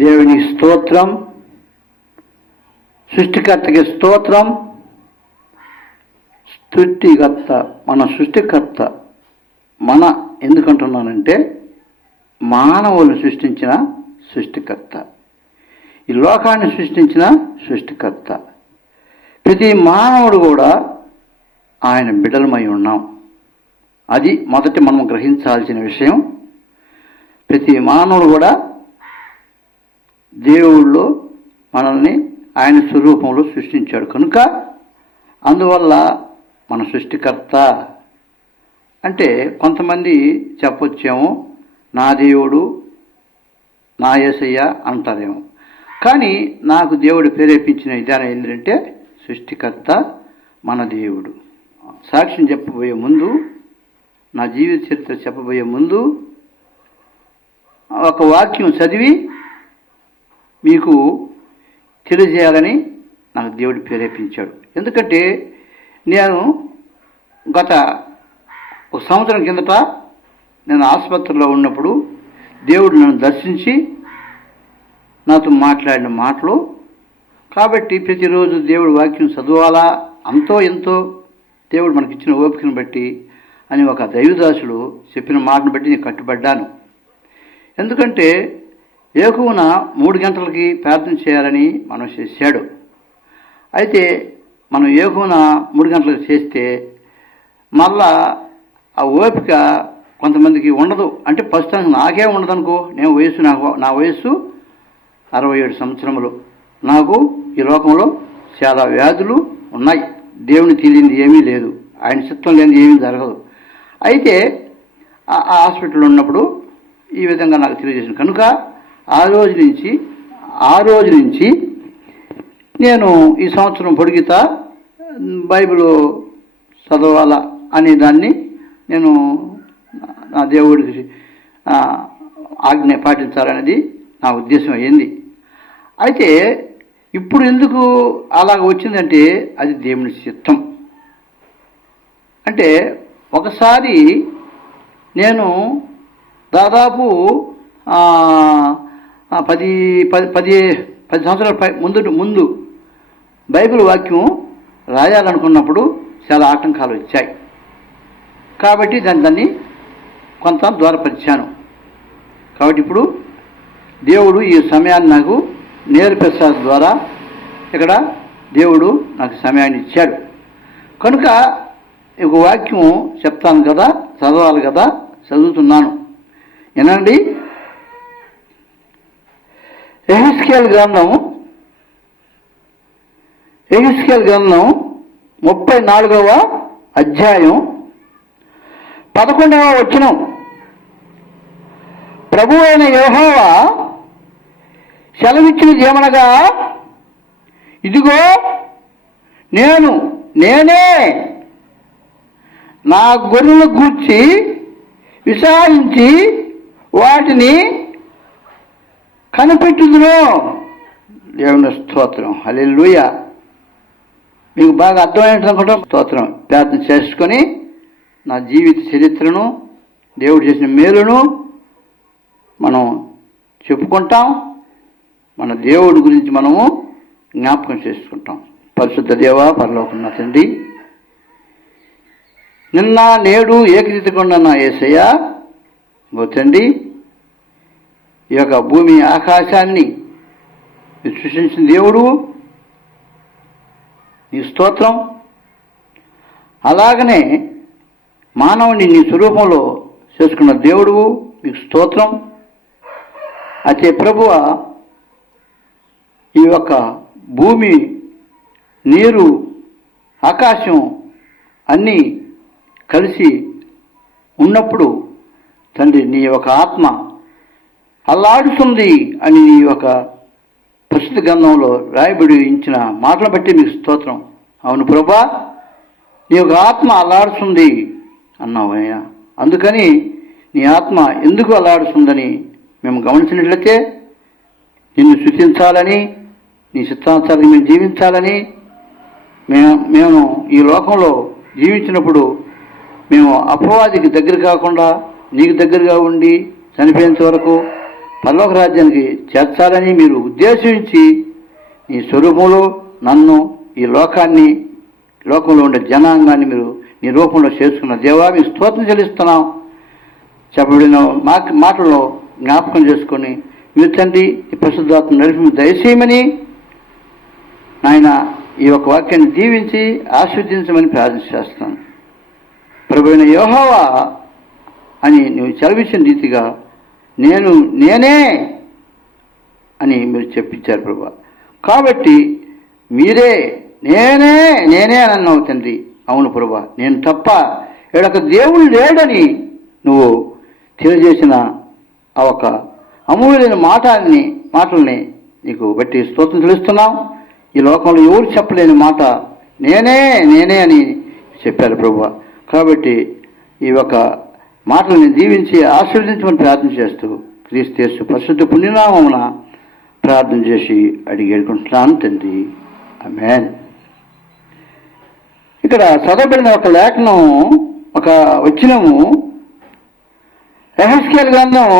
దేవుని స్తోత్రం, సృష్టికర్తకి స్తోత్రం. సృష్టికర్త, మన సృష్టికర్త, మన ఎందుకంటున్నానంటే మానవులు సృష్టించిన సృష్టికర్త, ఈ లోకాన్ని సృష్టించిన సృష్టికర్త. ప్రతి మానవుడు కూడా ఆయన బిడ్డలమై ఉన్నాం. అది మొదటి మనం గ్రహించాల్సిన విషయం. ప్రతి మానవుడు కూడా దేవుళ్ళు మనల్ని ఆయన స్వరూపంలో సృష్టించాడు కనుక అందువల్ల మన సృష్టికర్త అంటే కొంతమంది చెప్పొచ్చేమో నా దేవుడు నా యేసయ్య అంటారేమో. కానీ నాకు దేవుడు ప్రేరేపించిన విధానం ఏంటంటే సృష్టికర్త మన దేవుడు. సాక్ష్యం చెప్పబోయే ముందు, నా జీవిత చరిత్ర చెప్పబోయే ముందు ఒక వాక్యం చదివి మీకు తెలియజేయాలని నాకు దేవుడు ప్రేరేపించాడు. ఎందుకంటే నేను గత ఒక సంవత్సరం కిందట నేను ఆసుపత్రిలో ఉన్నప్పుడు దేవుడు నన్ను దర్శించి నాతో మాట్లాడిన మాటలు. కాబట్టి ప్రతిరోజు దేవుడు వాక్యం చదవాలా, అంతో ఎంతో దేవుడు మనకిచ్చిన ఓపికను బట్టి అని ఒక దైవదాసుడు చెప్పిన మాటను బట్టి నేను కట్టుబడ్డాను. ఎందుకంటే ఏకువన 3 గంటలకి ప్రార్థన చేయాలని మనం చేశాడు. అయితే మనం ఏకువన 3 గంటలకు చేస్తే మళ్ళా ఆ ఓపిక కొంతమందికి ఉండదు. అంటే ప్రస్తుతానికి నాకే ఉండదనుకో. నా వయస్సు 67 సంవత్సరములు. నాకు ఈ లోకంలో చాలా వ్యాధులు ఉన్నాయి. దేవుని తెలియంది ఏమీ లేదు, ఆయన చిత్తం లేనిది ఏమీ జరగదు. అయితే ఆ హాస్పిటల్లో ఉన్నప్పుడు ఈ విధంగా నాకు తెలియజేసింది కనుక ఆ రోజు నుంచి నేను ఈ సంవత్సరం పొడిగితా బైబిల్ చదవాలా అనే దాన్ని నేను నా దేవుడికి ఆజ్ఞ పాటించాలనేది నా ఉద్దేశం అయ్యింది. అయితే ఇప్పుడు ఎందుకు అలాగ వచ్చిందంటే అది దేవుని చిత్తం. అంటే ఒకసారి నేను దాదాపు 10 సంవత్సరాల ముందు బైబిల్ వాక్యం రాయాలనుకున్నప్పుడు చాలా ఆటంకాలు వచ్చాయి. కాబట్టి దాన్ని కొంత దూరపరిచాను. కాబట్టి ఇప్పుడు దేవుడు ఈ సమయాన్ని నాకు నేర్పిస్తాడు ద్వారా ఇక్కడ దేవుడు నాకు సమయాన్ని ఇచ్చాడు. కనుక ఒక వాక్యం చెప్తాను కదా, చదవాలి కదా, చదువుతున్నాను. ఏనండి, యెహెజ్కేలు గ్రంథం 34వ అధ్యాయం 11వ వచనం. ప్రభువు అయిన యెహోవా సెలవిచ్చిన ఏమనగా, ఇదిగో నేనే నా గొర్రెల గూర్చి విచారించి వాటిని కనిపెట్టుదును. దేవుని స్తోత్రం, హల్లెలూయా. మీకు బాగా అర్థమైనట్టు స్తోత్రం. ప్రార్థన చేసుకొని నా జీవిత చరిత్రను, దేవుడు చేసిన మేలును మనం చెప్పుకుంటాం. మన దేవుడి గురించి మనము జ్ఞాపకం చేసుకుంటాం. పరిశుద్ధ దేవా, పరలోకమున్న తండ్రి, నిన్న నేడు ఏకరీతిగా ఉన్న యేసయ్య, ఓ తండ్రి, ఈ యొక్క భూమి ఆకాశాన్ని సృష్టించిన దేవుడు నీ స్తోత్రం. అలాగనే మానవుని నీ స్వరూపంలో చేసుకున్న దేవుడు నీకు స్తోత్రం. అయితే ప్రభువ, ఈ యొక్క భూమి, నీరు, ఆకాశం అన్నీ కలిసి ఉన్నప్పుడు తండ్రి నీ యొక్క ఆత్మ అల్లాడుతుంది అని నీ యొక్క పరిశుద్ధ గ్రంథంలో రాయబడి ఇచ్చిన మాటలు బట్టి మీకు స్తోత్రం. అవును ప్రభా, నీ యొక్క ఆత్మ అల్లాడుతుంది అన్నావయ్యా. అందుకని నీ ఆత్మ ఎందుకు అల్లాడుతుందని మేము గమనించినట్లయితే నిన్ను స్తుతించాలని, నీ చిత్తానుసారంగా మేము జీవించాలని, మేము ఈ లోకంలో జీవించినప్పుడు మేము అపవాదికి దగ్గర కాకుండా నీకు దగ్గరగా ఉండి చనిపోయేంత వరకు పరలోక రాజ్యానికి చేర్చాలని మీరు ఉద్దేశించి ఈ స్వరూపంలో నన్ను, ఈ లోకంలో ఉండే జనాంగాన్ని మీరు నీ రూపంలో చేసుకున్న దేవా, మీకు స్తోత్రం చెల్లిస్తున్నాం. చెప్పబడిన మాటల్లో జ్ఞాపకం చేసుకొని మీరు తండ్రి ఈ పరిశుద్ధాత్మ నడిపి దయచేయమని నాయన ఈ యొక్క వాక్యాన్ని దీవించి ఆస్వాదించమని ప్రార్థన చేస్తాను. ప్రభువైన యెహోవా అని నువ్వు సెలవిచ్చిన రీతిగా నేనే అని మీరు చెప్పించారు ప్రభు. కాబట్టి మీరే నేనే అని అన్నావు తండ్రి. అవును ప్రభు, నేను తప్ప ఈడొక దేవుడు లేడని నువ్వు తెలియజేసిన ఆ ఒక అమూల్యమైన మాటల్ని నీకు బట్టి స్తోత్రం తెలుస్తున్నాం. ఈ లోకంలో ఎవరు చెప్పలేని మాట నేనే అని చెప్పారు ప్రభు. కాబట్టి ఈ యొక్క మాటల్ని దీవించి ఆశీర్వదించమని ప్రార్థన చేస్తూ క్రీస్తు యేసు పరిశుద్ధ పుణ్యనామమున ప్రార్థన చేసి అడిగి వేడుకుంటున్నాను తండ్రి. ఆమేన్. ఇక్కడ చదవబడిన ఒక లేఖనం, ఒక వచనము యెహెజ్కేలు గ్రంథం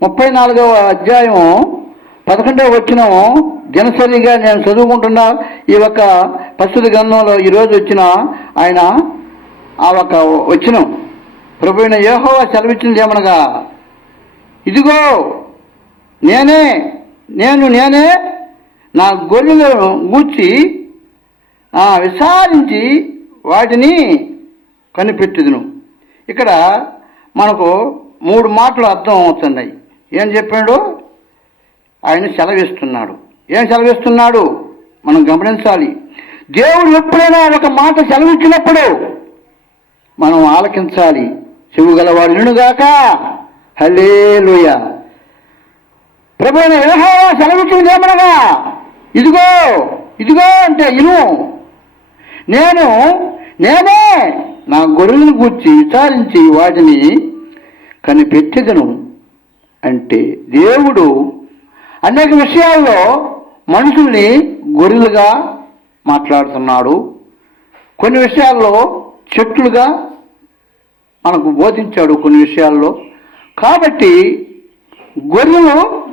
34వ అధ్యాయం 11వ వచనం దినసరిగా నేను చదువుకుంటున్నా. ఈ యొక్క పరిశుద్ధ గ్రంథంలో ఈరోజు వచ్చిన ఆయన ఆ ఒక వచనం ప్రభువైన యెహోవా సెలవిచ్చింది ఏమనగా, ఇదిగో నేనే నా గొర్రెలను గూర్చి విచారించి వాటిని కనిపెట్టుదును. ఇక్కడ మనకు 3 మాటలు అర్థం అవుతున్నాయి. ఏం చెప్పాడు? ఆయన సెలవిస్తున్నాడు. ఏం సెలవిస్తున్నాడు మనం గమనించాలి. దేవుడు ఎప్పుడైనా ఒక మాట సెలవిచ్చినప్పుడు మనం ఆలకించాలి. చెవు గలవాడు వినుగాక. హల్లెలూయా. ప్రభువైన యెహోవా సెలవిచ్చింది ఏమనగా, ఇదిగో అంటే ఇను, నేనే నా గొర్రెలను గూర్చి విచారించి వాటిని కనిపెట్టెదను. అంటే దేవుడు అనేక విషయాల్లో మనుషుల్ని గొర్రెలుగా మాట్లాడుతున్నాడు. కొన్ని విషయాల్లో చెట్లుగా మనకు బోధించాడు కొన్ని విషయాల్లో. కాబట్టి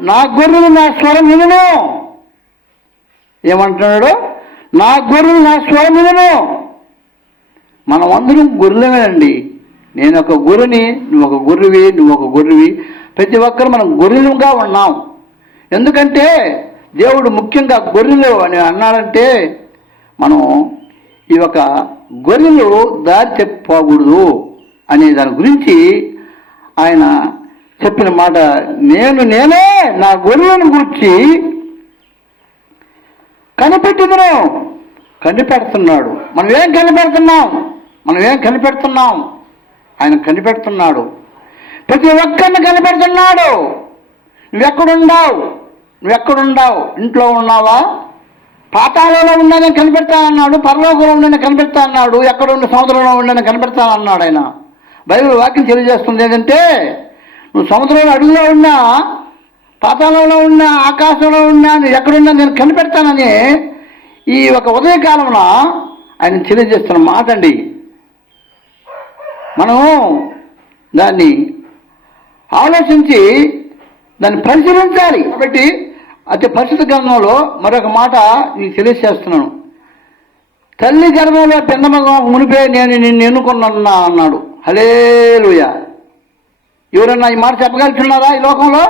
నా గొర్రెలు నా స్వరం వినును. ఏమంటున్నాడు? నా గొర్రెలు నా స్వరం వినును. మనం అందరం గొర్రెలమేనండి. నేను ఒక గొర్రెని, నువ్వు ఒక గొర్రెవి. ప్రతి ఒక్కరు మనం గొర్రెలుగా ఉన్నాం. ఎందుకంటే దేవుడు ముఖ్యంగా గొర్రెలు అని అన్నాడంటే మనం ఈ ఒక గొర్రెలు దారి తప్పిపోకూడదు అనే దాని గురించి ఆయన చెప్పిన మాట, నేనే నా గొర్రెలను గూర్చి కనిపెడుతున్నాడు. మనం ఏం కనిపెడుతున్నాం? ఆయన కనిపెడుతున్నాడు. ప్రతి ఒక్కరిని కనిపెడుతున్నాడు. నువ్వెక్కడుండావు? ఇంట్లో ఉన్నావా? పాతాళంలో ఉన్నానని కనిపెడతానన్నాడు. పరలోకంలో ఉన్నానని కనిపెడతానన్నాడు. ఎక్కడున్న సముద్రంలో ఉన్నానని కనిపెడతానన్నాడు ఆయన. బైబిల్ వాక్యం తెలియజేస్తుంది ఏంటంటే, నువ్వు సముద్రంలో అడుగులో ఉన్నా, పాతాళంలో ఉన్నా, ఆకాశంలో ఉన్నా, నువ్వు ఎక్కడున్నా నేను కనిపెడతానని ఈ ఒక ఉదయకాలంలో ఆయన తెలియజేస్తున్న మాట అండి. మనం దాన్ని ఆలోచించి దాన్ని పరిశీలించాలి. కాబట్టి అతి పరిశుద్ధ గ్రంథంలో మరొక మాట నీకు తెలియజేస్తున్నాను. తల్లి గర్భంలో పిండమగా మునిపే నేను నిన్ను ఎన్నుకున్నా అన్నాడు. హల్లెలూయా. ఎవరన్నా ఈ మాట చెప్పగలుగుతున్నారా? ఈ లోకంలో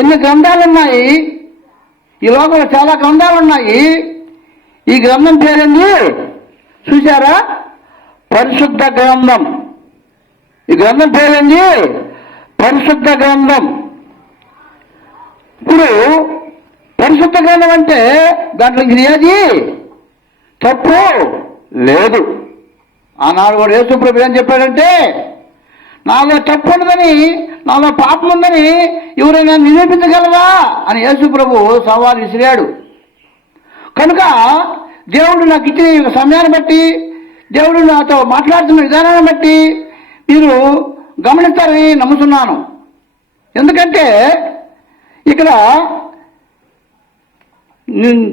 ఎన్ని గ్రంథాలు ఉన్నాయి? ఈ లోకంలో చాలా గ్రంథాలు ఉన్నాయి. ఈ గ్రంథం పేరేంది చూసారా? పరిశుద్ధ గ్రంథం. ఈ గ్రంథం పేరేంది? పరిశుద్ధ గ్రంథం. ఇప్పుడు పరిశుద్ధ గ్రంథం అంటే దాంట్లో ఏది తప్పు లేదు. ఆనాడు కూడా యేసు ప్రభు ఏం చెప్పాడంటే, నాలో తప్పు ఉండదని, నాలో పాపం ఉందని ఎవరైనా నిరూపించగలరా అని యేసు ప్రభు సవాలు విసిరాడు. కనుక దేవుడు నాకు ఇచ్చిన సమయాన్ని బట్టి, దేవుడు నాతో మాట్లాడుతున్న విధానాన్ని బట్టి మీరు గమనిస్తారని నమ్ముతున్నాను. ఎందుకంటే ఇక్కడ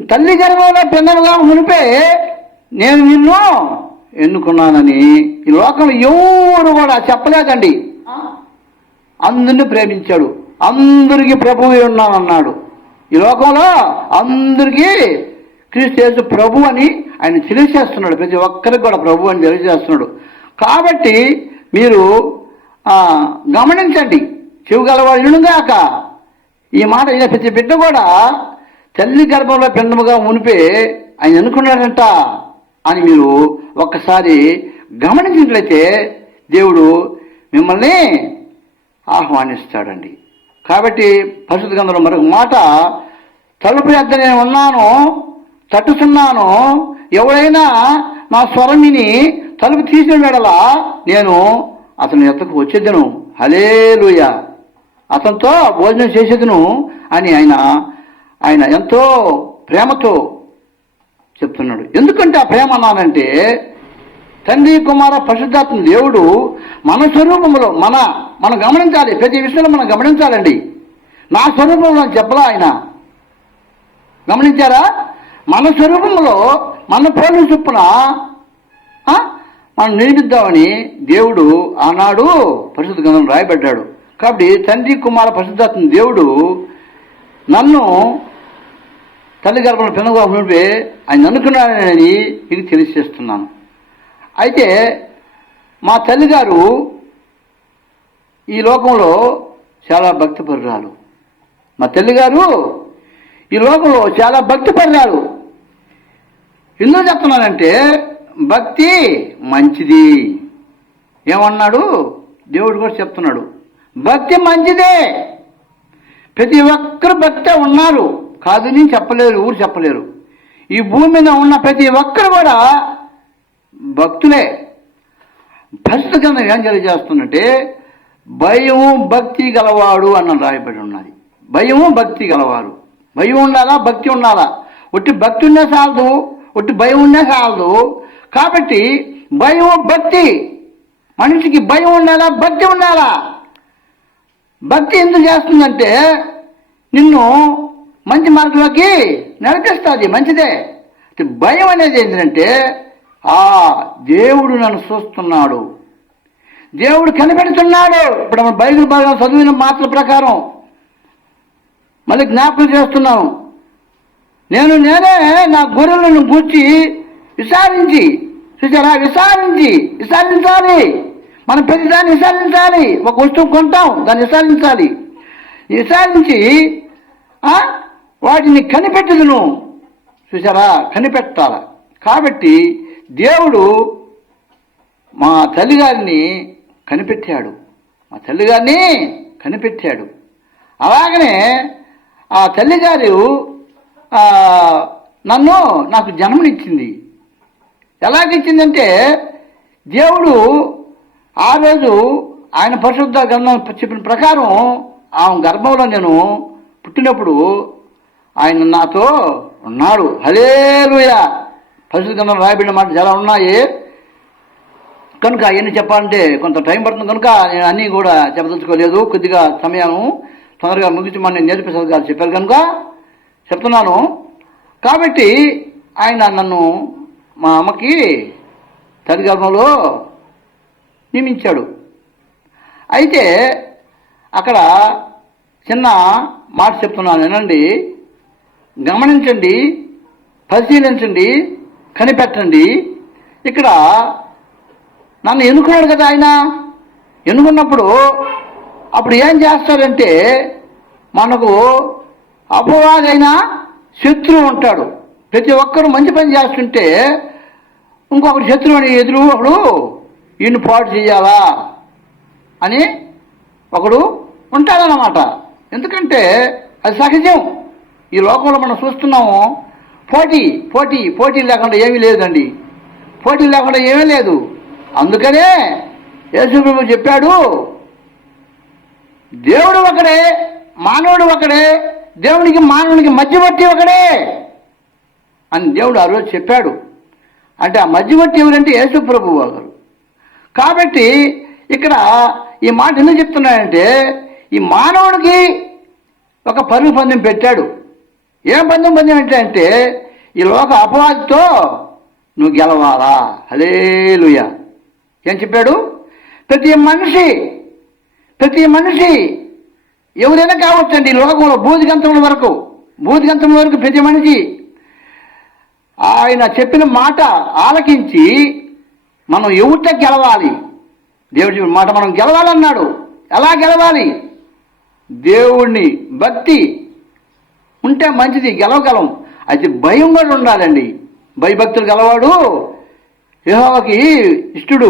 తల్లి గర్భంలో పిండముగా మునిపే నేను నిన్ను ఎన్నుకున్నానని ఈ లోకంలో ఎవరు కూడా చెప్పలేదండి. అందరిని ప్రేమించాడు. అందరికీ ప్రభువు ఉన్నానన్నాడు. ఈ లోకంలో అందరికీ క్రీస్తు యేసు ప్రభు అని ఆయన తెలియజేస్తున్నాడు. ప్రతి ఒక్కరికి కూడా ప్రభు అని తెలియజేస్తున్నాడు. కాబట్టి మీరు గమనించండి. చెవి గలవాడు వినుగాక. ఈ మాట అయిన ప్రతి బిడ్డ కూడా తల్లి గర్భంలో పిండముగా మునిపే ఆయన అనుకున్నాడంట అని మీరు ఒక్కసారి గమనించినట్లయితే దేవుడు మిమ్మల్ని ఆహ్వానిస్తాడండి. కాబట్టి పరిశుద్ధ గ్రంథంలో మరొక మాట, తలుపు యొద్ద నేను ఉన్నాను, తట్టుతున్నాను, ఎవడైనా నా స్వరం విని తలుపు తీసిన వేళలా నేను అతని యొద్దకు వచ్చేదను, హల్లెలూయా, అతనితో భోజనం చేసేదను అని ఆయన ఎంతో ప్రేమతో చెప్తున్నాడు. ఎందుకంటే ఆ ప్రేమ అన్నానంటే, తండ్రి కుమార పరిశుద్ధాత్మ దేవుడు మన స్వరూపంలో మనం గమనించాలి. ప్రతి విషయంలో మనం గమనించాలండి. నా స్వరూపంలో చెప్పలా ఆయన. గమనించారా? మన స్వరూపంలో మన పోలిక చొప్పున మనం నిర్మిద్దామని దేవుడు ఆనాడు పరిశుద్ధ గ్రంథం రాయబడ్డాడు. కాబట్టి తండ్రి కుమార పరిశుద్ధాత్మ దేవుడు నన్ను తల్లి గర్భంలో పిల్లగా ఉంటే ఆయన అనుకున్నాడని మీకు తెలియజేస్తున్నాను. అయితే మా తల్లిగారు ఈ లోకంలో చాలా భక్తిపరురాలు. మా తల్లిగారు ఈ లోకంలో చాలా భక్తిపరురాలు. ఎందుకు చెప్తున్నానంటే, భక్తి మంచిది. ఏమన్నాడు దేవుడు కూడా చెప్తున్నాడు, భక్తి మంచిదే. ప్రతి ఒక్కరు భక్తి ఉన్నారు, కాదు నేను చెప్పలేరు, ఊరు చెప్పలేరు. ఈ భూమి మీద ఉన్న ప్రతి ఒక్కరు కూడా భక్తులే. పరిశుద్ధ గ్రంథం ఏం తెలియజేస్తున్నట్టే, భయము భక్తి గలవాడు అన్న రాయబడి ఉన్నది. భయము భక్తి గలవాడు. భయం ఉండాలా, భక్తి ఉండాలా. ఒట్టి భక్తి ఉన్నా చాలదు, ఒట్టి భయం ఉన్నా చాలదు. కాబట్టి భయం భక్తి, మనిషికి భయం ఉండాలా, భక్తి ఉండాలా. భక్తి ఎందుకు చేస్తుందంటే నిన్ను మంచి మార్గంలోకి నడిపిస్తుంది, మంచిదే. భయం అనేది ఏంటంటే, దేవుడు నన్ను చూస్తున్నాడు, దేవుడు కనిపెడుతున్నాడు. ఇప్పుడు మనం బైబిల్ బాగా చదివిన మాటల ప్రకారం మళ్ళీ జ్ఞాపకం చేస్తున్నాం. నేనే నా గొర్రెలను గూర్చి విచారించి, చూసారా, విచారించాలి. మనం ప్రతిదాన్ని విచారించాలి. ఒక వస్తువు కొంటాం, దాన్ని విచారించి వాటిని కనిపెట్టదును. చూసారా, కనిపెట్టాల. కాబట్టి దేవుడు మా తల్లిగారిని కనిపెట్టాడు. అలాగనే ఆ తల్లిగారు నాకు జన్మనిచ్చింది. ఎలాగిచ్చిందంటే, దేవుడు ఆ రోజు ఆయన పరిశుద్ధ గ్రంథం చెప్పిన ప్రకారం ఆమె గర్భంలో నేను పుట్టినప్పుడు ఆయన నాతో ఉన్నాడు. హల్లెలూయా. పరిశుద్ధ గ్రంథం రాయబడిన మాట చాలా ఉన్నాయి కనుక అవన్నీ చెప్పాలంటే కొంత టైం పడుతుంది కనుక నేను అన్నీ కూడా చెప్పదలుచుకోలేదు. కొద్దిగా సమయం తొందరగా ముగించమని నేర్పిస్తారు గారు చెప్పారు కనుక చెప్తున్నాను. కాబట్టి ఆయన నన్ను మా అమ్మకి తల్లి గర్భంలో నియమించాడు. అయితే అక్కడ చిన్న మాట చెప్తున్నాను, వినండి, గమనించండి, పరిశీలించండి, కనిపెట్టండి. ఇక్కడ నన్ను ఎన్నుకున్నాడు కదా ఆయన. ఎన్నుకున్నప్పుడు అప్పుడు ఏం చేస్తాడంటే, మనకు అపవాదైన శత్రువు ఉంటాడు. ప్రతి ఒక్కరు మంచి పని చేస్తుంటే ఇంకొకటి శత్రువు అని ఎదురు ఒకడు ఈయన్ని పాడు చేయాలా అని ఒకడు ఉంటాడనమాట. ఎందుకంటే అది సహజం. ఈ లోకంలో మనం చూస్తున్నాము, పోటీ లేకుండా ఏమీ లేదండి. పోటీ లేకుండా ఏమీ లేదు. అందుకనే యేసు ప్రభువు చెప్పాడు, దేవుడు ఒకడే, మానవుడు ఒకడే, దేవునికి మానవునికి మధ్యవర్తి ఒకడే అని దేవుడు ఆ రోజు చెప్పాడు. అంటే ఆ మధ్యవర్తి ఎవరంటే యేసు ప్రభువు గారు. కాబట్టి ఇక్కడ ఈ మాట ఎందుకు చెప్తున్నాడంటే, ఈ మానవుడికి ఒక పరుగు పందెం పెట్టాడు. ఏం పందెం అంటే ఈ లోక అపవాదితో నువ్వు గెలవాలా. హల్లెలూయా. ఏం చెప్పాడు? ప్రతి మనిషి ఎవరైనా కావచ్చండి. ఈ లోకంలో బూదిగంతముల వరకు ప్రతి మనిషి ఆయన చెప్పిన మాట ఆలకించి మనం ఎవరితో గెలవాలి, దేవుడి మాట మనం గెలవాలన్నాడు. ఎలా గెలవాలి? దేవుణ్ణి భక్తి ఉంటే మంచిది, గెలవగలం. అయితే భయం కూడా ఉండాలండి. భయభక్తులు గలవాడు యెహోవాకి ఇష్టడు.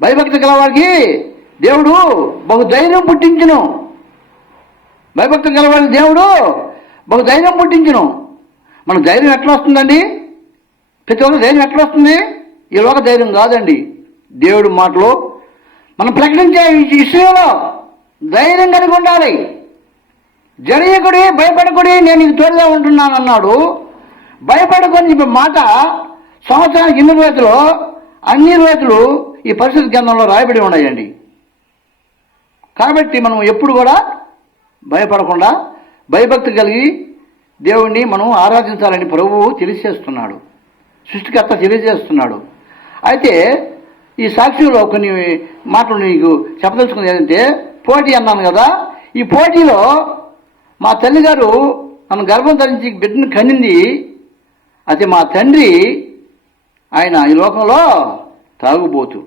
భయభక్తి గలవాడికి దేవుడు బహుధైర్యం పుట్టించును. భయభక్తి గలవాడికి దేవుడు బహుధైర్యం పుట్టించును. మన ధైర్యం ఎట్లా వస్తుందండి? ప్రతి ఒక్క ధైర్యం ఎట్లా వస్తుంది? ఈ లోక ధైర్యం కాదండి. దేవుడి మాటలు మనం ప్రకటించే విషయంలో ధైర్యం కలిగి ఉండాలి. జరయకుడి, భయపడకుడి, నేను నీకు తోడుగా ఉంటున్నాను అన్నాడు. భయపడకొని చెప్పే మాట సంవత్సరానికి అన్ని రైతులు ఈ పరిశుద్ధ గ్రంథంలో రాయబడి ఉన్నాయండి. కాబట్టి మనం ఎప్పుడు కూడా భయపడకుండా భయభక్తి కలిగి దేవుణ్ణి మనం ఆరాధించాలని ప్రభువు తెలియజేస్తున్నాడు, సృష్టికర్త తెలియజేస్తున్నాడు. అయితే ఈ సాక్షిలో కొన్ని మాటలు నీకు చెప్పదలుచుకుంది ఏంటంటే, పోటీ అన్నాను కదా. ఈ పోటీలో మా తల్లిగారు నన్ను గర్భం ధరించి బిడ్డను కనింది. అయితే మా తండ్రి ఆయన ఈ లోకంలో తాగుబోతు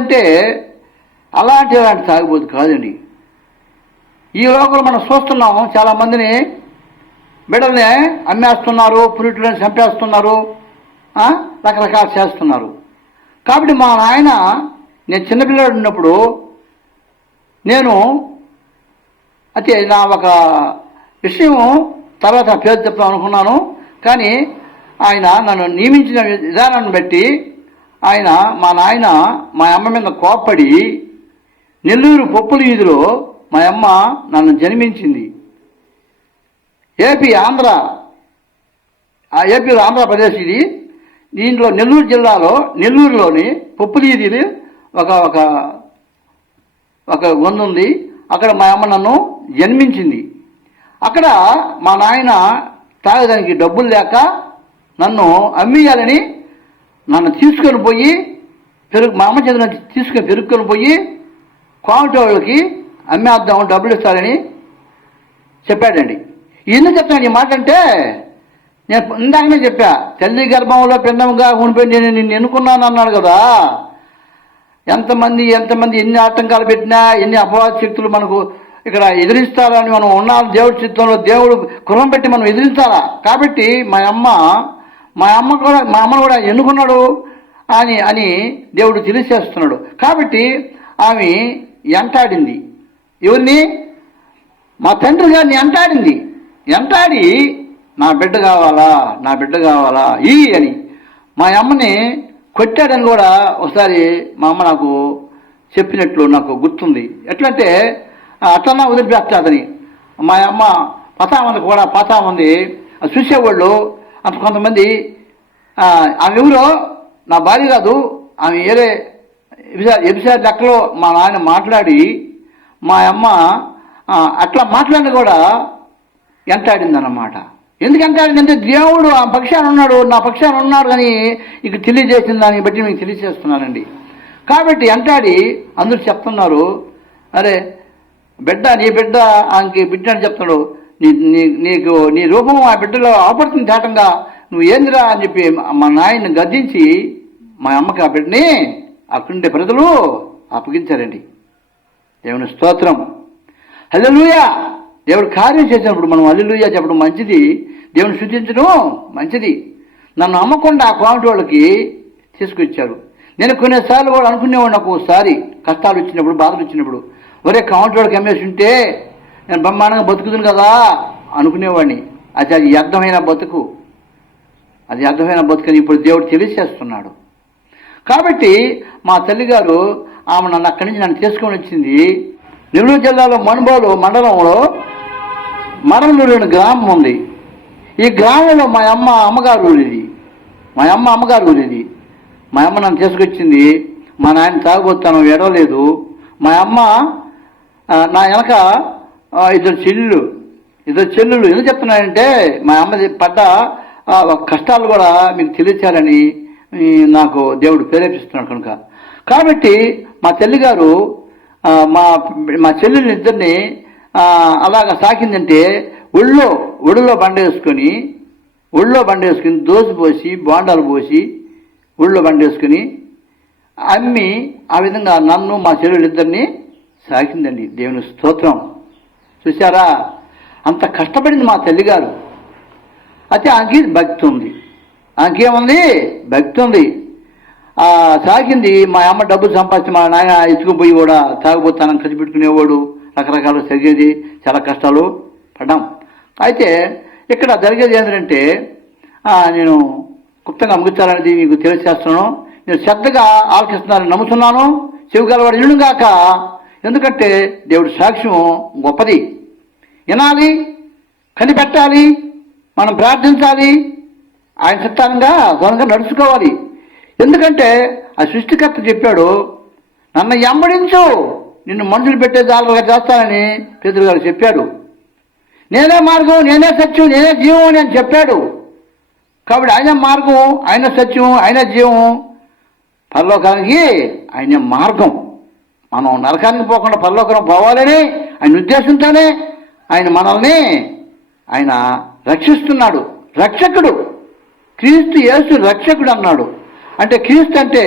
అంటే అలాంటి తాగుబోతు కాదండి. ఈ లోకంలో మనం చూస్తున్నాం, చాలామందిని బిడ్డల్ని అమ్మేస్తున్నారు, పురిటులను చంపేస్తున్నారు, రకరకాలు చేస్తున్నారు. కాబట్టి మా నాయన నేను చిన్నపిల్లడు ఉన్నప్పుడు అయితే నా ఒక విషయం తర్వాత పేరు చెప్తాం అనుకున్నాను. కానీ ఆయన నన్ను నియమించిన విధానాన్ని బట్టి మా నాయన మా అమ్మ మీద కోప్పడి నెల్లూరు పప్పుల వీధిలో మా అమ్మ నన్ను జన్మించింది. ఏపీలో ఆంధ్రప్రదేశ్ ఇది. దీంట్లో నెల్లూరు జిల్లాలో నెల్లూరులోని పప్పుల వీధి ఒక ఉంది. అక్కడ మా అమ్మ నన్ను జన్మించింది. అక్కడ మా నాయన తాగడానికి డబ్బులు లేక నన్ను అమ్మేయాలని నన్ను తీసుకొని పోయి మా అమ్మ చేత పెరుక్కొని పోయి కోమటి వాళ్ళకి అమ్మేద్దాం, డబ్బులు ఇస్తారని చెప్పాడండి. ఎందుకు చెప్తాను ఈ మాట అంటే, నేను ఇందాకనే చెప్పా, తల్లి గర్భంలో పిండంగా ఉండిపోయి నేను నిన్ను ఎన్నుకున్నాను అన్నాడు కదా. ఎంతమంది ఎన్ని ఆటంకాలు పెట్టినా, ఎన్ని అపవాద శక్తులు మనకు ఇక్కడ ఎదిరిస్తారని మనం ఉన్నాం. దేవుడి చిత్తంలో దేవుడు కులం పెట్టి మనం ఎదిరించాలా. కాబట్టి మా అమ్మను కూడా ఎన్నుకున్నాడు అని దేవుడు తెలియజేస్తున్నాడు. కాబట్టి ఆమె ఎంటాడింది. ఎవరిని? మా తండ్రి గారిని ఎంటాడి నా బిడ్డ కావాలా అని మా అమ్మని కొట్టాడని కూడా ఒకసారి మా అమ్మ నాకు చెప్పినట్లు నాకు గుర్తుంది. ఎట్లంటే అట్లన్నా వదిలిపెట్టాదని మా అమ్మ పతా ఉంది చూసేవాళ్ళు అంత కొంతమంది. ఆమె ఎవరో నా భార్య కాదు, ఆమె వేరే ఎపిసోడ్ లెక్కలో మా నాయన మాట్లాడి మా అమ్మ అట్లా మాట్లాడిన కూడా ఎంటాడింది అన్నమాట. ఎందుకు ఎంటాడిందంటే దేవుడు ఆ పక్షాన ఉన్నాడు, నా పక్షాన ఉన్నాడు అని ఇక తెలియజేసిన దాన్ని బట్టి మీకు తెలియజేస్తున్నానండి. కాబట్టి ఎంటాడి అందరూ చెప్తున్నారు, అరే నీ బిడ్డ ఆమెకి బిడ్డ అని చెప్తున్నాడు, నీకు నీ రూపం ఆ బిడ్డలో ఆపడుతుంది తేటంగా, నువ్వు ఏందిరా అని చెప్పి మా నాయన్ని గద్దించి మా అమ్మకి ఆ బిడ్డని అక్కడుండే ప్రజలు అప్పగించారండి. దేవుని స్తోత్రం, హల్లెలూయా. దేవుడు కార్యం చేసినప్పుడు మనం హల్లెలూయా చెప్పడం మంచిది, దేవుని స్తుతించడం మంచిది. నన్ను అమ్మకుండా ఆ కోమటి వాళ్ళకి తీసుకొచ్చారు. నేను కొన్నిసార్లు కూడా అనుకునేవాడు, నాకు ఒకసారి కష్టాలు వచ్చినప్పుడు, బాధలు వచ్చినప్పుడు, ఒరే కోమటి వాళ్ళకి అమ్మేసి ఉంటే నేను బ్రహ్మాండంగా బతుకుతుంది కదా అనుకునేవాడిని. అది వ్యర్థమైన బతుకు, అది అర్థమైన బతుకని ఇప్పుడు దేవుడు తెలియజేస్తున్నాడు. కాబట్టి మా తల్లిగారు ఆమె నన్ను అక్కడి నుంచి నన్ను తీసుకొని వచ్చింది. నెల్లూరు జిల్లాలో మనుబోలు మండలంలో మరణలూరు అనే గ్రామం ఉంది. ఈ గ్రామంలో మా అమ్మగారు ఊరిది. మా అమ్మ నన్ను తీసుకొచ్చింది. మా నాయన తాగుబోతాను ఎడవలేదు. మా అమ్మ నా వెనక ఇద్దరు చెల్లులు ఎందుకు చెప్తున్నానంటే, మా అమ్మ పడ్డ కష్టాలు కూడా మీకు తెలియచేయాలని నాకు దేవుడు ప్రేరేపిస్తున్నాడు కనుక. కాబట్టి మా తల్లిగారు మా మా చెల్లెల్ని ఇద్దరిని అలాగా సాకిందంటే ఒడిలో బండ వేసుకుని దోసి పోసి బోండాలు పోసి ఒళ్ళో బండ వేసుకుని అమ్మి ఆ విధంగా నన్ను మా చెల్లెలిద్దరిని సాకిందండి. దేవుని స్తోత్రం. చూసారా, అంత కష్టపడింది మా తల్లిగారు. అయితే ఆమెకి భక్తి ఉంది. ఆమెకేముంది? భక్తి ఉంది. సాగింది. మా అమ్మ డబ్బులు సంపాదించి మా నాయన ఎత్తుకుపోయి కూడా తాగుబోతానం ఖర్చు పెట్టుకునేవాడు. రకరకాలు జరిగేది, చాలా కష్టాలు పడ్డాం. అయితే ఇక్కడ జరిగేది ఏంటంటే, నేను గుప్తంగా ముగించాలనేది మీకు తెలియజేస్తున్నాను. నేను శ్రద్ధగా ఆలోచిస్తున్నానని నమ్ముతున్నాను. చెవిగలవాడు ఇనుగాక. ఎందుకంటే దేవుడి సాక్ష్యం గొప్పది. వినాలి, కనిపెట్టాలి, మనం ప్రార్థించాలి, ఆయన చిత్తానంగా దూరంగా నడుచుకోవాలి. ఎందుకంటే ఆ సృష్టికర్త చెప్పాడు, నన్ను వెంబడించు, నిన్ను మనుషులు పెట్టే జాలరుగా చేస్తానని పేతురు గారు చెప్పాడు. నేనే మార్గం, నేనే సత్యం, నేనే జీవం అని చెప్పాడు. కాబట్టి ఆయన మార్గం, ఆయన సత్యం, ఆయన జీవం, పరలోకానికి ఆయన మార్గం. మనం నరకానికి పోకుండా పరలోకం పోవాలని ఆయన ఉద్దేశంతోనే ఆయన మనల్ని ఆయన రక్షిస్తున్నాడు. రక్షకుడు క్రీస్తు యేసు రక్షకుడు అన్నాడు. అంటే క్రీస్తు అంటే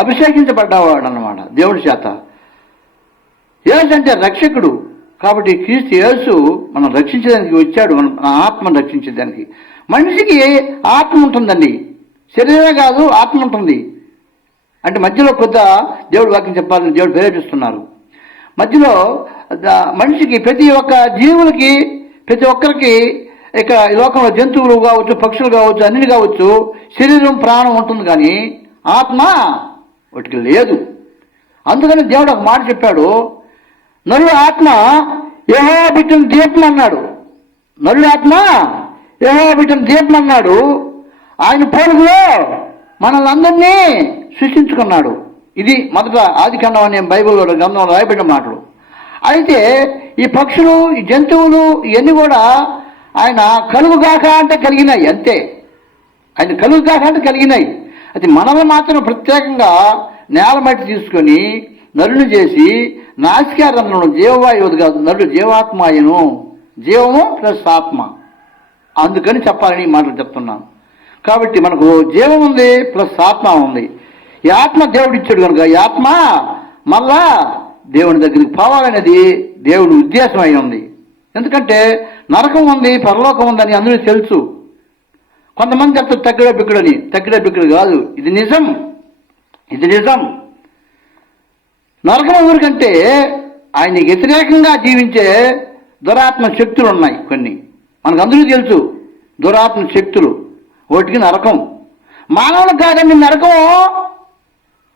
అభిషేకించబడ్డవాడు అన్నమాట దేవుడి చేత. యేసు అంటే రక్షకుడు. కాబట్టి క్రీస్తు యేసు మనం రక్షించడానికి వచ్చాడు, మన ఆత్మను రక్షించడానికి. మనిషికి ఆత్మ ఉంటుందండి, శరీరమే కాదు, ఆత్మ ఉంటుంది. అంటే మధ్యలో కొద్ద దేవుడు వాక్యం చెప్పాలని దేవుడు ప్రేరేపిస్తున్నారు. మధ్యలో మనిషికి, ప్రతి ఒక్క జీవులకి, ప్రతి ఒక్కరికి, ఇక ఈ లోకంలో జంతువులు కావచ్చు, పక్షులు కావచ్చు, అన్ని కావచ్చు, శరీరం ప్రాణం ఉంటుంది, కానీ ఆత్మ వాటికి లేదు. అందుకని దేవుడు ఒక మాట చెప్పాడు, నరుడు ఆత్మ యెహోవా బిడ్డను దీపం అన్నాడు. నరుడు ఆత్మ యెహోవా బిడ్డను దీపం అన్నాడు. ఆయన పోలుగులో మనల్ని అందరినీ సృష్టించుకున్నాడు. ఇది మొదట ఆదికాండం అనే బైబిల్లో గ్రంథంలో రాయబడిన మాటలు. అయితే ఈ పక్షులు, ఈ జంతువులు, ఇవన్నీ కూడా ఆయన కలుగుగాక అంటే కలిగినాయి, అంతే. ఆయన కలుగుగాక అంటే కలిగినాయి. అది మనల్ని మాత్రం ప్రత్యేకంగా నేల మట్టి తీసుకొని నరుని చేసి నాసికారంలో జీవవాయువు కాదు, నరుడు జీవాత్మాయను, జీవము ప్లస్ ఆత్మ. అందుకని చెప్పాలని ఈ మాటలు చెప్తున్నాను. కాబట్టి మనకు జీవం ఉంది ప్లస్ ఆత్మ ఉంది. ఈ ఆత్మ దేవుడు ఇచ్చాడు కనుక ఈ ఆత్మ మళ్ళా దేవుని దగ్గరికి పోవాలనేది దేవుడి ఉద్దేశం అయి ఉంది. ఎందుకంటే నరకం ఉంది, పరలోకం ఉందని అందరికీ తెలుసు. కొంతమంది చెప్తారు తగ్గిడే బిక్కుడని. తగ్గిడే బిక్కుడు కాదు, ఇది నిజం. ఇది నిజం. నరకం ఊరికంటే ఆయనకి వ్యతిరేకంగా జీవించే దురాత్మ శక్తులు ఉన్నాయి కొన్ని. మనకు అందరికీ తెలుసు దురాత్మ శక్తులు. వాటికి నరకం. మానవులకు కాదండి నరకం.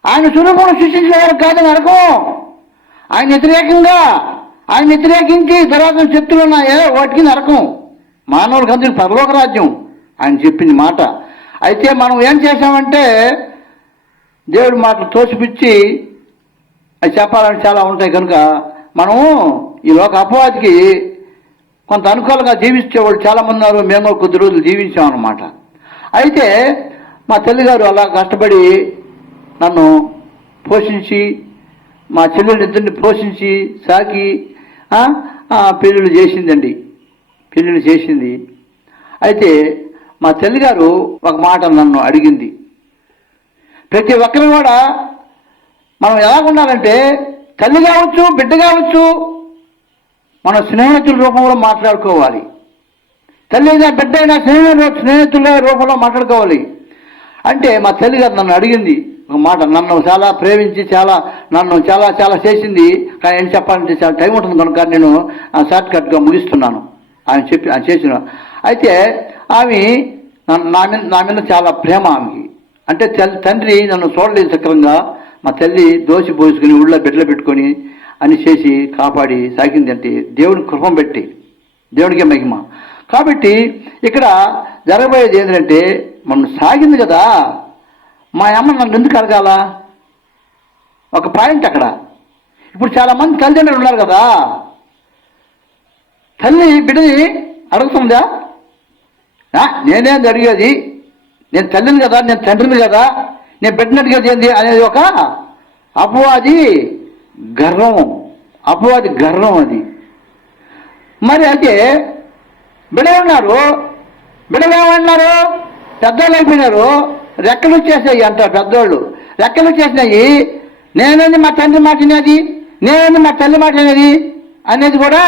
ఆయన స్వరూపంలో సృష్టించిన వారికి కాదు నరకం. ఆయన వ్యతిరేకించి దురాత్మ శక్తులు ఉన్నాయే వాటికి నరకం. మానవులకు అందరికీ పరలోక రాజ్యం ఆయన చెప్పింది మాట. అయితే మనం ఏం చేశామంటే దేవుడి మాటలు తోసిపుచ్చి అది చెప్పాలని చాలా ఉంటాయి కనుక మనము ఈ లోక అపవాదికి కొంత అనుకూలంగా జీవించేవాళ్ళు చాలామంది ఉన్నారు. మేము కొద్ది రోజులు జీవించామన్నమాట. అయితే మా తల్లిగారు అలా కష్టపడి నన్ను పోషించి, మా చెల్లెలిద్దరిని పోషించి సాకి పెళ్ళిళ్ళు చేసిందండి. పెళ్ళిళ్ళు చేసింది. అయితే మా తల్లిగారు ఒక మాట నన్ను అడిగింది. ప్రతి ఒక్కరు కూడా మనం ఎలా ఉండాలంటే, తల్లి కావచ్చు, బిడ్డ కావచ్చు, మన స్నేహితుల రూపంలో మాట్లాడుకోవాలి. తల్లి అయినా బిడ్డ అయినా స్నేహితుల రూపంలో మాట్లాడుకోవాలి. అంటే మా తల్లిగారు నన్ను అడిగింది ఒక మాట. నన్ను చాలా ప్రేమించి నన్ను చాలా చేసింది. కానీ ఏం చెప్పాలంటే చాలా టైం ఉంటుంది కనుక నేను షార్ట్ కట్గా ముగిస్తున్నాను. ఆయన చేసిన. అయితే ఆమె నా మీద చాలా ప్రేమ ఆమెకి. అంటే తండ్రి నన్ను చూడలేదు సక్రంగా. మా తల్లి దోసి పోసుకుని ఊళ్ళో బిడ్డలు పెట్టుకొని అని చేసి కాపాడి సాగింది. అంటే దేవుని కృపం పెట్టి, దేవునికే మహిమ. కాబట్టి ఇక్కడ జరగబోయేది ఏంటంటే, మనం సాగింది కదా, మా అమ్మ నన్ను ఎందుకు అడగాల? ఒక పాయింట్ అక్కడ. ఇప్పుడు చాలామంది తల్లిదండ్రులు ఉన్నారు కదా, తల్లి బిడ్డని అడుగుతుందా? నేనేది అడిగేది, నేను తల్లిని కదా, నేను తండ్రిని కదా, నేను బిడ్డని అడిగేది ఏంది అనేది ఒక అపవాది గర్వం, అపవాది గర్వం అది. మరి అయితే బిడ్డలు ఉన్నారు, బిడ్డలు ఏమన్నారు? పెద్దోళ్ళు అయిపోయినారు, రెక్కలు వచ్చేసాయి అంటారు పెద్దోళ్ళు. రెక్కలు వచ్చేసినాయి, నేనేది మా తండ్రి మాట వినేది, నేనేది మా తల్లి మాట వినేది అనేది కూడా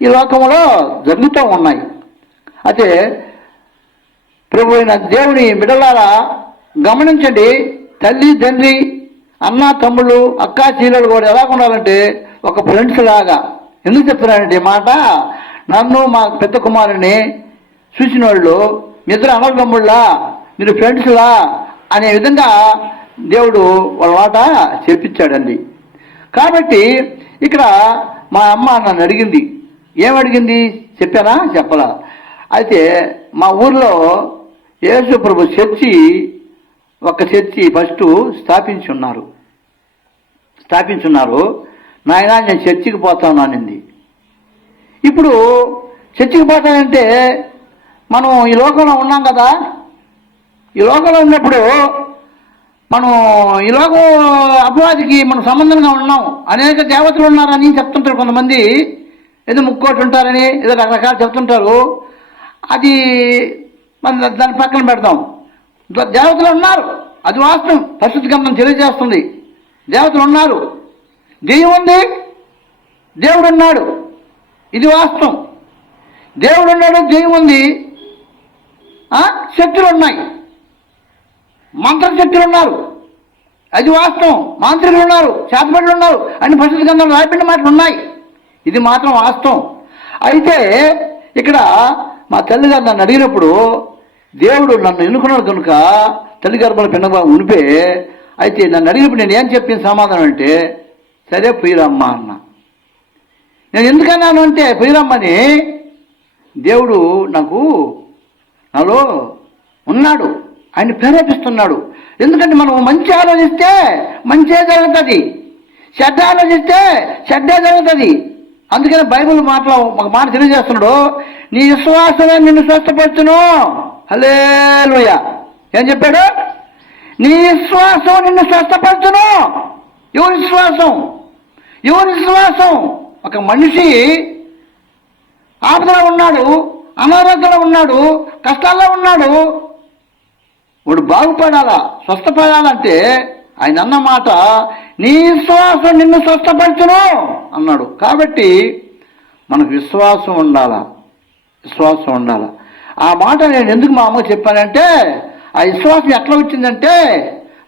ఈ లోకంలో జరుగుతూ ఉన్నాయి. అయితే ప్రభు అయిన దేవుని బిడ్డలారా గమనించండి, తల్లి తండ్రి అన్న తమ్ముళ్ళు అక్క చెల్లెలు కూడా ఎలా ఉండాలంటే ఒక ఫ్రెండ్స్ లాగా. ఎందుకు చెప్తున్నానంటే ఈ మాట, నన్ను మా పెద్ద కుమారుని చూసిన వాళ్ళు మీ ఇద్దరు అన్నదమ్ముళ్ళా, మీరు ఫ్రెండ్స్లా అనే విధంగా దేవుడు వాళ్ళ మాట చెప్పించాడండి. కాబట్టి ఇక్కడ మా అమ్మ నన్ను అడిగింది, ఏమడిగింది చెప్పానా? చెప్పలా. అయితే మా ఊర్లో యేసు ప్రభు చర్చి, ఒక చర్చి ఫస్ట్ స్థాపించున్నారు. నాయన నేను చర్చికి పోతాను అనింది. ఇప్పుడు చర్చికి పోతానంటే మనం ఈ లోకంలో ఉన్నాం కదా, ఈ లోకంలో ఉన్నప్పుడు మనం ఈ లోకం అపవాదికి మనం సంబంధంగా ఉన్నాం. అనేక దేవతలు ఉన్నారని చెప్తుంటారు కొంతమంది, ఏదో ముక్కోటి ఉంటారని ఏదో రకరకాలు చెప్తుంటారు. అది మనం దాన్ని పక్కన పెడతాం. దేవతలు ఉన్నారు, అది వాస్తవం. పరిశుద్ధ గ్రంథం తెలియజేస్తుంది దేవతలు ఉన్నారు, దెయ్యం ఉంది, దేవుడు ఉన్నాడు, ఇది వాస్తవం. దేవుడు ఉన్నాడు, దెయ్యం ఉంది, శక్తులు ఉన్నాయి, మంత్రశక్తులు ఉన్నారు, అది వాస్తవం. మాంత్రికులు ఉన్నారు, శాతపడులు ఉన్నారు, అన్ని పరిశుద్ధ గ్రంథంలో రాయబడిన మాటలు ఉన్నాయి, ఇది మాత్రం వాస్తవం. అయితే ఇక్కడ మా తల్లిగారు నన్ను అడిగినప్పుడు దేవుడు నన్ను ఎన్నుకున్నాడు కనుక తల్లి గర్భాల పిన్నగా ఉనిపే. అయితే నన్ను అడిగినప్పుడు నేను ఏం చెప్పిన సమాధానం అంటే, సరే పోయిరమ్మా అన్న. నేను ఎందుకన్నాను అంటే, పోయిరమ్మని దేవుడు నాలో ఉన్నాడు, ఆయన ప్రేరేపిస్తున్నాడు. ఎందుకంటే మనం మంచి ఆలోచిస్తే మంచే జరుగుతుంది, చెడ్డ ఆలోచిస్తే చెడ్డే జరుగుతుంది. అందుకని బైబిల్ మాటలో ఒక మాట తెలియజేస్తున్నాడు, నీ విశ్వాసమే నిన్ను స్వస్థపరచును. హల్లెలూయా. ఏం చెప్పాడు? నీ విశ్వాసం నిన్ను స్వస్థపరచును. ఎవరి విశ్వాసం? ఒక మనిషి ఆపదలో ఉన్నాడు, అనారోగ్యంలో ఉన్నాడు, కష్టాల్లో ఉన్నాడు, వాడు బాగుపడాలా, స్వస్థపడాలంటే ఆయన అన్న మాట, నీ విశ్వాసం నిన్ను స్వస్థపరచును అన్నాడు. కాబట్టి మనకు విశ్వాసం ఉండాలా. ఆ మాట నేను ఎందుకు మా అమ్మకు చెప్పానంటే, ఆ విశ్వాసం ఎట్లా వచ్చిందంటే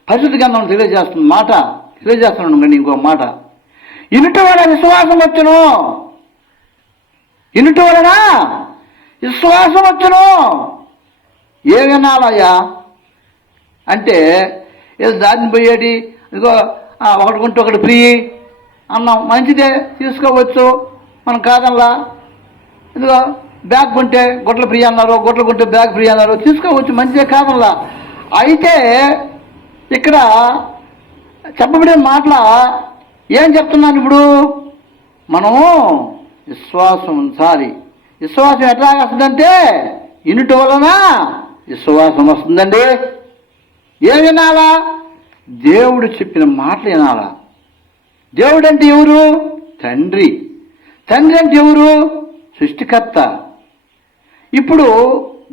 పరిశుద్ధ గ్రంథం తెలియజేస్తున్నాను. కానీ ఇంకో మాట, ఇనుట వలన విశ్వాసం వచ్చును. ఇనుట వలన విశ్వాసం వచ్చును. ఏ వినాలయ్యా అంటే, ఏదో దారిని పోయేది, ఇదిగో ఒకటి కొంటే ఒకటి ఫ్రీ అన్నాం, మంచిదే తీసుకోవచ్చు, మనం కాదల్లా. ఇదిగో బ్యాగ్ కొంటే గొడ్ల ఫ్రీ అన్నారు, గొడ్లు కొంటే బ్యాగ్ ఫ్రీ అన్నారు, తీసుకోవచ్చు, మంచిదే కాదల్లా. అయితే ఇక్కడ చెప్పబడిన మాటల ఏం చెప్తున్నాను ఇప్పుడు, మనము విశ్వాసం ఉంచాలి. విశ్వాసం ఎట్లా వస్తుందంటే ఇనుట వలన విశ్వాసం వస్తుందండి. ఏం వినాలా? దేవుడు చెప్పిన మాటలు వినాలా. దేవుడు అంటే ఎవరు? తండ్రి. తండ్రి అంటే ఎవరు? సృష్టికర్త. ఇప్పుడు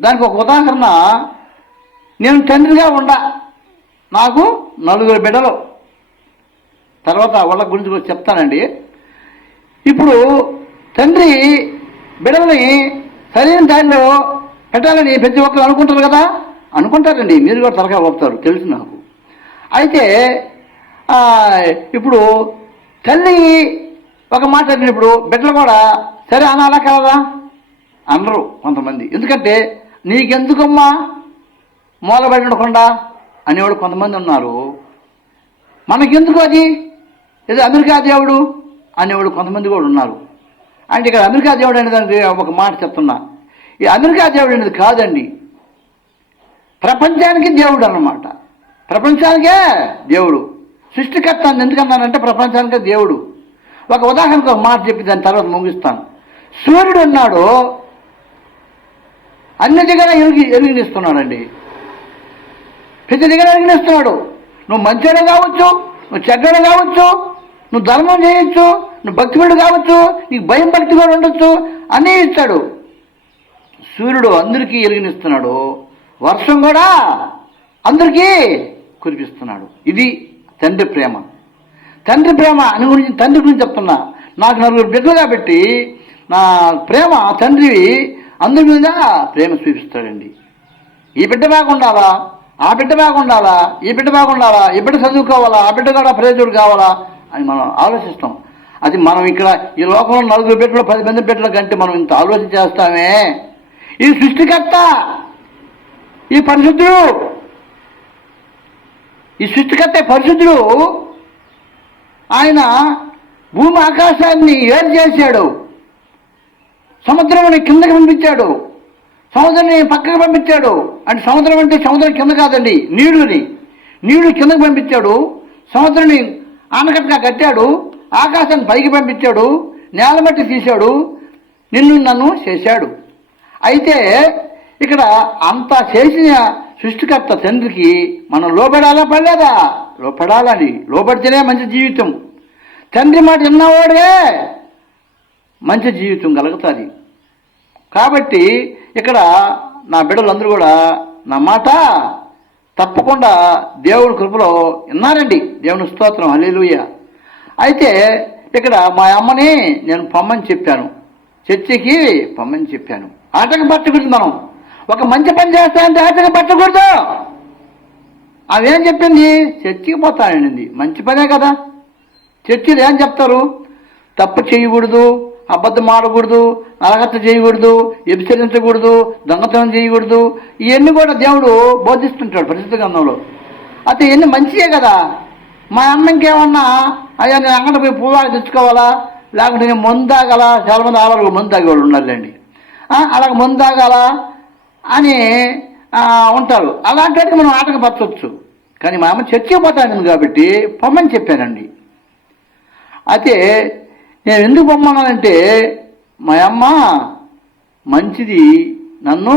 దానికి ఒక ఉదాహరణ, నేను తండ్రిగా నాకు 4 బిడ్డలు, తర్వాత వాళ్ళ గురించి కూడా చెప్తానండి. ఇప్పుడు తండ్రి బిడ్డల్ని సరైన దారిలో పెట్టాలని ప్రతి ఒక్కరు అనుకుంటారు కదా, అనుకుంటారండి. మీరు కూడా తలకాయ పోతారు, తెలుసు నాకు. అయితే ఇప్పుడు తల్లి ఒక మాట అడిగినప్పుడు బిడ్డలు కూడా సరే అనాలా కాదా అనరు కొంతమంది. ఎందుకంటే నీకెందుకమ్మా మూలబడినకుండా అనేవాడు కొంతమంది ఉన్నారు. మనకెందుకు అది, ఏదో అమెరికా దేవుడు అనేవాడు కొంతమంది కూడా ఉన్నారు. అంటే ఇక్కడ అమెరికా దేవుడు అనేదానికి ఒక మాట చెప్తున్నా, ఈ అమెరికా దేవుడు అనేది కాదండి, ప్రపంచానికి దేవుడు అన్నమాట. ప్రపంచానికే దేవుడు, సృష్టికర్త. ఎందుకన్నానంటే ప్రపంచానికే దేవుడు. ఒక ఉదాహరణకు ఒక మాట చెప్పి దాని తర్వాత ముగిస్తాను. సూర్యుడు ఉన్నాడు, అన్ని దగ్గర ఎరిగినిస్తున్నాడండి, ప్రతి దగ్గర ఎరిగినిస్తున్నాడు. నువ్వు మంచివాడే కావచ్చు, నువ్వు చెడ్డవాడే కావచ్చు, నువ్వు ధర్మం చేయొచ్చు, నువ్వు భక్తిపరుడు కావచ్చు, నీకు భయం భక్తి కూడా ఉండొచ్చు, అన్నీ ఇస్తాడు. సూర్యుడు అందరికీ వెలుగునిస్తున్నాడు, వర్షం కూడా అందరికీ కురిపిస్తున్నాడు. ఇది తండ్రి ప్రేమ. తండ్రి ప్రేమ అని గురించి తండ్రి గురించి చెప్తున్నా. నాకు 4 బిడ్డలు కాబట్టి నా ప్రేమ తండ్రి అందరి మీద ప్రేమ చూపిస్తాడండి. ఈ బిడ్డ బాగుండాలా, ఆ బిడ్డ బాగుండాలా, ఈ బిడ్డ బాగుండాలా, ఈ బిడ్డ చదువుకోవాలా, ఆ బిడ్డ కూడా ప్రయోజకుడు కావాలా అని మనం ఆలోచిస్తాం. అది మనం ఇక్కడ ఈ లోకంలో 4 బిడ్డలు 10 మంది బిడ్డల కంటే మనం ఇంత ఆలోచన చేస్తామే. ఈ సృష్టికర్త, ఈ పరిశుద్ధుడు, ఈ సృష్టికర్త పరిశుద్ధుడు ఆయన భూమి ఆకాశాన్ని ఏరు చేశాడు, సముద్రం కిందకి పంపించాడు, సముద్రాన్ని పక్కకు పంపించాడు. అంటే సముద్రం అంటే సముద్రం కింద కాదండి, నీళ్లు కిందకి పంపించాడు, సముద్రాన్ని ఆనకట్టుగా కట్టాడు, ఆకాశాన్ని పైకి పంపించాడు, నేల మట్టి తీశాడు, నిన్ను నన్ను చేశాడు. అయితే ఇక్కడ అంతా చేసిన సృష్టికర్త తండ్రికి మనం లోబడాలా పడలేదా? లోపడాలని. లోబడితేనే మంచి జీవితం. తండ్రి మాట విన్నవాడే మంచి జీవితం కలుగుతుంది. కాబట్టి ఇక్కడ నా బిడ్డలందరూ కూడా నా మాట తప్పకుండా దేవుడి కృపలో విన్నారండి. దేవుని స్తోత్రం, హల్లెలూయా. అయితే ఇక్కడ మా అమ్మని నేను పొమ్మని చెప్పాను, చర్చికి పొమ్మని చెప్పాను. ఆటంకం పట్టకూడదు. మనం ఒక మంచి పని చేస్తానంటే ఆటంకం పట్టకూడదు. అవేం చెప్పింది? చర్చికి పోతానండి. మంచి పనే కదా. చర్చిలు ఏం చెప్తారు? తప్పు చేయకూడదు, అబద్ధం ఆడకూడదు, నరహత్య చేయకూడదు, వ్యభిచరించకూడదు, దొంగతనం చేయకూడదు. ఇవన్నీ కూడా దేవుడు బోధిస్తుంటాడు పరిశుద్ధ గ్రంథంలో. అయితే ఇవన్నీ మంచియే కదా. మా అమ్మ ఇంకేమన్నా అయ్యా నేను అంగడి పోయి పువ్వాలు తెచ్చుకోవాలా, లేకుంటే నేను మందు తాగాల, చాలామంది ఆడవాళ్ళు మందు తాగేవాళ్ళు ఉన్నారులేండి, అలాగ మందు తాగాల అని ఉంటారు. అలాంటి మనం ఆటంకపరచవచ్చు. కానీ మా అమ్మ చర్చికి పోతాను కాబట్టి పొమ్మని చెప్పానండి. అయితే నేను ఎందుకు పొమ్మన్నానంటే మా అమ్మ మంచిది, నన్ను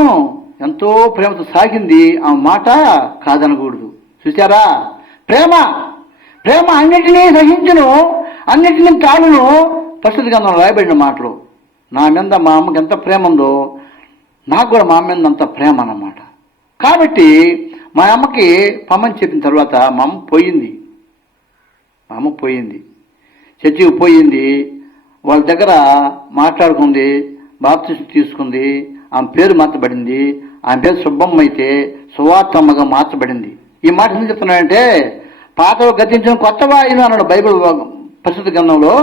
ఎంతో ప్రేమతో సాగింది, ఆ మాట కాదనకూడదు. చూసారా? ప్రేమ ప్రేమ అన్నిటినీ సహించును, అన్నిటినీ తాళును. పరిశుద్ధ గ్రంథంలో రాయబడిన మాటలు. నా మీద మా అమ్మకి ఎంత ప్రేమ ఉందో నాకు కూడా మా అమ్మ మీద అంత ప్రేమ అన్నమాట. కాబట్టి మా అమ్మకి పొమ్మని చెప్పిన తర్వాత మా అమ్మ పోయింది, చర్చికి పోయింది. వాళ్ళ దగ్గర మాట్లాడుకుంది, బాప్తిసం తీసుకుంది. ఆమె పేరు మార్చబడింది. ఆమె పేరు సుబ్బమ్మ అయితే సువార్తమ్మగా మార్చబడింది. ఈ మాట ఎందుకు చెప్తున్నాడంటే పాతవు గతించిన కొత్త వాయిను అన్నాడు బైబిల్ పరిశుద్ధ గ్రంథంలో.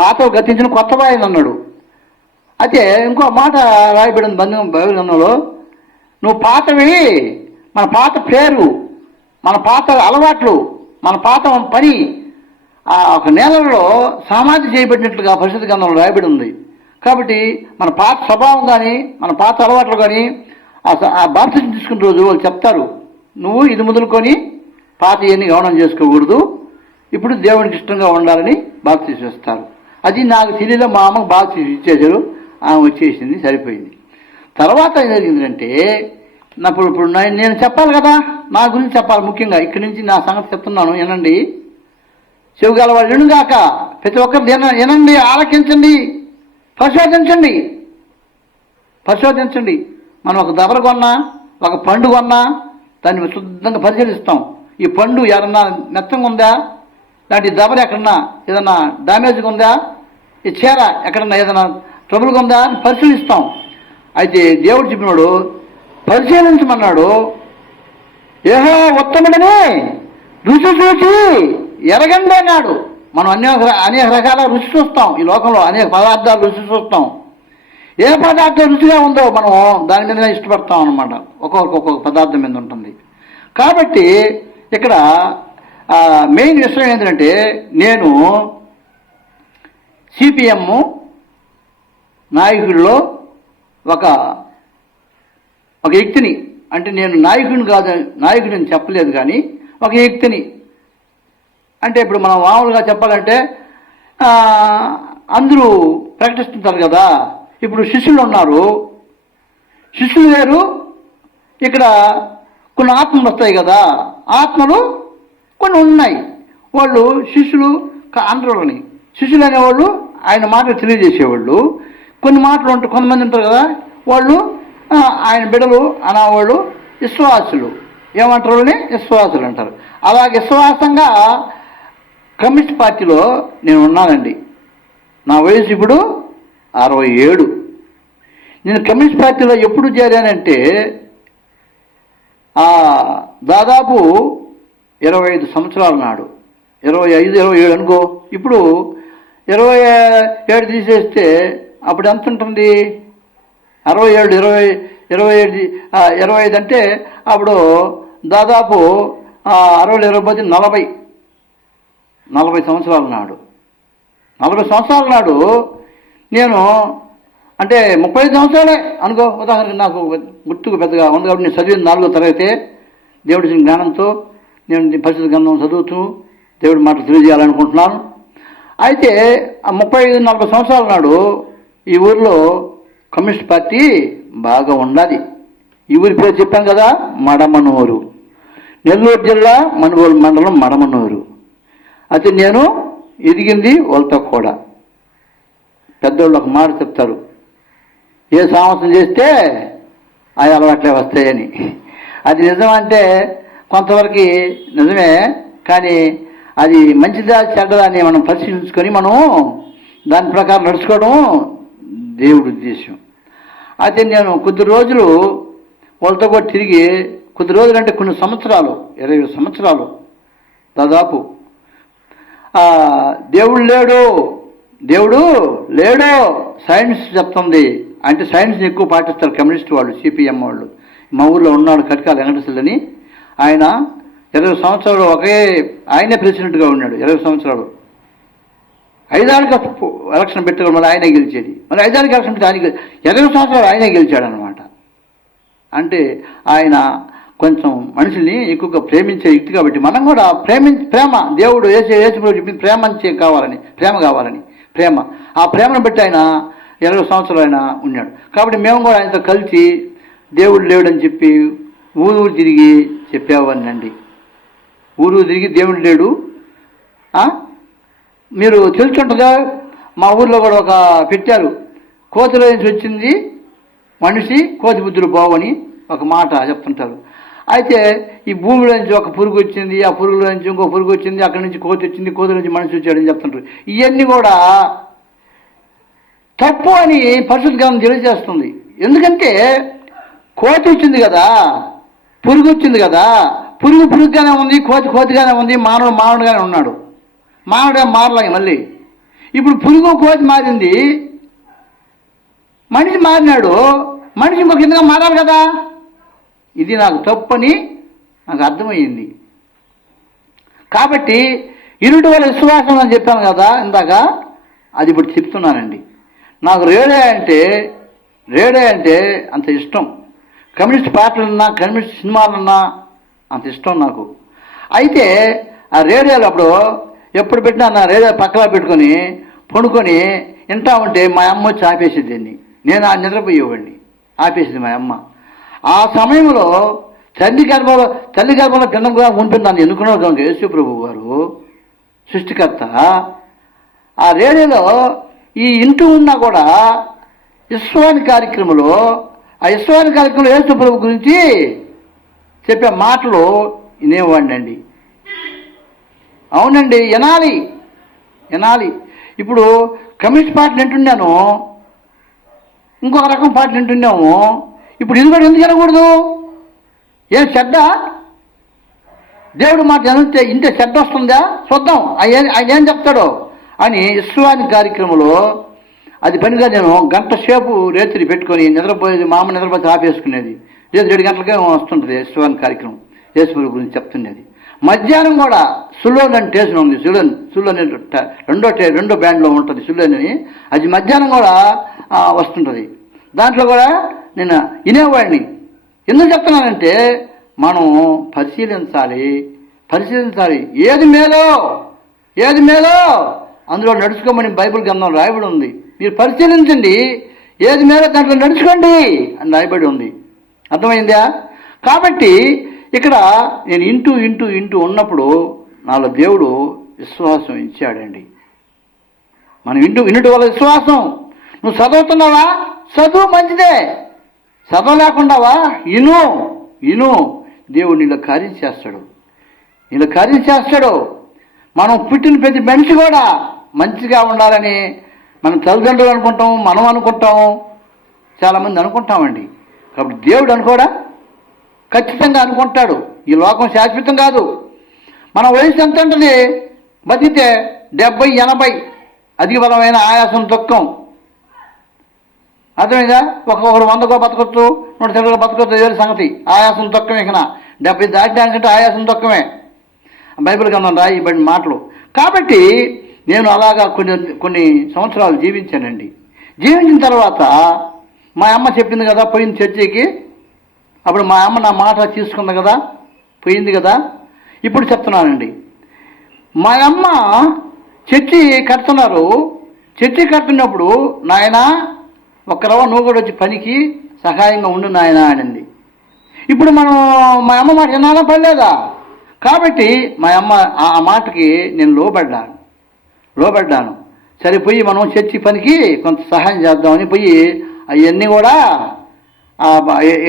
పాతవు గతించిన కొత్త వాయిను అన్నాడు. అయితే ఇంకో మాట రాయబడింది బైబిల్ గ్రంథంలో, నువ్వు పాతవి, మన పాత పేరు, మన పాత అలవాట్లు, మన పాత పని ఒక నేలలో సమాధి చేయబడినట్లుగా పరిశుద్ధ గ్రంథంలో రాయబడి ఉంది. కాబట్టి మన పాత స్వభావం కానీ మన పాత అలవాట్లు కానీ ఆ బాప్తిసం తీసుకున్న రోజు వాళ్ళు చెప్తారు, నువ్వు ఇది మొదలుకొని పాత ఇవన్నీ గమనం చేసుకోకూడదు, ఇప్పుడు దేవునికి ఇష్టంగా ఉండాలని బాప్తిసం ఇస్తారు. అది నాకు తెలియదు. మా అమ్మకు బాప్తిసం ఇచ్చేసారు, ఆమె వచ్చేసింది, సరిపోయింది. తర్వాత ఏం జరిగిందంటే ఇప్పుడు నేను చెప్పాలి కదా, నా గురించి చెప్పాలి. ముఖ్యంగా ఇక్కడి నుంచి నా సంగతి చెప్తున్నాను, వినండి. చెవిగల వాళ్ళు వినుగాక, ప్రతి ఒక్కరు వినండి, ఆలకించండి, పరిశోధించండి. మనం ఒక దబర కొన్నా, ఒక పండు కొన్నా దాన్ని శుద్ధంగా పరిశీలిస్తాం. ఈ పండు ఏదన్నా మెత్తంగా ఉందా, లాంటి దబర ఎక్కడన్నా ఏదన్నా డ్యామేజ్గా ఉందా, ఈ చీర ఎక్కడన్నా ఏదైనా ట్రబుల్గా ఉందా అని పరిశీలిస్తాం. అయితే దేవుడు చెప్పినాడు పరిశీలించమన్నాడు. ఏహో ఉత్తముడని రుచి చూసి ఎరగండి అన్నాడు. మనం అనేక రకాల రుచి చూస్తాం. ఈ లోకంలో అనేక పదార్థాలు రుచి చూస్తాం. ఏ పదార్థం రుచిగా ఉందో మనం దాని మీద ఇష్టపడతాం అన్నమాట. ఒక్కొక్క పదార్థం మీద ఉంటుంది. కాబట్టి ఇక్కడ మెయిన్ విషయం ఏంటంటే, నేను సిపిఎం నాయకుల్లో ఒక వ్యక్తిని, అంటే నేను నాయకుడిని చెప్పలేదు, కానీ ఒక వ్యక్తిని. అంటే ఇప్పుడు మనం మామూలుగా చెప్పాలంటే అందరూ ప్రకటిస్తుంటారు కదా. ఇప్పుడు శిష్యులు ఉన్నారు, శిష్యులు వేరు. ఇక్కడ కొన్ని ఆత్మలు వస్తాయి కదా, ఆత్మలు కొన్ని ఉన్నాయి. వాళ్ళు శిష్యులు అనరులని. శిష్యులు అనేవాళ్ళు ఆయన మాటలు తెలియజేసేవాళ్ళు. కొన్ని మాటలు ఉంటాయి, కొంతమంది ఉంటారు కదా, వాళ్ళు ఆయన బిడ్డలు అనేవాళ్ళు విశ్వాసులు. ఏమంటారు వాళ్ళని? విశ్వాసులు అంటారు. అలాగే విశ్వాసంగా కమ్యూనిస్ట్ పార్టీలో నేను ఉన్నానండి. నా వయసు ఇప్పుడు 67. నేను కమ్యూనిస్ట్ పార్టీలో ఎప్పుడు చేరానంటే దాదాపు 25 సంవత్సరాల నాడు, 25, 27 అనుకో. ఇప్పుడు 27 తీసేస్తే అప్పుడు ఎంత ఉంటుంది? 67, 27, 25 అంటే అప్పుడు దాదాపు 60, 20, 40 సంవత్సరాల నాడు. 40 సంవత్సరాల నాడు నేను అంటే 35 సంవత్సరాలే అనుకో. ఉదాహరణకి నాకు గుర్తుకు పెద్దగా ఉంది కాబట్టి నేను చదివిన 4వ తరగతి దేవుడి జ్ఞానంతో నేను పరిశుద్ధ గ్రంథం చదువుతూ దేవుడి మాటలు తెలియజేయాలనుకుంటున్నాను. అయితే ఆ 35-40 సంవత్సరాల నాడు ఈ ఊరిలో కమ్యూనిస్ట్ పార్టీ బాగా ఉండాలి. ఈ ఊరి పేరు చెప్పాం కదా, మడమనూరు. నెల్లూరు జిల్లా మనుగోలు మండలం మడమనూరు. అయితే నేను ఎదిగింది వాళ్ళతో కూడా. పెద్దోళ్ళు ఒక మాట చెప్తారు, ఏ సాహసం చేస్తే ఆ అలవాట్లే వస్తాయని. అది నిజమంటే కొంతవరకు నిజమే, కానీ అది మంచిదా చెడ్డదా అని మనం పరిశీలించుకొని మనం దాని ప్రకారం నడుచుకోవడం దేవుడి ఉద్దేశం. అయితే నేను కొద్ది రోజులు వాళ్ళతో కూడా తిరిగి, కొద్ది రోజులు అంటే కొన్ని సంవత్సరాలు, 20 సంవత్సరాలు దాదాపు, దేవుడు లేడు సైన్స్ చెప్తుంది అంటే సైన్స్ని ఎక్కువ పాటిస్తారు కమ్యూనిస్ట్ వాళ్ళు, సిపిఎం వాళ్ళు. మా ఊళ్ళో ఉన్నాడు కటికాల వెంకటేశ్వరుని. ఆయన 20 సంవత్సరాలు ఆయనే ప్రెసిడెంట్గా ఉన్నాడు. 20 సంవత్సరాలు 5 ఏళ్ళకి ఎలక్షన్ పెట్టుకోవడం మళ్ళీ ఆయనే గెలిచేది. మళ్ళీ 5 ఏళ్ళకి ఎలక్షన్ పెట్టి ఆయన 20 సంవత్సరాలు ఆయనే గెలిచాడు అనమాట. అంటే ఆయన కొంచెం మనుషుల్ని ఎక్కువగా ప్రేమించే వ్యక్తి కాబట్టి మనం కూడా ప్రేమ దేవుడు యేసు చెప్పింది ప్రేమ కావాలని ఆ ప్రేమను బట్టి ఆయన 20 సంవత్సరాలు ఆయన ఉన్నాడు. కాబట్టి మేము కూడా ఆయనతో కలిసి దేవుడు లేడని చెప్పి ఊరు తిరిగి చెప్పేవాడినండి. ఊరు తిరిగి దేవుడు లేడు. మీరు తెలుసుకుంటుందా, మా ఊర్లో కూడా ఒక పెట్టారు, కోతిలో నుంచి వచ్చింది మనిషి, కోతి బుద్ధులు బావని ఒక మాట చెప్తుంటారు. అయితే ఈ భూమిలో నుంచి ఒక పురుగు వచ్చింది, ఆ పురుగులో నుంచి ఇంకో పురుగు వచ్చింది, అక్కడి నుంచి కోతి వచ్చింది, కోతి నుంచి మనిషి వచ్చాడని చెప్తుంటారు. ఇవన్నీ కూడా తప్పు అని పరిశుద్ధ గ్రంథం తెలియజేస్తుంది. ఎందుకంటే కోతి వచ్చింది కదా, పురుగు వచ్చింది కదా, పురుగు పురుగుగానే ఉంది, కోతిగానే ఉంది, మానవుడుగానే ఉన్నాడు. మానవుడే మారలే. మళ్ళీ ఇప్పుడు పురుగు కోతి మారింది, మనిషి మారినాడు, మనిషి ఇంకొక కిందగా మారాలి కదా. ఇది నాకు తప్పని నాకు అర్థమయ్యింది. కాబట్టి ఇరుటి వల్ల విశ్వాసం అని చెప్పాను కదా ఇందాక, అది ఇప్పుడు చెప్తున్నానండి. నాకు రేడియో అంటే అంత ఇష్టం. కమ్యూనిస్ట్ పార్టీలన్నా కమ్యూనిస్ట్ సినిమాలన్నా అంత ఇష్టం నాకు. అయితే ఆ రేడియోలు అప్పుడు ఎప్పుడు పెట్టినా నా రేడియో పక్కన పెట్టుకొని పడుకొని వింటా ఉంటే మా అమ్మ వచ్చి ఆపేసేది దీన్ని. నేను ఆ నిద్రపోయేవాడిని, ఆపేసింది మా అమ్మ. ఆ సమయంలో తల్లి గర్భంలో భిన్నంగా ఉంటుంది నన్ను ఎన్నుకున్నారు కనుక యేసు ప్రభు వారు సృష్టికర్త. ఆ రేడియోలో ఈ ఇంటూ ఉన్నా కూడా విశ్వాని కార్యక్రమంలో యేసు ప్రభు గురించి చెప్పే మాటలు వినేవాడినండి. అవునండి, వినాలి. ఇప్పుడు కమ్యూనిస్ట్ పార్టీలు వింటున్నాను, ఇంకొక రకం పార్టీలు వింటున్నాము. ఇప్పుడు ఇది కూడా ఎందుకు వినకూడదు? ఏం చెడ్డ? దేవుడు మాట చదివితే ఇంటే చెడ్డ వస్తుందా? చూద్దాం ఆయన ఏం చెప్తాడో అని విశ్వాని కార్యక్రమంలో అది పనిగా నేను గంట సేపు రేత్రి పెట్టుకొని నిద్రపోయేది. మా అమ్మ నిద్రపోతే ఆపేసుకునేది. లేదు 7 గంటలకే వస్తుంటుంది విశ్వాని కార్యక్రమం, యేసు గురించి చెప్తున్నది. మధ్యాహ్నం కూడా సులోన్ అని స్టేషన్ ఉంది, సులోన్ రెండో బ్యాండ్లో ఉంటుంది సులోన్ అని. అది మధ్యాహ్నం కూడా వస్తుంటుంది. దాంట్లో కూడా నేను వినేవాడిని. ఎందుకు చెప్తున్నానంటే మనం పరిశీలించాలి. ఏది మేలో అందులో నడుచుకోమని బైబిల్ గ్రంథం రాయబడి ఉంది. మీరు పరిశీలించండి, ఏది మేలో దాంట్లో నడుచుకోండి అని రాయబడి ఉంది. అర్థమైందా? కాబట్టి ఇక్కడ నేను ఇంటూ ఉన్నప్పుడు నాలో దేవుడు విశ్వాసం ఇచ్చాడండి. మనం వినుట వల్ల విశ్వాసం. నువ్వు చదువుతున్నావా? చదువు మంచిదే. చదవలేకుండావా? ఇను దేవుడు నీలో కార్యం చేస్తాడు. మనం పుట్టిన ప్రతి మనిషి కూడా మంచిగా ఉండాలని మన తల్లిదండ్రులు అనుకుంటాం, మనం అనుకుంటాం, చాలామంది అనుకుంటామండి. కాబట్టి దేవుడు అనుకోడా? ఖచ్చితంగా అనుకుంటాడు. ఈ లోకం శాశ్వతం కాదు. మన వయసు ఎంత ఉంటుంది? బతికితే 70, 80, అధిక బలమైన ఆయాసం దుఃఖం. అర్థమైందా? ఒక్కొక్కరు 100 బతకొచ్చు, 100 బతకొచ్చు, వేరే సంగతి. ఆయాసం దుఃఖమే. ఇక 70 దాటినాకంటే ఆయాసం దుఃఖమే. బైబిల్ గ్రంథం రాయబడిన మాటలు. కాబట్టి నేను అలాగా కొన్ని సంవత్సరాలు జీవించానండి. జీవించిన తర్వాత మా అమ్మ చెప్పింది కదా, పోయింది చర్చికి. అప్పుడు మా అమ్మ నా మాట తీసుకుంది కదా, పోయింది కదా. ఇప్పుడు చెప్తున్నానండి, మా అమ్మ చర్చి కడుతున్నారు. చర్చి కడుతున్నప్పుడు, నాయన ఒక్కరవ నువ్వు కూడా వచ్చి పనికి సహాయంగా ఉండు నాయన అనింది. ఇప్పుడు మనం మా అమ్మ మాట వినాలా పడలేదా? కాబట్టి మా అమ్మ ఆ మాటకి నేను లోబడ్డాను. సరిపోయి మనం చర్చి పనికి కొంత సహాయం చేద్దామని పోయి అవన్నీ కూడా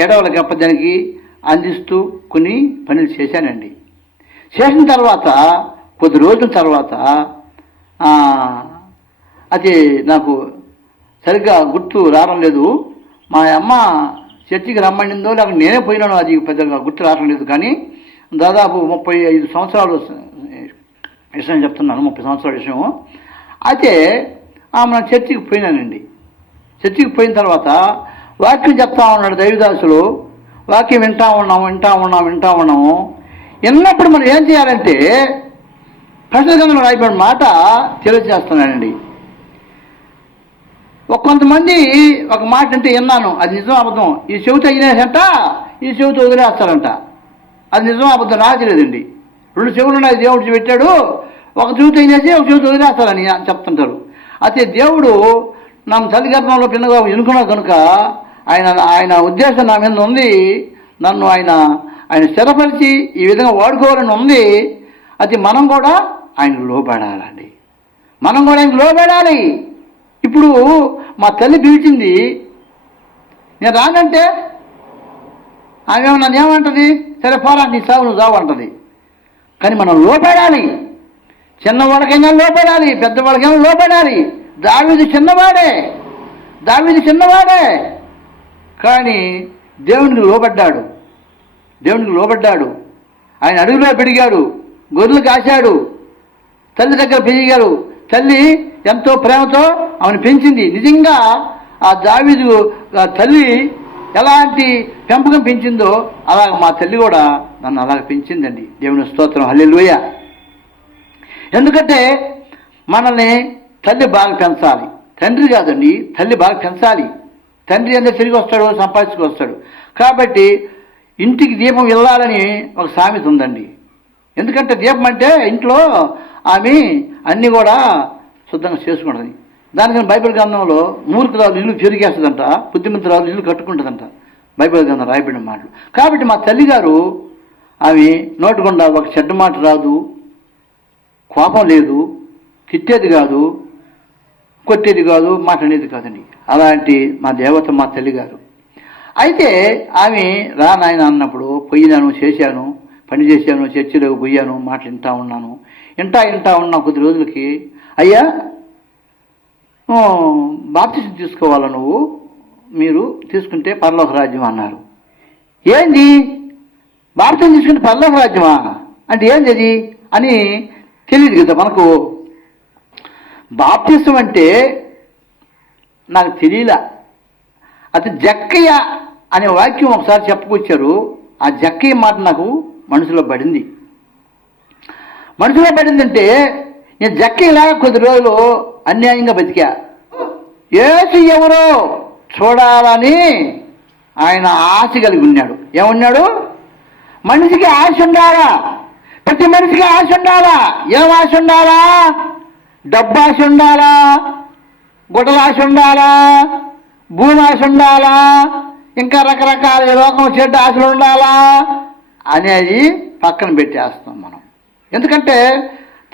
ఎడవల గప్పదానికి అందిస్తూ కొన్ని పనులు చేశానండి. చేసిన తర్వాత కొద్ది రోజుల తర్వాత అది నాకు సరిగ్గా గుర్తు రావడం లేదు. మా అమ్మ చర్చికి రమ్మనిందో లేక నేనే పోయినాను, అది పెద్దగా గుర్తు రావడం లేదు. కానీ దాదాపు 35 సంవత్సరాలు విషయం చెప్తున్నాను, 30 సంవత్సరాల విషయం. అయితే మన చర్చికి పోయినానండి. చర్చికి పోయిన తర్వాత వాక్యం చెప్తా ఉన్నాడు దైవదాసులు. వాక్యం వింటా ఉన్నాము. విన్నప్పుడు మనం ఏం చేయాలంటే ప్రశ్న గ్రంథంలో రాయబడిన మాట తెలియజేస్తున్నానండి. కొంతమంది ఒక మాట అంటే విన్నాను, అది నిజం అబద్ధం. ఈ చెవితో అయినాసంట, ఈ చెవితో వదిలేస్తారంట. అది నిజం అబద్ధం నాకు తెలియదండి. 2 చెవులు ఉన్నాయి దేవుడు పెట్టాడు. ఒక చెవితో అయినేసి ఒక చెవితో వదిలేస్తారని చెప్తుంటారు. అయితే దేవుడు నా తల్లి గర్భంలో పిన్నగా ఎన్నుకున్నా కనుక ఆయన ఉద్దేశం నా మీద ఉంది. నన్ను ఆయన స్థిరపరిచి ఈ విధంగా వాడుకోవాలని ఉంది. అది మనం కూడా ఆయనకు లోబడాలండి. ఆయనకు లోబడాలి. ఇప్పుడు మా తల్లి పిలిచింది, నేను రానంటే ఆమె నన్ను ఏమంటుంది? సరే పోరా, నీ సాగు నువ్వు చావు అంటుంది. కానీ మనం లోబడాలి. చిన్నవాడికైనా లోబడాలి, పెద్దవాడికైనా లోబడాలి. దావీదు చిన్నవాడే కానీ దేవునికి లోబడ్డాడు. ఆయన అడుగులో పెరిగాడు, గొర్రెలు కాశాడు, తల్లి దగ్గర పెరిగాడు. తల్లి ఎంతో ప్రేమతో ఆమెను పెంచింది. నిజంగా ఆ దావీదు తల్లి ఎలాంటి పెంపకం పెంచిందో అలాగ మా తల్లి కూడా నన్ను అలాగ పెంచిందండి. దేవుని స్తోత్రం, హల్లెలూయా. ఎందుకంటే మనల్ని తల్లి బాగా పెంచాలి, తండ్రి కాదండి, తల్లి బాగా పెంచాలి. తండ్రి అందరూ తిరిగి వస్తాడు, సంపాదించుకొస్తాడు. కాబట్టి ఇంటికి దీపం వెళ్ళాలని ఒక సామెత ఉందండి. ఎందుకంటే దీపం అంటే ఇంట్లో ఆమె అన్నీ కూడా శుద్ధంగా చేసుకుంటుంది. దానికని బైబిల్ గ్రంథంలో మూర్ఖురాలు ఇల్లు చెరిగేస్తుందంట, బుద్ధిమంతురాలు ఇల్లు కట్టుకుంటుందంట. బైబిల్ గ్రంథం రాయబడిన మాటలు. కాబట్టి మా తల్లిగారు ఆమె నోటుకుండా ఒక చెడ్డ మాట రాదు, కోపం లేదు, తిట్టేది కాదు, కొట్టేది కాదు, మాట అనేది కాదండి. అలాంటి మా దేవత మా తల్లిగారు. అయితే ఆమె రా నాయన అన్నప్పుడు పోయినాను, చేశాను, పని చేశాను, చర్చిలోకి పోయాను, మాటలు వింటా ఉన్నాను. వింటా కొద్ది రోజులకి, అయ్యా బాప్తిసం తీసుకోవాలా నువ్వు, మీరు తీసుకుంటే పరలోక రాజ్యం అన్నారు. ఏంది బాప్తిసం తీసుకుంటే పరలోక రాజ్యమా అంటే ఏంది అది అని తెలియదు కదా మనకు. బాప్తిసం అంటే నాకు తెలియలా. అది జక్కయ్య అనే వాక్యం ఒకసారి చెప్పుకొచ్చారు. ఆ జక్కయ్య మాట నాకు మనసులో పడిందంటే నేను జక్కయ్యలాగా కొద్ది రోజులు అన్యాయంగా బతికా. యేసు ఎవరో చూడాలని ఆయన ఆశ కలిగి ఉన్నాడు. ఏమన్నాడు? మనిషికి ఆశ ఉండాలా, ప్రతి మనిషికి ఆశ ఉండాలా. ఏం ఆశ ఉండాలా? డబ్బు ఆశ ఉండాలా, గుడ్డల ఆశ ఉండాలా, భూమి ఆశ ఉండాలా, ఇంకా రకరకాల లోకం చెడ్డ ఆశలు ఉండాలా అనేది పక్కన పెట్టేస్తాం మనం. ఎందుకంటే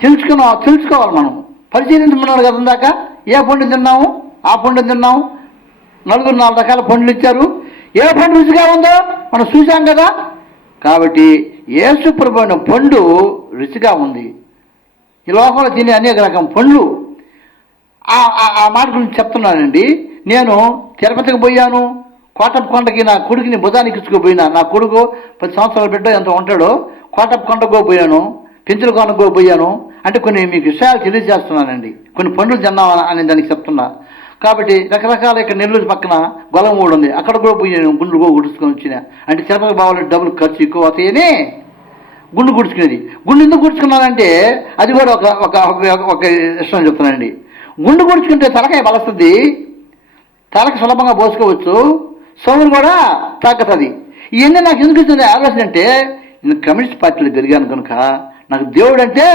తెలుసుకోవాలి మనం. పరిశీలించమన్నాడు కదా ఇందాక. ఏ పండు తిన్నాము, ఆ పండు తిన్నాము. 4 రకాల పండ్లు ఇచ్చారు. ఏ పండు రుచిగా ఉందో మనం చూసాం కదా. కాబట్టి యేసు ప్రభు అయిన పండు రుచిగా ఉంది. ఈ లోకంలో తినే అనేక రకం పండ్లు. ఆ మాట గురించి చెప్తున్నానండి. నేను తిరుపతికి పోయాను. కోటప్ప కొండకి నా కొడుకుని భుజానికి ఇచ్చుకుపోయినా. నా కొడుకు 10 సంవత్సరాల బిడ్డ ఎంత ఉంటాడో. కోటప్ప కొండకు పోయాను, పెంచుల కొండకు పోయాను. అంటే కొన్ని మీకు విషయాలు తెలియజేస్తున్నానండి. కొన్ని పండ్లు తిన్నామా అని దానికి చెప్తున్నా. కాబట్టి రకరకాల ఇక్కడ నెల్లూరు పక్కన గొల్లమూడు ఉంది, అక్కడ కూడా పోయాను. గుండు గుడుచుకొని వచ్చిన. అంటే తిరుపతి బావాలంటే డబ్బులు ఖర్చు ఎక్కువ అవుతాయని గుండు గుడుచుకునేది. గుండు ఎందుకు గుడుచుకున్నానంటే అది కూడా ఒక విషయం చెప్తున్నానండి. గుండు గుడుచుకుంటే తలకాయ బలస్తుంది, తలకు సులభంగా పోసుకోవచ్చు, సోములు కూడా తగ్గుతుంది. ఇవన్నీ నాకు ఎందుకు ఇస్తుంది ఆలోచన అంటే, నేను కమ్యూనిస్ట్ పార్టీలో పెరిగాను కనుక నాకు దేవుడు అంటే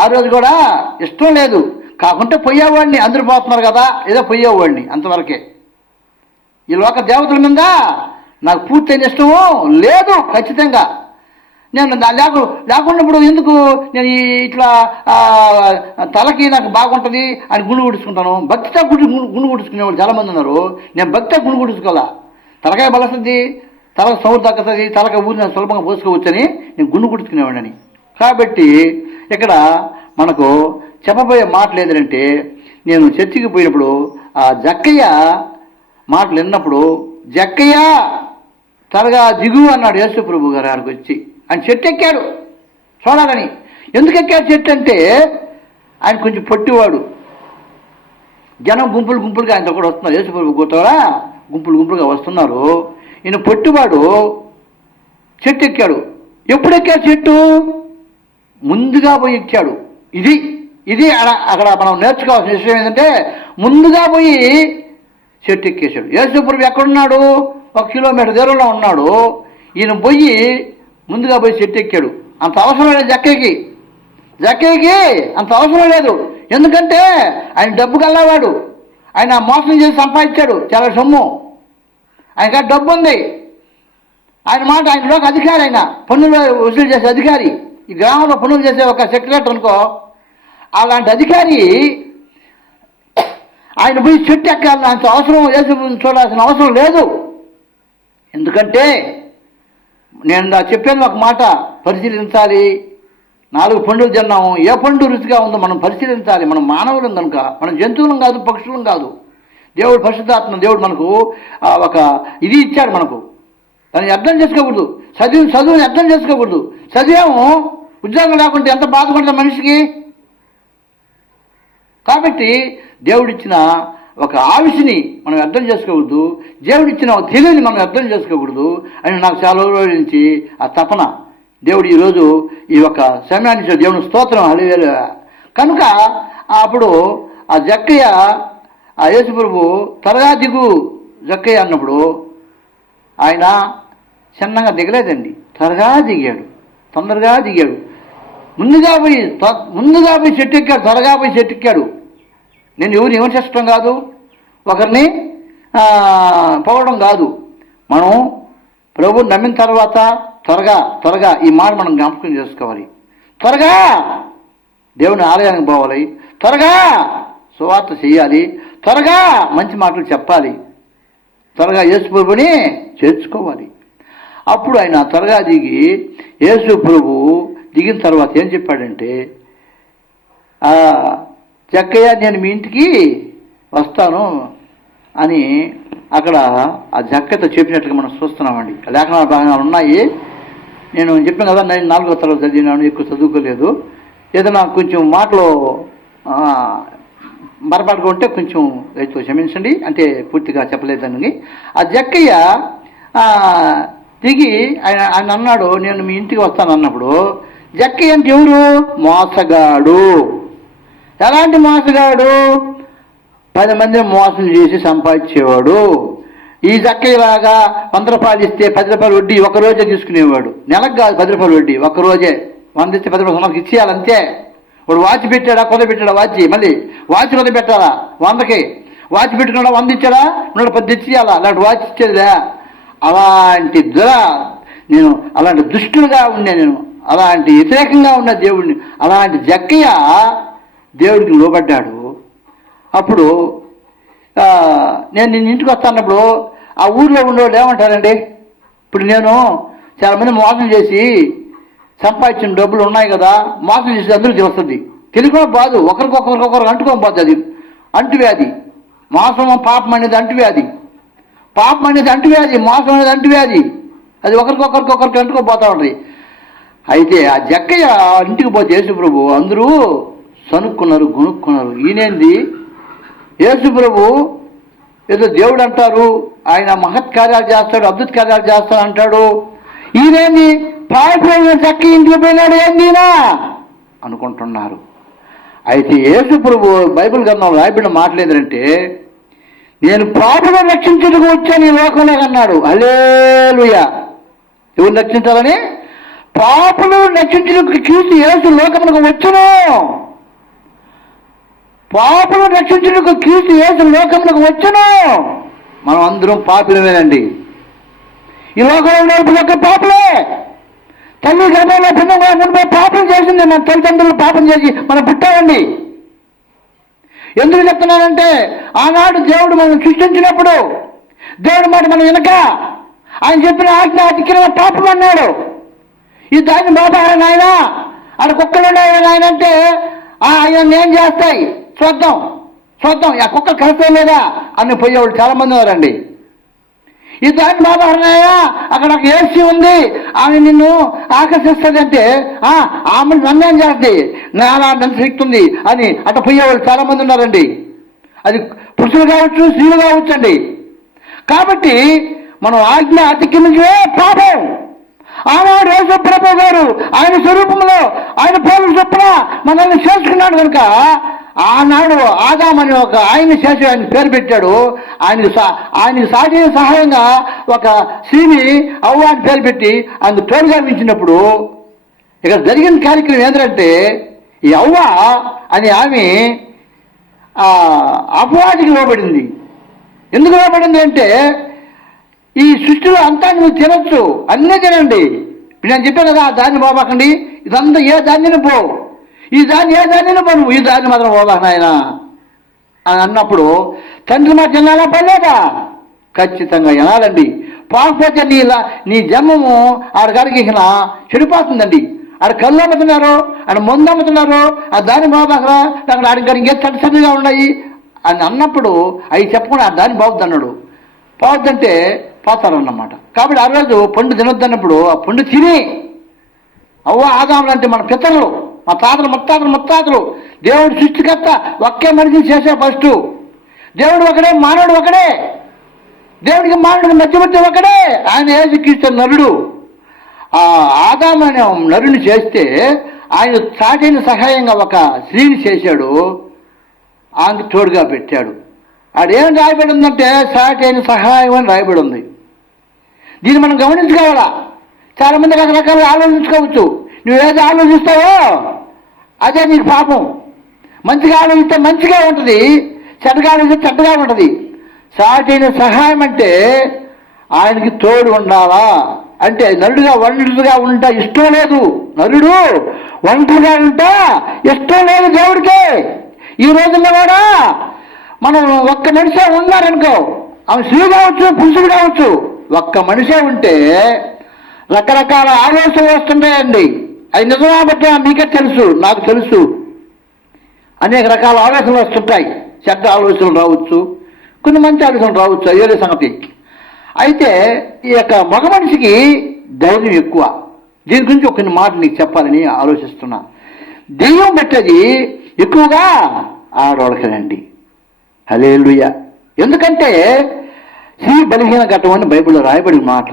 ఆ రోజు కూడా ఇష్టం లేదు. కాకుంటే పోయేవాడిని, అందరూ పోతున్నారు కదా ఏదో పోయేవాడిని, అంతవరకే. ఈ లోక దేవతల మీద నాకు పూర్తయిన ఇష్టము లేదు. ఖచ్చితంగా నేను లేకున్నప్పుడు ఎందుకు నేను ఇట్లా తలకి నాకు బాగుంటుంది అని గుండు గుడుచుకుంటాను. భక్తితో గుండు గుడుచుకునేవాళ్ళు చాలామంది ఉన్నారు. నేను భక్తితో గుండు గుడుచుకోవాలా. తలకాయ బలస్తుంది, తలకు సౌరు తగ్గుతుంది, తలకాయ ఊరి సులభంగా పోసుకోవచ్చని నేను గుండు గుడుచుకునేవాడిని. కాబట్టి ఇక్కడ మనకు చెప్పబోయే మాటలు ఏంటంటే, నేను చర్చికి పోయినప్పుడు ఆ జక్కయ్య మాటలు విన్నప్పుడు, జక్కయ్య త్వరగా దిగు అన్నాడు యేసు ప్రభు గారు. ఆడికి వచ్చి ఆయన చెట్టు ఎక్కాడు చూడాలని. ఎందుకు ఎక్కాడు చెట్టు అంటే, ఆయన కొంచెం పొట్టివాడు. జనం గుంపులుగా ఆయనతో కూడా వస్తున్నారు. యేసు ప్రభు కూడా గుంపులుగా వస్తున్నారు. ఈయన పొట్టివాడు చెట్టు ఎక్కాడు. ఎప్పుడు ఎక్కాడు చెట్టు? ముందుగా పోయి ఎక్కాడు. ఇది అక్కడ మనం నేర్చుకోవాల్సిన విషయం ఏంటంటే, ముందుగా పోయి చెట్టు ఎక్కేశాడు. యేసు ప్రభు ఎక్కడున్నాడు? 1 కిలోమీటర్ దూరంలో ఉన్నాడు. ఈయన పోయి ముందుగా పోయి చెట్టు ఎక్కాడు. అంత అవసరం లేదు జక్కయ్యకి అంత అవసరం లేదు. ఎందుకంటే ఆయన డబ్బు గల్లవాడు. ఆయన మోసం చేసి సంపాదించాడు చాలా సొమ్ము. ఆయన డబ్బు ఉంది. ఆయన మాట, ఆయనలోకి అధికారి, ఆయన పన్నులు వసూలు చేసే అధికారి. ఈ గ్రామంలో పనులు చేసే ఒక సెక్రటరీ అనుకో, అలాంటి అధికారి ఆయన పోయి చెట్టు ఎక్కాలని అంత అవసరం వేసి చూడాల్సిన అవసరం లేదు. ఎందుకంటే నేను చెప్పాను ఒక మాట, పరిశీలించాలి. 4 పండ్లు తిన్నాము, ఏ పండు రుచిగా ఉందో మనం పరిశీలించాలి. మనం మానవులం కనుక, మనం జంతువులం కాదు, పక్షులం కాదు. దేవుడు పరిశుద్ధాత్మ దేవుడు మనకు ఒక ఇది ఇచ్చాడు మనకు. దాన్ని అర్థం చేసుకోకూడదు. చదువుని అర్థం చేసుకోకూడదు. చదివాము, ఉద్యోగం లేకుంటే ఎంత బాధపడతాం మనిషికి. కాబట్టి దేవుడిచ్చిన ఒక ఆవిషని మనం అర్థం చేసుకోకూడదు. దేవుడిచ్చిన ఒక తెలివిని మనం అర్థం చేసుకోకూడదు అని నాకు చాలా రోజుల నుంచి ఆ తపన. దేవుడు ఈరోజు ఈ యొక్క సమయాన్ని ఇచ్చిన దేవుని స్తోత్రం. హల్లెలూయా. కనుక అప్పుడు ఆ జక్కయ్య, ఆ యేసు ప్రభు త్వరగా దిగు జక్కయ్య అన్నప్పుడు ఆయన చిన్నగా దిగలేదండి, త్వరగా దిగాడు, తొందరగా దిగాడు. ముందుగా పోయి చెట్టు ఎక్కాడు, త్వరగా పోయి చెట్టు ఎక్కాడు. నేను ఎవరిని విమర్శించడం కాదు, ఒకరిని పొగడం కాదు. మనం ప్రభువుని నమ్మిన తర్వాత త్వరగా ఈ మాట మనం జ్ఞాపకం చేసుకోవాలి. త్వరగా దేవుని ఆలయానికి పోవాలి, త్వరగా సువార్త చేయాలి, త్వరగా మంచి మాటలు చెప్పాలి, త్వరగా యేసు ప్రభుని చేర్చుకోవాలి. అప్పుడు ఆయన త్వరగా దిగి, యేసు ప్రభు దిగిన తర్వాత ఏం చెప్పాడంటే, జక్కయ్య నేను మీ ఇంటికి వస్తాను అని అక్కడ ఆ జక్కయ్యతో చెప్పినట్టుగా మనం చూస్తున్నామండి. లేఖనాల భాగాలు ఉన్నాయి. నేను చెప్పాను కదా, నేను 4వ తరగతి చదివినాను, ఎక్కువ చదువుకోలేదు. ఏదైనా కొంచెం మాటలో బరపాటుగా ఉంటే కొంచెం రైతు క్షమించండి, అంటే పూర్తిగా చెప్పలేదని. ఆ జక్కయ్య దిగి ఆయన అన్నాడు, నేను మీ ఇంటికి వస్తాను అన్నప్పుడు, జక్కయ్య అంటే ఎవరు? మోసగాడు. ఎలాంటి మోసగాడు? 10 మందిని మోసం చేసి సంపాదించేవాడు. ఈ జక్కయ్యలాగా 100 రూపాయలు ఇస్తే 10 రూపాయలు వడ్డీ ఒకరోజే తీసుకునేవాడు. నెలకు కాదు, 10 రూపాయలు వడ్డీ ఒకరోజే. 100 ఇస్తే 10 రూపాయలు మనకి ఇచ్చేయాలంతే. వాడు వాచ్ పెట్టాడా, కొద పెట్టాడా వాచ్, మళ్ళీ వాచ్ కొద పెట్టాలా 100కి, వాచ్ పెట్టుకున్నాడా 100 ఇచ్చాడా, 110 ఇచ్చేయాలా, అలాంటి వాచ్ ఇచ్చేదిలే. అలాంటి అలాంటి దుష్టులుగా ఉండే నేను అలాంటి వ్యతిరేకంగా ఉన్న దేవుడిని, అలాంటి జక్కయ్య దేవుడికి లోబడ్డాడు. అప్పుడు నేను నిన్న ఇంటికి వస్తానప్పుడు ఆ ఊర్లో ఉండేవాళ్ళు ఏమంటారండి, ఇప్పుడు నేను చాలామంది మోసం చేసి సంపాదించిన డబ్బులు ఉన్నాయి కదా, మోసం చేసి అందరికీ వస్తుంది, తెలియకుండా బాదు, ఒకరికొకరు అంటుకోకపోద్ది. అది అంటువ్యాధి. మోసం పాపం అనేది అంటువ్యాధి. పాపం అనేది అంటువ్యాధి, మోసం అనేది అంటువ్యాధి. అది ఒకరికి అంటుకోపోతూ ఉంటుంది. అయితే ఆ జక్కయ్య ఇంటికి పోతే యేసుప్రభు అందరూ సనుక్కున్నారు, గునుక్కున్నారు. ఈయనేంది యేసుప్రభు ఏదో దేవుడు అంటారు, ఆయన మహత్ కార్యాలు చేస్తాడు, అద్భుత కార్యాలు చేస్తాడు అంటాడు, ఈయనేంది పారిపోయిన జక్కయ్య ఇంటికి పోయినాడు ఏందినా అనుకుంటున్నారు. అయితే యేసుప్రభు బైబిల్ గ్రంథంలో రాయబడిన మాటలు ఏంటంటే, నేను పాపులను రక్షించుటకు వచ్చాను ఈ లోకంలో అన్నాడు. హల్లెలూయా. ఎవరు రక్షించాలని? పాపులను రక్షించుటకు క్రీస్తు యేసు లోకమునకు వచ్చును. పాపులను రక్షించుటకు క్రీస్తు యేసు లోకమునకు వచ్చును. మనం అందరం పాపులమేనండి. ఈ లోకంలో ఉన్న ఒక్క పాపులే. తల్లి గర్భంలో భిన్నంగా ముందు పాపం చేసింది, మన తల్లిదండ్రులు పాపం చేసి మనం పుట్టామండి. ఎందుకు చెప్తున్నానంటే, ఆనాడు దేవుడు మనం సృష్టించినప్పుడు దేవుడు మాట మనం వెనక ఆయన చెప్పిన ఆజ్ఞ అతిక్రమ పాపం అన్నాడు. ఈ దాన్ని బాబా ఆయన ఆడ కుక్కలు ఉన్నాయని ఆయన అంటే ఆయన ఏం చేస్తాయి చూద్దాం ఆ కుక్కలు కలుస్తాయి లేదా అని పోయేవాళ్ళు చాలా మంది ఉన్నారండి. ఈ దాన్ని బాబా అక్కడ ఒక ఏసీ ఉంది, ఆమె నిన్ను ఆకర్షిస్తుంది అంటే ఆమె నన్నేం చేస్తుంది, నన్ను శక్తుంది అని అట్లా పోయేవాళ్ళు చాలా మంది ఉన్నారండి. అది పురుషులు కావచ్చు, స్త్రీలు కావచ్చు అండి. కాబట్టి మనం ఆజ్ఞ అతిక్రమించే పాపం. ఆనాడు యేసుప్రభు గారు ఆయన స్వరూపంలో ఆయన పోలిక చొప్పున మనల్ని చేసుకున్నాడు కనుక ఆనాడు ఆదాం అని ఒక ఆయన చేసి ఆయన పేరు పెట్టాడు. ఆయనకి సాటి సహాయంగా ఒక స్త్రీని అవ్వ అని పేరు పెట్టి ఆయన తోడుగా మించినప్పుడు ఇక్కడ జరిగిన కార్యక్రమం ఏంటంటే, ఈ అవ్వ అని ఆమె అపవాదికి లోబడింది. ఎందుకు లోబడింది అంటే, ఈ సృష్టిలో అంతా నువ్వు తినచ్చు, అన్నీ తినండి. ఇప్పుడు నేను చెప్పాను కదా, దాన్ని పోబాకండి, ఇదంతా ఏ దాన్ని పో, ఈ దాన్ని ఏ దాన్ని పో, నువ్వు ఈ దాన్ని మాత్రం పోబాక ఆయన అని అన్నప్పుడు తండ్రి మాట తినాలా పడలేదా? ఖచ్చితంగా వినాలండి. పోకపోతే నీ జన్మము ఆడగాడికి చెడిపోతుందండి. ఆడ కళ్ళు అమ్ముతున్నారు, ఆడ మందు అమ్ముతున్నారు, ఆ దాన్ని బాబాకరా అక్కడ ఆడికి ఇంకే చడిగా ఉన్నాయి అని అన్నప్పుడు అవి చెప్పకుండా ఆ దాన్ని బాగుద్ది అన్నాడు. బాగుద్దంటే పోతారన్నమాట. కాబట్టి ఆ రోజు పండు తినొద్దన్నప్పుడు ఆ పండు తిని అవ్వ ఆదాములు అంటే మన పితరులు, మా తాతలు ముత్తాతలు దేవుడు సృష్టికర్త ఒకే మనిషిని చేసే ఫస్ట్. దేవుడు ఒకడే, మానవుడు ఒకడే. దేవుడికి మానవుడికి మధ్య ఒకడే. ఆయన యేసుక్రీస్తు నరుడు. ఆ ఆదాము అనే నరుని చేస్తే ఆయన సాటైన సహాయంగా ఒక స్త్రీని చేశాడు, ఆమెకు తోడుగా పెట్టాడు. ఆడేం రాయబడి ఉందంటే సాటైన సహాయం అని రాయబడి ఉంది. దీన్ని మనం గమనించుకోవాలా. చాలామంది రకరకాలుగా ఆలోచించుకోవచ్చు. నువ్వేది ఆలోచిస్తావో అదే నీకు పాపం. మంచిగా ఆలోచిస్తే మంచిగా ఉంటుంది, చెడ్డగా ఆలోచిస్తే చెడ్డగా ఉంటుంది. సాటైన సహాయం అంటే ఆయనకి తోడు ఉండాలా. అంటే నరుడుగా ఒంటరిగా ఉంటా ఇష్టం లేదు. నరుడు ఒంటరిగా ఉంటా ఇష్టం లేదు దేవుడికి. ఈ రోజుల్లో కూడా మనం ఒక్క మనిషే ఉన్నారనుకో, ఆమె స్త్రీ కావచ్చు, పురుషుడు కావచ్చు, ఒక్క మనిషే ఉంటే రకరకాల ఆలోచనలు వస్తుంటాయండి. అది నిజమా బట్టి మీకే తెలుసు, నాకు తెలుసు. అనేక రకాల ఆలోచనలు వస్తుంటాయి. చెడ్డ ఆలోచనలు రావచ్చు, కొన్ని మంచి ఆలోచనలు రావచ్చు, అయ్యే సంగతి. అయితే ఈ యొక్క మగ మనిషికి ధైర్యం ఎక్కువ. దీని గురించి కొన్ని మాటలు నీకు చెప్పాలని ఆలోచిస్తున్నా. దెయ్యం పెట్టేది ఎక్కువగా ఆడవాళ్ళకేనండి. హల్లెలూయా. ఎందుకంటే స్త్రీ బలహీన ఘట్టం అని బైబిల్లో రాయబడిన మాట.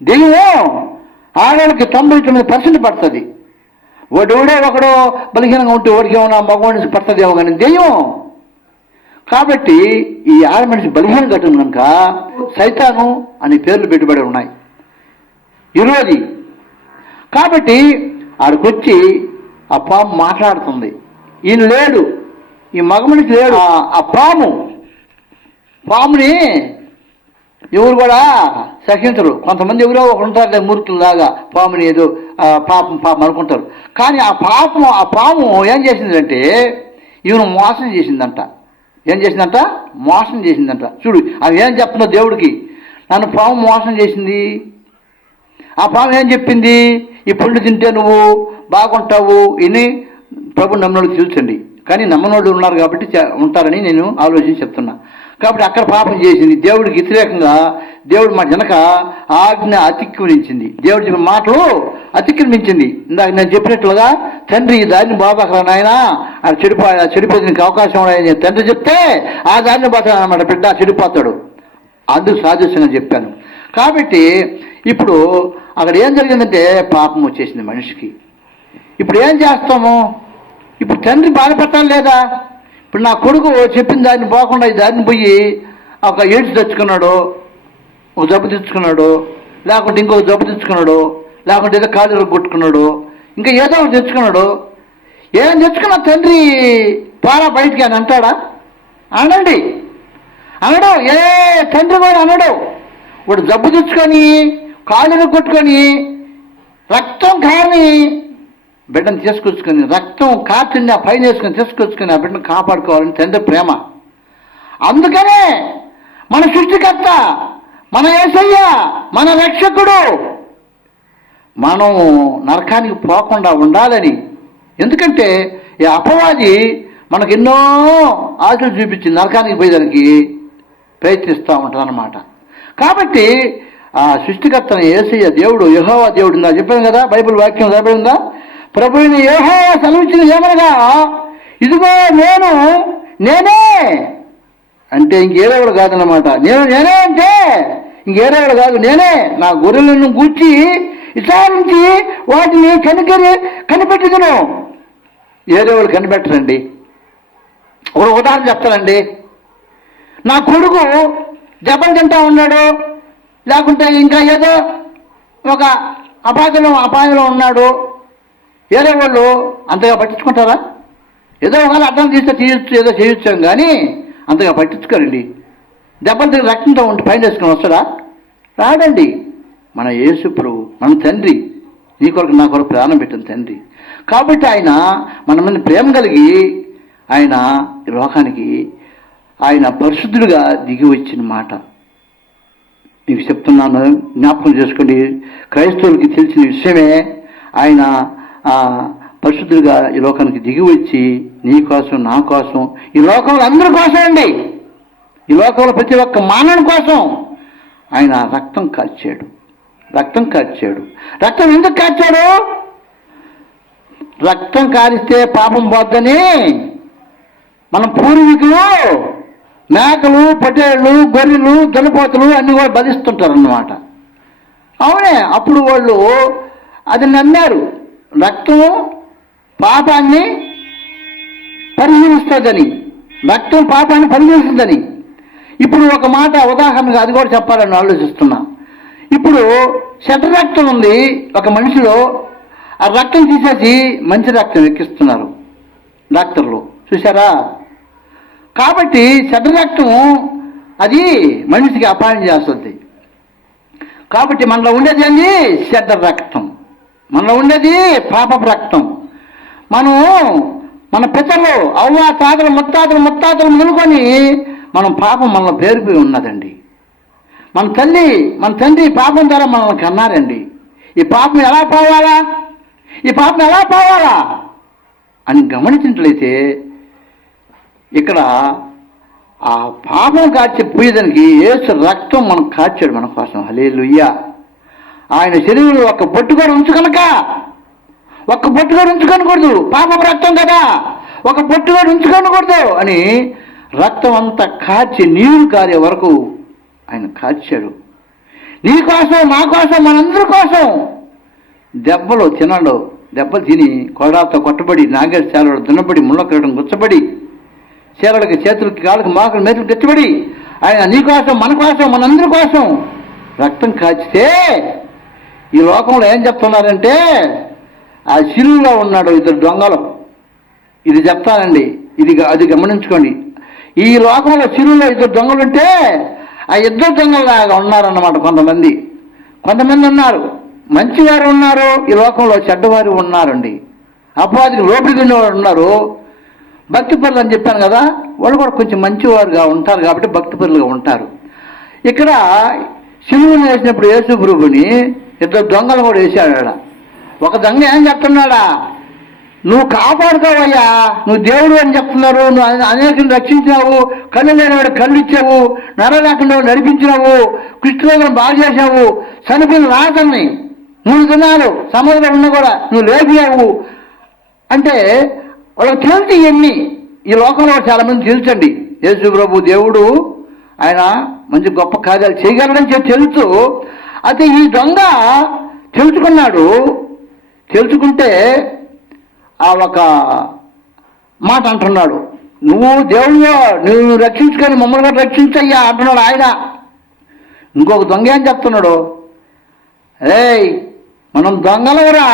దెయ్యం ఆడవాళ్ళకి 99% పడుతుంది. ఒకడో బలహీనంగా ఉంటే వాడికి ఏమన్నా మగవాడికి పడుతుందేమో కానీ దెయ్యం. కాబట్టి ఈ ఆడ మనిషి బలహీన ఘటన కనుక సైతాను అనే పేర్లు పెట్టుబడి ఉన్నాయి, విరోధి. కాబట్టి ఆడికొచ్చి ఆ పాము మాట్లాడుతుంది. ఈయన లేడు, ఈ మగ మనిషి లేడు. ఆ పాముని ఎవరు కూడా సహించరు. కొంతమంది ఎవరో ఒకరు ఉంటారు మూర్ఖుల్లాగా, పాముని ఏదో పాపం పాపం అనుకుంటారు. కానీ ఆ పాము ఏం చేసిందంటే ఈమెను మోసం చేసిందంట. ఏం చేసిందంట? మోసం చేసిందంట. చూడు అది ఏం చెప్తుందో దేవుడికి, నన్ను పాము మోసం చేసింది. ఆ పాము ఏం చెప్పింది? ఈ పండు తింటే నువ్వు బాగుంటావు. ఇని ప్రభు నమ్మనోడు తెలుసండి, కానీ నమ్మనోడు ఉన్నారు కాబట్టి ఉంటారని నేను ఆలోచించి చెప్తున్నా. కాబట్టి అక్కడ పాపం చేసింది. దేవుడికి వ్యతిరేకంగా దేవుడు మా జనక ఆజ్ఞ అతిక్రమించింది. దేవుడి చెప్పిన మాటలు అతిక్రమించింది. ఇందాక నేను చెప్పినట్లుగా తండ్రి ఈ దారిని బాబాకరా నాయన చెడిపోయేందుకు అవకాశం ఉన్నాయని తండ్రి చెప్తే ఆ దారిని పోతాడు అన్నమాట. బిడ్డ చెడిపోతాడు. అందుకు సాదృశ్యంగా చెప్పాను. కాబట్టి ఇప్పుడు అక్కడ ఏం జరిగిందంటే పాపం వచ్చేసింది మనిషికి. ఇప్పుడు ఏం చేస్తాము? ఇప్పుడు తండ్రి బాధపడతాడు లేదా? ఇప్పుడు నా కొడుకు చెప్పిన దాన్ని పోకుండా ఈ దారిని పోయి ఒక ఎయిడ్స్ తెచ్చుకున్నాడు, ఒక జబ్బు తెచ్చుకున్నాడు, లేకుంటే ఇంకొక జబ్బు తెచ్చుకున్నాడు, లేకుంటే ఏదో కాలు కొట్టుకున్నాడు, ఇంకా ఏదో ఒకటి తెచ్చుకున్నాడు. ఏం తెచ్చుకున్నా తండ్రి పారా బయటికి అని అంటాడా? అనండి, అనడు. ఏ తండ్రి కూడా అనడు. వాడు జబ్బు తెచ్చుకొని కాళ్ళు కొట్టుకొని రక్తం కాని బిడ్డను తీసుకొచ్చుకొని, రక్తం కార్చిని ఆ పైన వేసుకొని తీసుకొచ్చుకొని ఆ బిడ్డను కాపాడుకోవాలని తండ్రి ప్రేమ. అందుకనే మన సృష్టికర్త, మన యేసయ్య, మన రక్షకుడు మనం నరకానికి పోకుండా ఉండాలని. ఎందుకంటే ఈ అపవాది మనకు ఎన్నో ఆశలు చూపించి నరకానికి పోయేదానికి ప్రయత్నిస్తూ ఉంటుంది అన్నమాట. కాబట్టి ఆ సృష్టికర్తన యేసయ్య దేవుడు, యెహోవా దేవుడు ఉందా చెప్పాను కదా, బైబిల్ వాక్యం రాబడిందా? ప్రభువుని యెహోవా సెలవిచ్చిన ఏమనగా, ఇదిగో నేనే అంటే ఇంకేరేవాడు కాదన్నమాట. నేనే అంటే ఇంకేరేవాడు కాదు, నేనే నా గొర్రెలను గూర్చి విచారించి వాటిని కనిపెట్టుదును. ఏరేవాళ్ళు కనిపెట్టరండి. ఒక ఉదాహరణ చెప్తానండి. నా కొడుకు జపం తింటా ఉన్నాడు, లేకుంటే ఇంకా ఏదో ఒక అపాయంలో ఉన్నాడు. వేరే వాళ్ళు అంతగా పట్టించుకుంటారా? ఏదో ఒకవేళ అర్థం తీస్తే తీయచ్చు, ఏదో చేయొచ్చాం, కానీ అంతగా పట్టించుకోరండి. దెబ్బలు తిరిగి రక్తంతో ఉండి పైన వేసుకొని వస్తాడా? రాడండి. మన యేసు ప్రభు, మన తండ్రి, నీ కొరకు నా కొరకు ప్రాణం పెట్టిన తండ్రి. కాబట్టి ఆయన మన మీద ప్రేమ కలిగి ఆయన ఈ లోకానికి ఆయన పరిశుద్ధుడిగా దిగి వచ్చిన మాట మీకు చెప్తున్నాను, జ్ఞాపకం చేసుకోండి. క్రైస్తవులకి తెలిసిన విషయమే. ఆయన పరిశుద్ధుడిగా ఈ లోకానికి దిగి వచ్చి నీ కోసం, నా కోసం, ఈ లోకంలో అందరి కోసం అండి, ఈ లోకంలో ప్రతి ఒక్క మానవుని కోసం ఆయన రక్తం కార్చాడు. రక్తం ఎందుకు కార్చాడు? రక్తం కారిస్తే పాపం పోద్దని మన పూర్వీకులు మేకలు, పొట్టేళ్ళు, గొర్రెలు, దున్నపోతులు అన్ని కూడా బలిస్తుంటారు అన్నమాట. అవునే, అప్పుడు వాళ్ళు అది నమ్మారు. రక్తం పాపాన్ని పరిశీలిస్తుందని, రక్తం పాపాన్ని పరిశీలిస్తుందని. ఇప్పుడు ఒక మాట ఉదాహరణగా అది కూడా చెప్పాలని ఆలోచిస్తున్నా. ఇప్పుడు చెడ్డ రక్తం ఉంది ఒక మనిషిలో, ఆ రక్తం తీసేసి మంచి రక్తం ఎక్కిస్తున్నారు డాక్టర్లు, చూసారా? కాబట్టి చెడ్డ రక్తం అది మనిషికి అపాయం చేస్తుంది. కాబట్టి మనలో ఉండేది ఏంది? చెడ్డ రక్తం. మనలో ఉండేది పాపపు రక్తం. మన పితరులు, అవ్వ తాతలు, ముత్తాతలు మొదలుకొని మనం పాపం మనలో పేరుపోయి ఉన్నదండి. మన తండ్రి పాపం ద్వారా మనల్ని కన్నారండి. ఈ పాపం ఎలా పోవాలా అని గమనించినట్లయితే ఇక్కడ ఆ పాపం కాచి పోయేదానికి యేసు రక్తం మనం కాచాడు మన కోసం. హల్లెలూయా. ఆయన శరీరంలో ఒక్క బొట్టు కూడా ఉంచుకొనకూడదు, పాపం రక్తం కదా, ఒక బొట్టు కూడా ఉంచుకొనకూడదు అని రక్తం అంతా కాచి నీరు కారే వరకు ఆయన కాచాడు. నీ కోసం, మా కోసం, మనందరి కోసం. దెబ్బలు తిని కొడాలతో కొట్టబడి, నాగేరు చేలడు దున్నబడి, ముళ్ళ కిరటం గుచ్చబడి, చీరలకి, చేతులకి, కాళ్ళకి, మాకులు, మేతులు తెచ్చబడి ఆయన నీ కోసం, మన కోసం, మనందరి కోసం రక్తం కాచితే ఈ లోకంలో ఏం చెప్తున్నారంటే ఆ శిలువలో ఉన్నాడు ఇద్దరు దొంగలు. ఇది చెప్తానండి, అది గమనించుకోండి. ఈ లోకంలో శిలువలో ఇద్దరు దొంగలుంటే ఆ ఇద్దరు దొంగలాగా ఉన్నారన్నమాట. కొంతమంది ఉన్నారు, మంచివారు ఉన్నారు, ఈ లోకంలో చెడ్డవారు ఉన్నారండి. అపవాదికి లోపలికి ఉన్నవారు ఉన్నారు. భక్తిపరులు అని చెప్పాను కదా, వాళ్ళు కూడా కొంచెం మంచివారుగా ఉంటారు కాబట్టి భక్తిపరులుగా ఉంటారు. ఇక్కడ శిలువను వేసినప్పుడు యేసు ప్రభువుని ఇద్దరు దొంగలు కూడా వేశాడు. ఒక దొంగ ఏం చెప్తున్నాడా, నువ్వు కాపాడుకోవయ్యా, నువ్వు దేవుడు అని చెప్తున్నారు, నువ్వు అనేకలు రక్షించావు, కళ్ళు లేనివాడు కళ్ళు ఇచ్చావు, నర లేకుండా నడిపించినావు, కృష్ణులను బాగు చేశావు, చనిపోయిన రాతల్ని 3 దినాలు సముద్రం ఉన్న కూడా నువ్వు లేపియావు అంటే వాళ్ళకి తెలుసు. ఇవన్నీ ఈ లోకంలో చాలా మంది తెలుసండి. యేసు ప్రభు దేవుడు, ఆయన మంచి గొప్ప కార్యాలు చేయగలడని చెప్పి తెలుసు. అయితే ఈ దొంగ తెలుసుకున్నాడు. తెలుసుకుంటే ఆ ఒక మాట అంటున్నాడు, నువ్వు దేవుడు, నువ్వు రక్షించుకొని మమ్మల్ని కూడా రక్షించయ్యా అంటున్నాడు ఆయన. ఇంకొక దొంగ ఏం చెప్తున్నాడు, ఏయ్ మనం దొంగలవరా,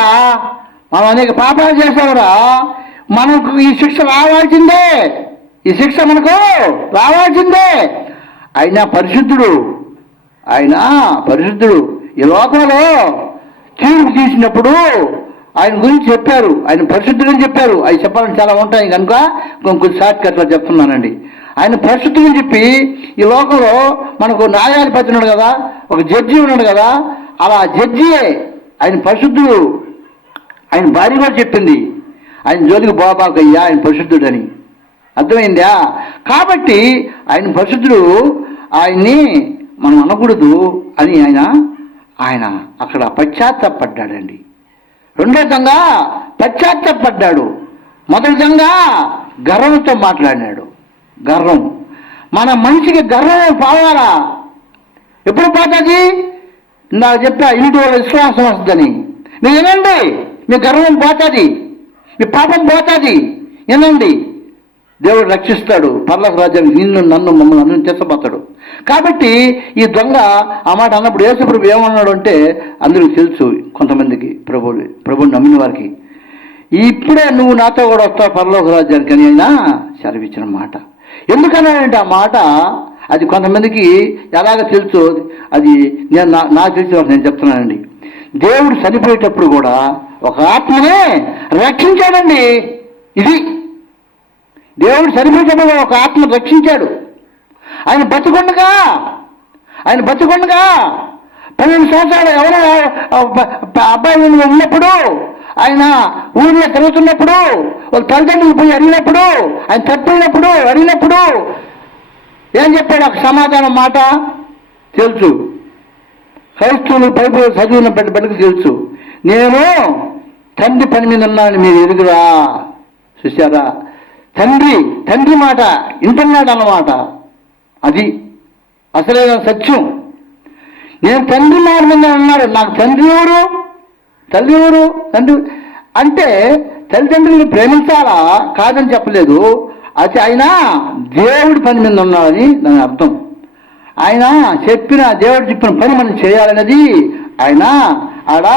మనం అనేక పాపాలు చేసావురా, మనకు ఈ శిక్ష రావాల్సిందే, ఈ శిక్ష మనకు రావాల్సిందే. ఆయన పరిశుద్ధుడు, ఈ లోకంలో తీర్పు తీసినప్పుడు ఆయన గురించి చెప్పారు, ఆయన పరిశుద్ధుడని చెప్పారు. అవి చెప్పాలని చాలా ఉంటాయి కనుక కొంచెం షార్ట్ కట్లో చెప్తున్నానండి. ఆయన పరిశుద్ధుడని చెప్పి ఈ లోకంలో మనకు న్యాయాధిపతి ఉన్నాడు కదా, ఒక జడ్జి ఉన్నాడు కదా, అలా జడ్జియే ఆయన పరిశుద్ధుడు. ఆయన భార్య కూడా చెప్పింది, ఆయన జోలికి బాబాకయ్యా ఆయన పరిశుద్ధుడని. అర్థమైందా? కాబట్టి ఆయన పరిశుద్ధుడు, ఆయన్ని మనం అనకూడదు అని ఆయన అక్కడ పశ్చాత్తాపడ్డాడండి. రెండో దొంగ పశ్చాత్తాపడ్డాడు. మొదటి దొంగ గర్వంతో మాట్లాడినాడు. గర్వం, మన మనిషికి గర్వం పోవాలా? ఎప్పుడు పోతుంది? నాకు చెప్పా, ఇంటి వాళ్ళ విశ్వాసం వస్తుందని. మీరు వినండి, మీ గర్వం పోతుంది, మీ పాపం పోతుంది. వినండి, దేవుడు రక్షిస్తాడు, పరలోక రాజ్యానికి నిన్ను నన్ను మమ్మల్ని అందరిని తెచ్చబోతాడు. కాబట్టి ఈ దొంగ ఆ మాట అన్నప్పుడు యేసు ప్రభు ఏమన్నాడు అంటే అందరికీ తెలుసు, కొంతమందికి ప్రభుని నమ్మిన వారికి, ఇప్పుడే నువ్వు నాతో కూడా వస్తావు పరలోక రాజ్యానికి అని ఆయన సెలవిచ్చిన మాట. ఎందుకన్నాడంటే ఆ మాట అది కొంతమందికి ఎలాగ తెలుసు, అది నాకు తెలిసిన నేను చెప్తున్నానండి. దేవుడు చనిపోయేటప్పుడు కూడా ఒక ఆత్మనే రక్షించాడండి. ఇది దేవుడు చనిపోయేటప్పుడు ఒక ఆత్మ రక్షించాడు. ఆయన బతికొండగా 12 సంవత్సరాలు ఎవరో అబ్బాయి ఉన్నప్పుడు, ఆయన ఊరిలో తిరుగుతున్నప్పుడు, వాళ్ళ తల్లిదండ్రులు పోయి అడిగినప్పుడు, ఆయన తప్పినప్పుడు అడిగినప్పుడు ఏం చెప్పాడు? ఒక సమాధానం మాట తెలుసు. క్రైస్తవులు బైబిల్ చదివిన బిడ్డకు తెలుసు, నేను తండ్రి పని మీద ఉన్నాను, మీరు ఎరుగురా. చూసారా? తండ్రి మాట వింటున్నాడు అన్నమాట. అది అసలైన సత్యం. నేను తండ్రి మాట మీద అన్నాడు. నాకు తండ్రి ఎవరు? తండ్రి అంటే తల్లిదండ్రులను ప్రేమించాలా కాదని చెప్పలేదు. అది ఆయన దేవుడి పని మీద ఉన్నాడని దాని అర్థం. దేవుడు చెప్పిన పని మనం చేయాలనేది ఆయన ఆడ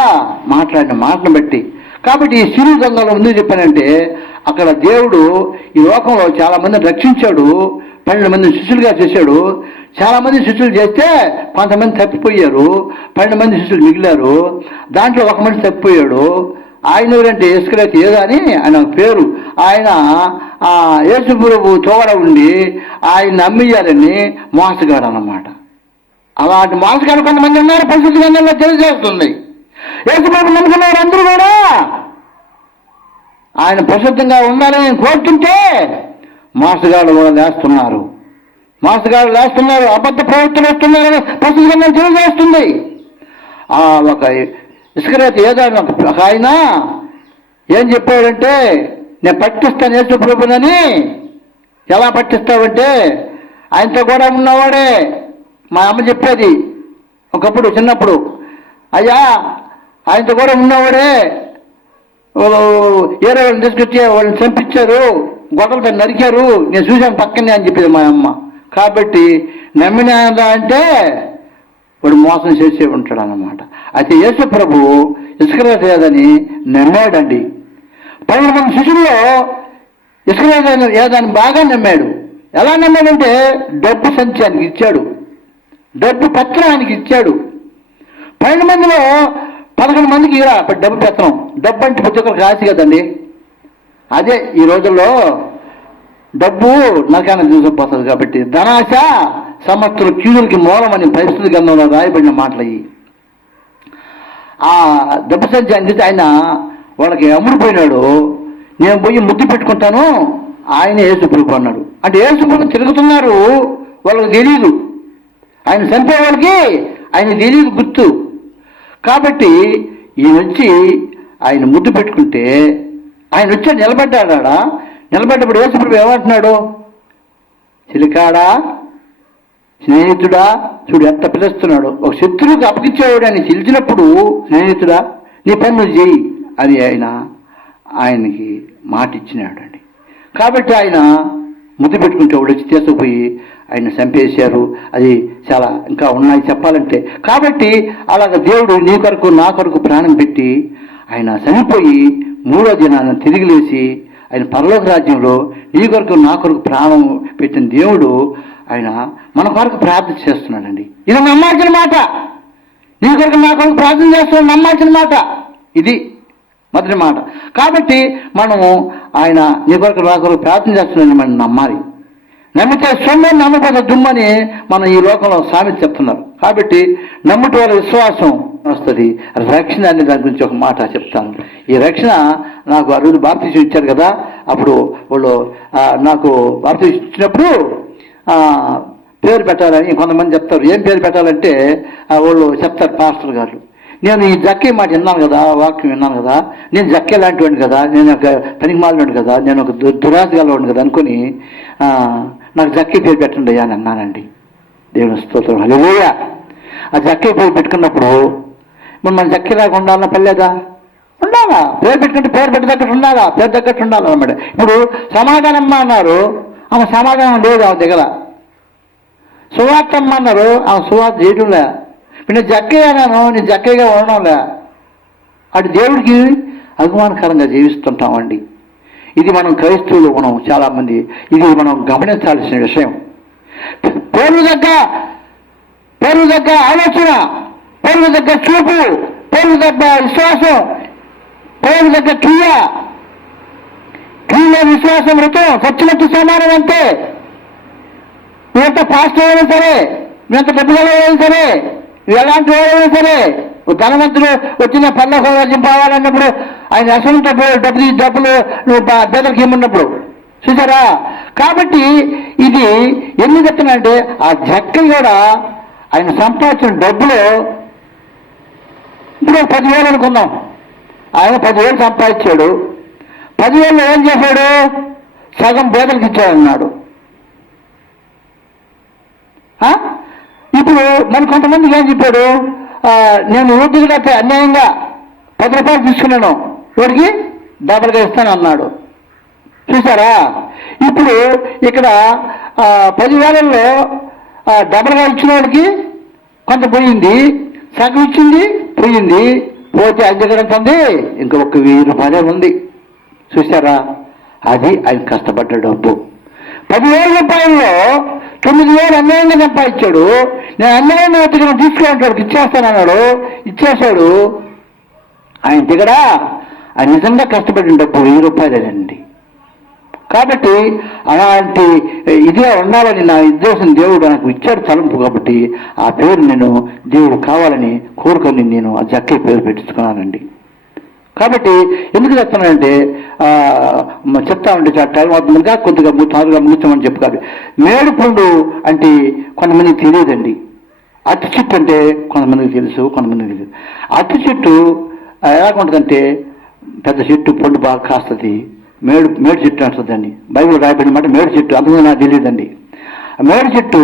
మాట్లాడిన మాటను బట్టి. కాబట్టి ఈ సిరి దొంగలో ముందు చెప్పానంటే, అక్కడ దేవుడు ఈ లోకంలో చాలా మందిని రక్షించాడు, 12 మందిని శిష్యులుగా చేశాడు. చాలా మంది శిష్యులు చేస్తే కొంతమంది తప్పిపోయారు, 12 మంది శిష్యులు మిగిలారు. దాంట్లో ఒక మనిషి తప్పిపోయాడు. ఆయన ఎవరంటే ఇస్కరియోతు యూదా అని ఆయన పేరు. ఆయన యేసు ప్రభు తోడ ఉండి ఆయన నమ్మియాలని మోసగాడు అన్నమాట. అలాంటి మోసగాడు కొంతమంది ఉన్నారు, పరిశుద్ధ గ్రంథంలో తెలియజేస్తుంది. యేసు ప్రభు నమ్ముకున్న వారందరూ కూడా ఆయన పరిశుద్ధంగా ఉండాలని కోరుతుంటే మోసగాళ్ళు కూడా లేస్తున్నారు, అబద్ధ ప్రవృత్తులు వస్తున్నారని పరిశుద్ధ గ్రంథం తెలియజేస్తుంది. ఒక ఇస్కరియోతు యూదా ఒక ఆయన ఏం చెప్పాడంటే, నేను పట్టిస్తాను యేసు ప్రభునని. ఎలా పట్టిస్తావంటే, ఆయనతో కూడా ఉన్నవాడే. మా అమ్మ చెప్పేది ఒకప్పుడు చిన్నప్పుడు, అయ్యా ఆయనతో కూడా ఉన్నవాడే ఏరే వాళ్ళని తీసుకొచ్చి వాళ్ళని చంపించారు, గొడవలతో నరికారు, నేను చూశాను పక్కనే అని చెప్పేది మా అమ్మ. కాబట్టి నమ్మిన అంటే వాడు మోసం చేసే ఉంటాడు అన్నమాట. అయితే యేసు ప్రభు ఇస్కరియోతు యూదాని నమ్మాడండి. 12 మంది శిష్యుల్లో ఇస్కరియోతు యూదాని బాగా నమ్మాడు. ఎలా నమ్మాడంటే డబ్బు సంచి ఆయనకి ఇచ్చాడు. డబ్బు పెత్తనం ఆయనకి ఇచ్చాడు. 12 మందిలో 11 మందికి ఇరా డబ్బు పెత్తనం. డబ్బు అంటే ప్రతి ఒక్కరికి ఆశ కదండి. అదే ఈ రోజుల్లో డబ్బు నరకాన్ని తీసుకుపోతుంది. కాబట్టి ధనాశ సమస్తుల కీడులకి మూలమని పరిస్థితి గ్రంథంలో రాయబడిన మాటలు అయ్యి. ఆ డబ్బు సంచి అందితే ఆయన వాళ్ళకి అమ్ముడిపోయినాడు. నేను పోయి ముద్దు పెట్టుకుంటాను, ఆయన యేసుప్రభు అన్నాడు. అంటే యేసుప్రభు తిరుగుతున్నారు, వాళ్ళకి తెలియదు. ఆయన చంపే వాళ్ళకి ఆయన తెలియదు గుర్తు. కాబట్టి ఈయన వచ్చి ఆయన ముద్దు పెట్టుకుంటే ఆయన వచ్చి నిలబడ్డాడా. నిలబడ్డప్పుడు యేసుప్రభు ఏమంటున్నాడు? చిలికాడా, స్నేహితుడా, చూడు ఎంత పిలుస్తున్నాడు. ఒక శత్రువుకి అప్పగించేవాడు అని పిలిచినప్పుడు స్నేహితుడా నీ పని నువ్వు చేయి అని ఆయనకి మాట ఇచ్చినాడు అండి. కాబట్టి ఆయన ముద్దు పెట్టుకుంటే వాడు వచ్చి తీసుకుపోయి ఆయన చంపేశారు. అది చాలా ఇంకా ఉన్నాయి చెప్పాలంటే. కాబట్టి అలాగ దేవుడు నీ కొరకు నా కొరకు ప్రాణం పెట్టి ఆయన చనిపోయి 3వ దినాన తిరిగి లేచి ఆయన పరలోక రాజ్యంలో నీ కొరకు నా కొరకు ప్రాణం పెట్టిన దేవుడు ఆయన మన కొరకు ప్రార్థన చేస్తున్నాడండి. ఇది నమ్మాల్సిన మాట. నీ కొరకు నా కొరకు ప్రార్థన చేస్తున్నాడు, నమ్మాల్సిన మాట ఇది మొదటి మాట. కాబట్టి మనము ఆయన నీ కొరకు నా కొరకు ప్రార్థన చేస్తున్నాడని మనం నమ్మాలి. నమ్మితే సొమ్ము, నమ్మకపోతే దుమ్మని మనం ఈ లోకంలో సామెత చెప్తున్నారు. కాబట్టి నమ్ముట వల్ల విశ్వాసం వస్తుంది, రక్షణ అనే దాని గురించి ఒక మాట చెప్తాను. ఈ రక్షణ నాకు ఆ రోజు బాప్తిజం ఇచ్చారు కదా, అప్పుడు వాళ్ళు నాకు బాప్తిజం ఇచ్చినప్పుడు పేరు పెట్టాలని కొంతమంది చెప్తారు. ఏం పేరు పెట్టాలంటే వాళ్ళు చెప్తారు పాస్టర్ గారు. నేను ఈ జక్కే మాట విన్నాను కదా, వాక్యం విన్నాను కదా, నేను జక్కే లాంటి వాడిని కదా, నేను ఒక పనికి మాలినోడు కదా, నేను ఒక దురాశ గలవాడిని కదా అనుకుని నాకు జక్కే పేరు పెట్టండి అయ్యా అని అన్నానండి. దేవుని స్తోత్రం, హల్లెలూయా. ఆ జక్కే పేరు పెట్టుకున్నప్పుడు మన జక్కేలాగా ఉండాలన్న పర్లేదా? ఉండాలా. పేరు పెట్టుకుంటే పేరు పెట్టదగ్గట్టు ఉండాలా, పేరు తగ్గట్టు ఉండాలన్నమాట. ఇప్పుడు సమాధానమ్మ అన్నారు, ఆమె సమాధానం లేదు ఆమె దగ్గర. సువార్తమ్మ అన్నారు, ఆమె సువార్త చేయడంలే. నేను జక్కయ్య అన్నాను, నేను జక్కయ్యగా ఉండడంలే. అటు దేవుడికి అభిమానకరంగా జీవిస్తుంటామండి. ఇది మనం క్రైస్తవులు మనం చాలామంది ఇది మనం గమనించాల్సిన విషయం. పేరు దగ్గర ఆలోచన, పేరు దగ్గర చూపు, పేరు దగ్గర విశ్వాసం, పేరు దగ్గర క్రియ విశ్వాసం వృతం సచ్చినట్టు సమానం. అంటే నువ్వెంత పాస్టర్ అయినా సరే, నువ్వెంత డబ్బులు అయినా సరే, నువ్వు ఎలాంటి వాడైనా సరే, ధనవంతుడు వచ్చిన పల్లె రాజ్యం పోవాలన్నప్పుడు ఆయన అసలు డబ్బులు నువ్వు బెదరికి ఇమ్మన్నప్పుడు చూసారా. కాబట్టి ఇది ఎందుకు చెప్తున్నానంటే ఆ జక్కలు కూడా ఆయన సంపాదించిన డబ్బులు ఇప్పుడు 10,000 అనుకుందాం. ఆయన 10,000 సంపాదించాడు. 10,000 ఏం చేశాడు? సగం బేదలకు ఇచ్చాడన్నాడు. ఇప్పుడు మరి కొంతమందికి ఏం చెప్పాడు? నేను ఊపిరిగా అన్యాయంగా 10 రూపాయలు తీసుకున్నాను, వాడికి డబల్గా ఇస్తాను అన్నాడు. చూసారా. ఇప్పుడు ఇక్కడ 10,000లో డబల్గా ఇచ్చిన వాడికి కొంత పోయింది, సగం ఇచ్చింది పోయింది, పోతే అది దగ్గర ఉంటుంది ఇంకా 1,000 రూపాయలే ఉంది. చూసారా. అది ఆయన కష్టపడ్డ డబ్బు. 10,000 రూపాయల్లో 9,000 అన్యాయంగా సంపాదించాడు. నేను అన్యాయంగా దగ్గర తీసుకున్నాడు, ఇచ్చేస్తానన్నాడు, ఇచ్చేశాడు. ఆయన దగ్గర ఆయన నిజంగా కష్టపడిన డబ్బు 1,000 రూపాయలేనండి. కాబట్టి అలాంటి ఇదిగా ఉండాలని నా ఉద్దేశం దేవుడు నాకు ఇచ్చాడు తలంపు. కాబట్టి ఆ పేరు నేను దేవుడు కావాలని కోరుకొని నేను ఆ జక్కే పేరు పెట్టించుకున్నానండి. కాబట్టి ఎందుకు చెప్తున్నానంటే చెప్తామంటే చాలా టైం అవుతుందిగా కొద్దిగా తారుగా ముగించమని చెప్పుకోవాలి. మేడు పండు అంటే కొంతమందికి తెలియదండి. అట్టి చెట్టు అంటే కొంతమందికి తెలుసు, కొంతమందికి తెలియదు. అట్టి చెట్టు ఎలాగుంటుందంటే పెద్ద చెట్టు, పండు బాగా కాస్తుంది. మేడు చెట్టు అంటుందండి. బైబిల్ రాయబడిన మాట మేడు చెట్టు, అంతగా నాకు తెలియదండి. మేడు చెట్టు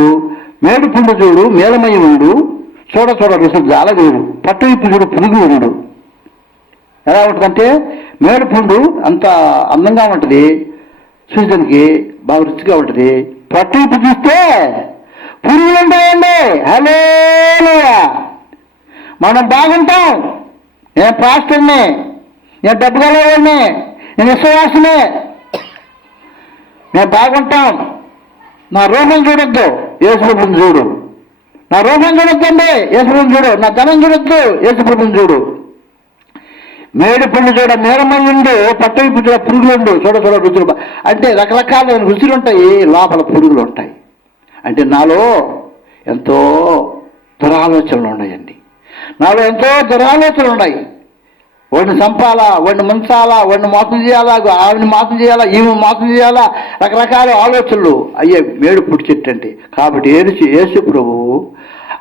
మేడు పండు చూడు మేలమయ్యి ఉండు, చూడ రుసులు చాలా వేరు, పట్టు ఇప్పు చూడు పురుగు ఉండు. ఎలా ఉంటుందంటే మేడు పండు అంత అందంగా ఉంటుంది, చూడడానికి బాగా రుచిగా ఉంటుంది. పట్టు ఇప్పు చూస్తే పురుగులు ఉంటాయండి. హల్లెలూయా. మనం బాగుంటాం. నేను పాస్టర్ని, నేను డబ్బు గలవాడిని, నేను విశ్వాసమే, నేను బాగుంటాం. నా రూపం చూడొద్దు, యేసు రూపం చూడు. నా రూపం చూడొద్దండి, యేసుప్రభుని చూడు. నా ధనం చూడొద్దు, యేసుప్రభుని చూడు. మేడు పండు చూడ, మేరమల్లుండు, పట్టవి పురుగులుండు, చూడ చూడ రుచులు. అంటే రకరకాల రుచులు ఉంటాయి, లోపల పురుగులు ఉంటాయి. అంటే నాలో ఎంతో దురాలోచనలు ఉన్నాయండి. నాలో ఎంతో దురాలోచనలు ఉన్నాయి. వాడిని చంపాలా, వాడిని ముంచాలా, వాడిని మోసం చేయాలా, ఆవిని మోసం చేయాలా, ఈమె మోసం చేయాలా, రకరకాల ఆలోచనలు అయ్యే మేడు పుట్టి చెట్టు అంటే. కాబట్టి యేసు ప్రభువు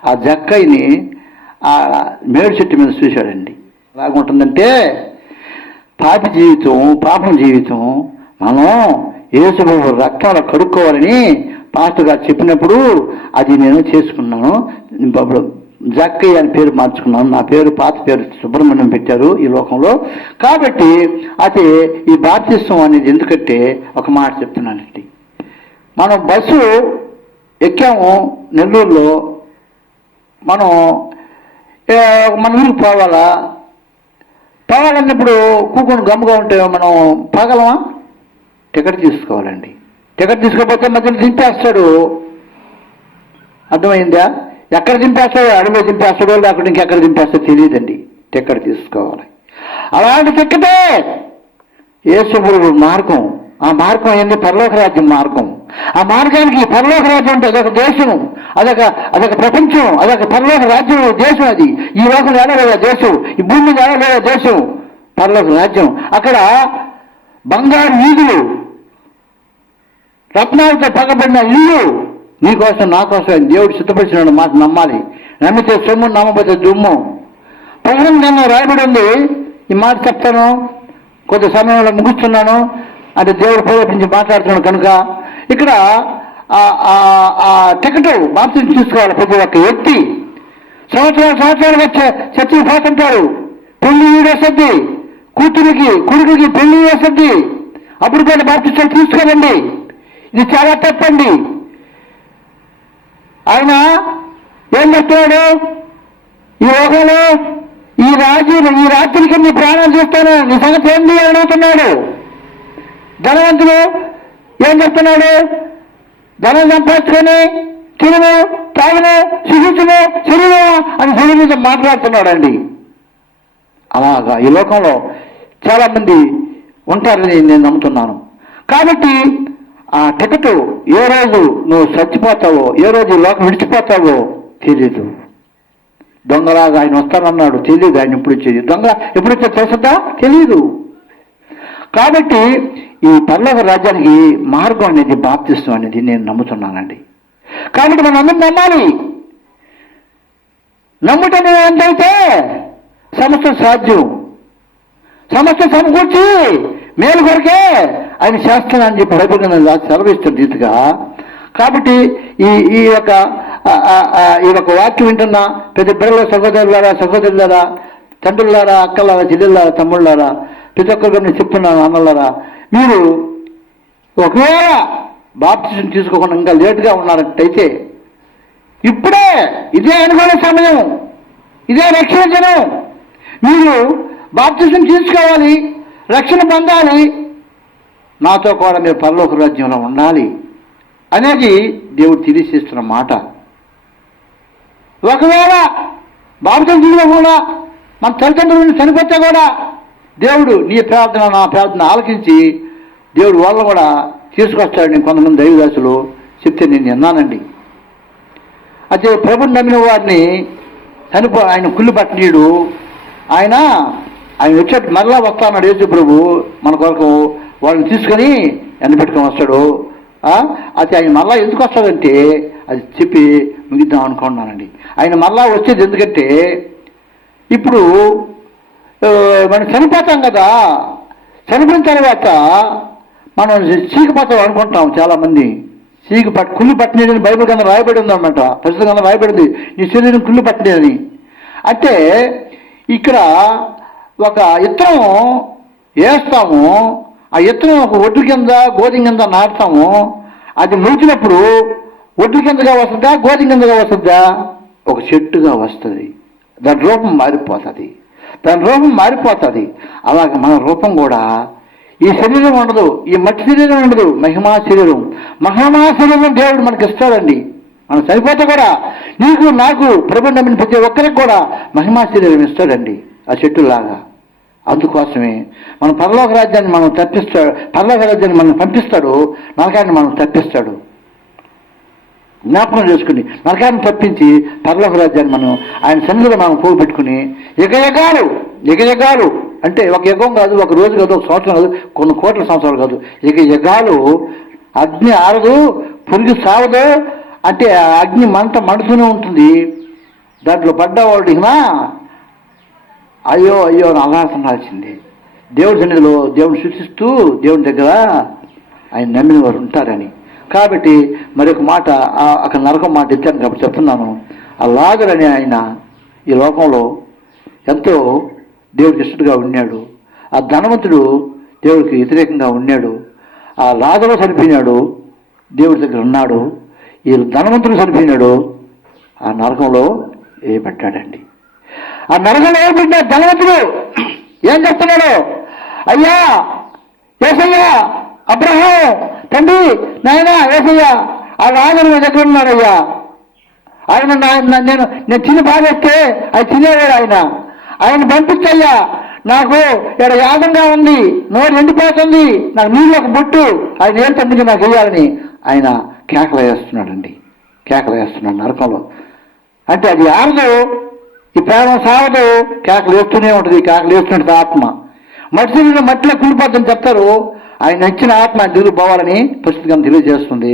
ఆ జక్కయ్యని ఆ మేడు చెట్టు మీద చూశాడండి. ఎలాగుంటుందంటే పాపి జీవితం, పాపం జీవితం మనం యేసు ప్రభు రక్తంలో కడుక్కోవాలని పాస్టర్ గారు చెప్పినప్పుడు అది నేను చేసుకున్నాను. ఇప్పుడు జక్కయ్య అని పేరు మార్చుకున్నాను. నా పేరు పాత పేరు సుబ్రహ్మణ్యం పెట్టారు ఈ లోకంలో. కాబట్టి అది ఈ బాప్తిస్వం అనేది ఎందుకంటే ఒక మాట చెప్తున్నానండి. మనం బస్సు ఎక్కాము నెల్లూరులో, మనం మన ఊరికి పోవాలన్నప్పుడు కూకొని గమ్ముగా ఉంటే మనం పోగలమా? టికెట్ తీసుకోవాలండి. టికెట్ తీసుకోకపోతే మధ్యలో దింపేస్తాడు. అర్థమైందా? ఎక్కడ దింపేస్తాడో అడవిలో దింపేస్తాడో లేకపోతే ఇంకెక్కడ దింపేస్తాడో తెలియదండి. టికెట్ తీసుకోవాలి. అలాంటి టికెటే యేసుప్రభు మార్గం. ఆ మార్గం ఏంది? పరలోక రాజ్యం మార్గం. ఆ మార్గానికి పరలోక రాజ్యం అంటే అదొక దేశం, అదొక ప్రపంచం, అదొక పరలోక రాజ్యం దేశం. అది ఈ లోకం ఏడలేదా దేశం, ఈ భూమి మీద ఏడలేదా దేశం, పరలోక రాజ్యం. అక్కడ బంగారు వీధులు, రత్నాలతో పగబడిన ఇల్లు నీకోసం నా కోసం దేవుడు సిద్ధపరిచిన మాట నమ్మాలి. నమ్మితే సొమ్ము, నమ్మకపోతే దుమ్ము. ప్రకటన గ్రంథం రాయబడి ఉంది. ఈ మాట చెప్తాను, కొద్ది సమయంలో ముగిస్తున్నాను అంటే దేవుడు ప్రేరేపించి మాట్లాడుతున్నాడు కనుక. ఇక్కడ టికెట్ బాప్తిజం తీసుకోవాలి ప్రతి ఒక్క వ్యక్తి. సంవత్సరాలుగా చర్చికి పోతుంటారు. పెళ్లి వేసద్ది, కొడుకుకి పెళ్లి వేసద్ది, అప్పుడు కూడా బాప్తిజం తీసుకోరండి. ఇది చాలా తప్పండి. ఆయన ఏం చెప్తున్నాడు? ఈ లోకంలో ఈ రాత్రికి నీ ప్రాణం చేస్తాను, నీ సంగతి ఏంటి అని అడుగుతున్నాడు. ధనవంతులు ఏం చెప్తున్నాడు? ధనం సంపాదించుకొని తిరుగు, తాగును, సుఖించును, శరీరం అని శరీరం మీద మాట్లాడుతున్నాడండి. అలాగా ఈ లోకంలో చాలా మంది ఉంటారని నేను నమ్ముతున్నాను. కాబట్టి ఆ టికెట్ ఏ రోజు నువ్వు చచ్చిపోతావో, ఏ రోజు లోకం విడిచిపోతావో తెలీదు. దొంగలాగా ఆయన వస్తానన్నాడు, తెలియదు ఆయన ఎప్పుడు వచ్చేది. దొంగ ఎప్పుడు వచ్చేది తెలుస్తుందా? తెలీదు. కాబట్టి ఈ పరలోక రాజ్యానికి మార్గం అనేది బాప్తిస్వం అనేది నేను నమ్ముతున్నానండి. కాబట్టి మనం అందరం నమ్మాలి. నమ్ముటం ఎంతైతే సమస్త సాధ్యం, సమస్త సమకూర్చి మేలు కొరకే ఆయన చేస్తానని చెప్పి బైబిల్ సెలవిస్తుంది రీతిగా. కాబట్టి ఈ యొక్క వాక్యం వింటున్న ప్రతి బిడ్డల సహోదరులారా, తండ్రులారా, అక్కలారా, చెల్లెళ్ళారా, తమ్ముళ్ళారా, ప్రతి ఒక్కరు నేను చెప్తున్నాను అన్నలారా, మీరు ఒకవేళ బాప్తిజం తీసుకోకుండా ఇంకా లేటుగా ఉన్నారంటైతే ఇప్పుడే ఇదే అనుకునే సమయం, ఇదే రక్షణ జనం. మీరు బాప్తిజం తీసుకోవాలి, రక్షణ పొందాలి, నాతో కూడా మీరు పరలోక రాజ్యంలో ఉండాలి అనేది దేవుడు తెలియజేస్తున్న మాట. ఒకవేళ బాప్తిజం తీసుకోకుండా మన తల్లిదండ్రులను చనిపోతే కూడా దేవుడు నీ ప్రార్థన, నా ప్రార్థన ఆలకించి దేవుడు వాళ్ళని కూడా తీసుకొస్తాడని కొంతమంది దైవదాసులు చెప్తే నేను విన్నానండి. అయితే ప్రభుని నమ్మిన వారిని ఆయన కుళ్ళు పట్టనీయుడు. ఆయన వచ్చేట్టు మరలా వస్తాన్నాడు యేసు ప్రభు మన కొరకు వాళ్ళని తీసుకొని ఎండబెట్టుకొని వస్తాడు. అది ఆయన మరలా ఎందుకు వస్తాడంటే అది చెప్పి ముగిద్దాం అనుకుంటున్నానండి. ఆయన మరలా వచ్చేది ఎందుకంటే ఇప్పుడు మనం చనిపోతాం కదా, చనిపోయిన తర్వాత మనం చీకిపోతాం అనుకుంటాం చాలామంది. కుళ్ళు పట్టినని బైబిల్ కింద రాయబడి ఉందన్నమాట, ప్రస్తుతం కింద రాయబడింది, నీ శరీరం కుళ్ళు పట్టినని. అంటే ఇక్కడ ఒక ఇత్తనం వేస్తాము, ఆ ఇత్తనం ఒక ఒడ్డు కింద గోధుమ కింద నాటుతాము. అది ముడిచినప్పుడు ఒడ్డు కిందగా వస్తుందా, గోధుమ కిందగా వస్తుందా? ఒక చెట్టుగా వస్తుంది. దాని రూపం మారిపోతుంది. అలాగే మన రూపం కూడా, ఈ శరీరం ఉండదు, ఈ మట్టి శరీరం ఉండదు, మహిమా శరీరం దేవుడు మనకి ఇస్తాడండి. మనం చనిపోతే కూడా నీకు నాకు ప్రభుని నమ్మిన ప్రతి ఒక్కరికి కూడా మహిమా శరీరం ఇస్తాడండి ఆ చెట్టులాగా. అందుకోసమే మన పరలోక రాజ్యాన్ని మనం తప్పిస్తాడు, పరలోక రాజ్యాన్ని మనం పంపిస్తాడు, నరకాన్ని మనం తప్పిస్తాడు. జ్ఞాపకం చేసుకుని నరకాన్ని తప్పించి పరలోక రాజ్యాన్ని మనం ఆయన సన్నిధిలో మనం పోగొట్టుకుని యుగయుగాలు అంటే ఒక యుగం కాదు, ఒక రోజు కాదు, ఒక సంవత్సరం కాదు, కొన్ని కోట్ల సంవత్సరాలు కాదు, యుగాలు అగ్ని ఆరదు, పురుగు సావదు, అంటే ఆ అగ్ని మండుతూనే ఉంటుంది. దాంట్లో పడ్డవాడినా అయ్యో అని అల్లాడుతుండాల్సిందే. దేవుడి సన్నిధిలో దేవుని సూచిస్తూ దేవుని దగ్గర ఆయన నమ్మిన వారు ఉంటారని. కాబట్టి మరొక మాట అక్కడ నరకం మాట ఎత్తాను కాబట్టి చెప్తున్నాను. ఆ లాజరు అనే ఆయన ఈ లోకంలో ఎంతో దేవుడికి ఇష్టడుగా ఉన్నాడు. ఆ ధనవంతుడు దేవుడికి వ్యతిరేకంగా ఉన్నాడు. ఆ లాజరు చనిపోయినాడు, దేవుడి దగ్గర ఉన్నాడు. ఈ ధనవంతుడు చనిపోయినాడు, ఆ నరకంలో వేయబడ్డాడండి. ఆ నరకంలో వేయబడ్డ ధనవంతుడు ఏం చెప్తున్నాడు? అయ్యా యేసయ్యా, అబ్రహాం తండ్రి, నాయన యేసయ్యా, ఆ లాజరు నా దగ్గర ఉన్నాడయ్యా. ఆయన నేను చిన్న బాధేస్తే అది తినేవాడు. ఆయన పంపించయ్యా, నాకు ఇక్కడ యాగంగా ఉంది, నోరు ఎండిపోతుంది, నాకు నీళ్ళు ఒక బొట్టు ఆయన ఏం తండ్రికి నాకు వేయాలని ఆయన కేకలు వేస్తున్నాడండి. కేకలు వేస్తున్నాడు నరకంలో. అంటే అది ఆరదు, ఈ ప్రాణం సాగదు, కేకలు వేస్తూనే ఉంటుంది. కేకలు వేస్తున్నట్టు ఆత్మ మట్టిలో కూలిపోద్దని చెప్తారు. ఆయన నచ్చిన ఆత్మ దిగులు పోవాలని పుస్తకం తెలియజేస్తుంది.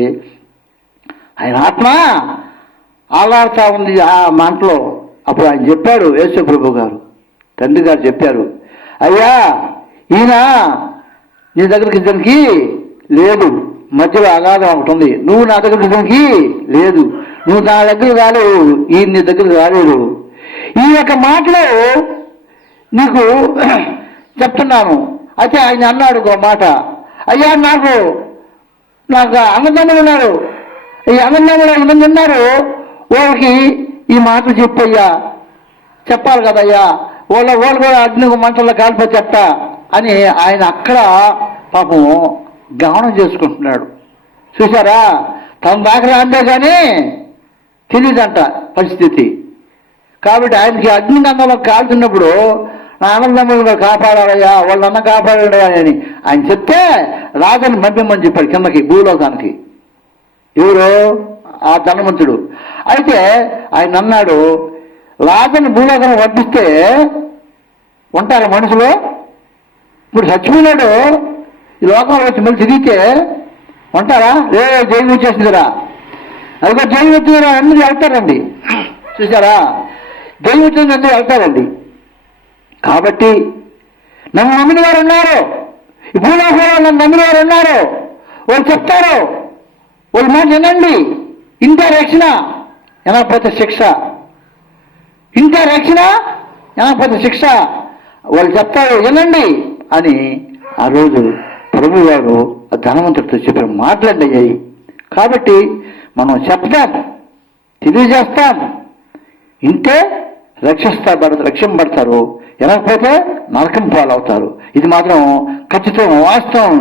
ఆయన ఆత్మ ఆలాడుతూ ఉంది ఆ మంటలో. అప్పుడు ఆయన చెప్పాడు, యేసు ప్రభు గారు, తండ్రి గారు చెప్పారు, అయ్యా ఈయన నీ దగ్గరికి ఇద్దరికి లేదు, మధ్యలో అగాధం ఒకటి ఉంది, నువ్వు నా దగ్గరికి ఇద్దరికి లేదు, నువ్వు నా దగ్గర రాలేవు, ఈయన నీ దగ్గరికి రాలేడు. ఈ యొక్క మాటలో నీకు చెప్తున్నాను. అయితే ఆయన అన్నాడు ఒక మాట, అయ్యా నాకు అన్నదమ్ములు ఉన్నారు, ఈ అన్నదమ్ములు ఎంతమంది ఉన్నారు, వాళ్ళకి ఈ మాటలు చెప్పయ్యా, చెప్పాలి కదయ్యా, వాళ్ళు కూడా అగ్ని మంటల్లో కాలిపోయి చెప్తా అని ఆయన అక్కడ పాపం గమనం చేసుకుంటున్నాడు. చూసారా, తన దాకా అందే కానీ తెలియదంట పరిస్థితి. కాబట్టి ఆయనకి అగ్నిగంధంలో కాల్చున్నప్పుడు నా అన్నదమ్ములు కాపాడాలయ్యా, వాళ్ళన్న కాపాడాడయ్యా అని ఆయన చెప్తే రాజని పంపిమ్మని చెప్పాడు కిందకి, భూలోకానికి. ఎవరు? ఆ ధనవంతుడు. అయితే ఆయన అన్నాడు, రాజని భూలోకం పంపిస్తే ఉంటారా మనుషులు? ఇప్పుడు చచ్చిపోయినాడు, ఈ లోకంలో వచ్చి మళ్ళీ తిరిగితే ఉంటారా? జైలు వచ్చేసిందిరా, అదిగో జైలు వచ్చిందిరా, అందరూ వెళ్తారండి. చూసారా, జైలు వచ్చింది అందరూ వెళ్తారండి. కాబట్టి నన్ను నమ్మిన వారు ఉన్నారు, ఈ భూలోకంలో నన్ను నమ్మిన వారు ఉన్నారు, వాళ్ళు చెప్తారు, వాళ్ళు మాట వినండి. ఇంత రక్షణ ఎనకపోతే శిక్ష, ఇంత రక్షణ ఎనకపోతే శిక్ష, వాళ్ళు చెప్తారు వినండి అని ఆ రోజు ప్రభు గారు ఆ ధనవంతుడితో చెప్పిన మాటలండి అయ్యాయి. కాబట్టి మనం చెప్తాం, తెలియజేస్తాం, ఇంటే రక్షింపబడతారు, వినకపోతే నరకం పాలవుతారు. ఇది మాత్రం ఖచ్చితం, వాస్తవం.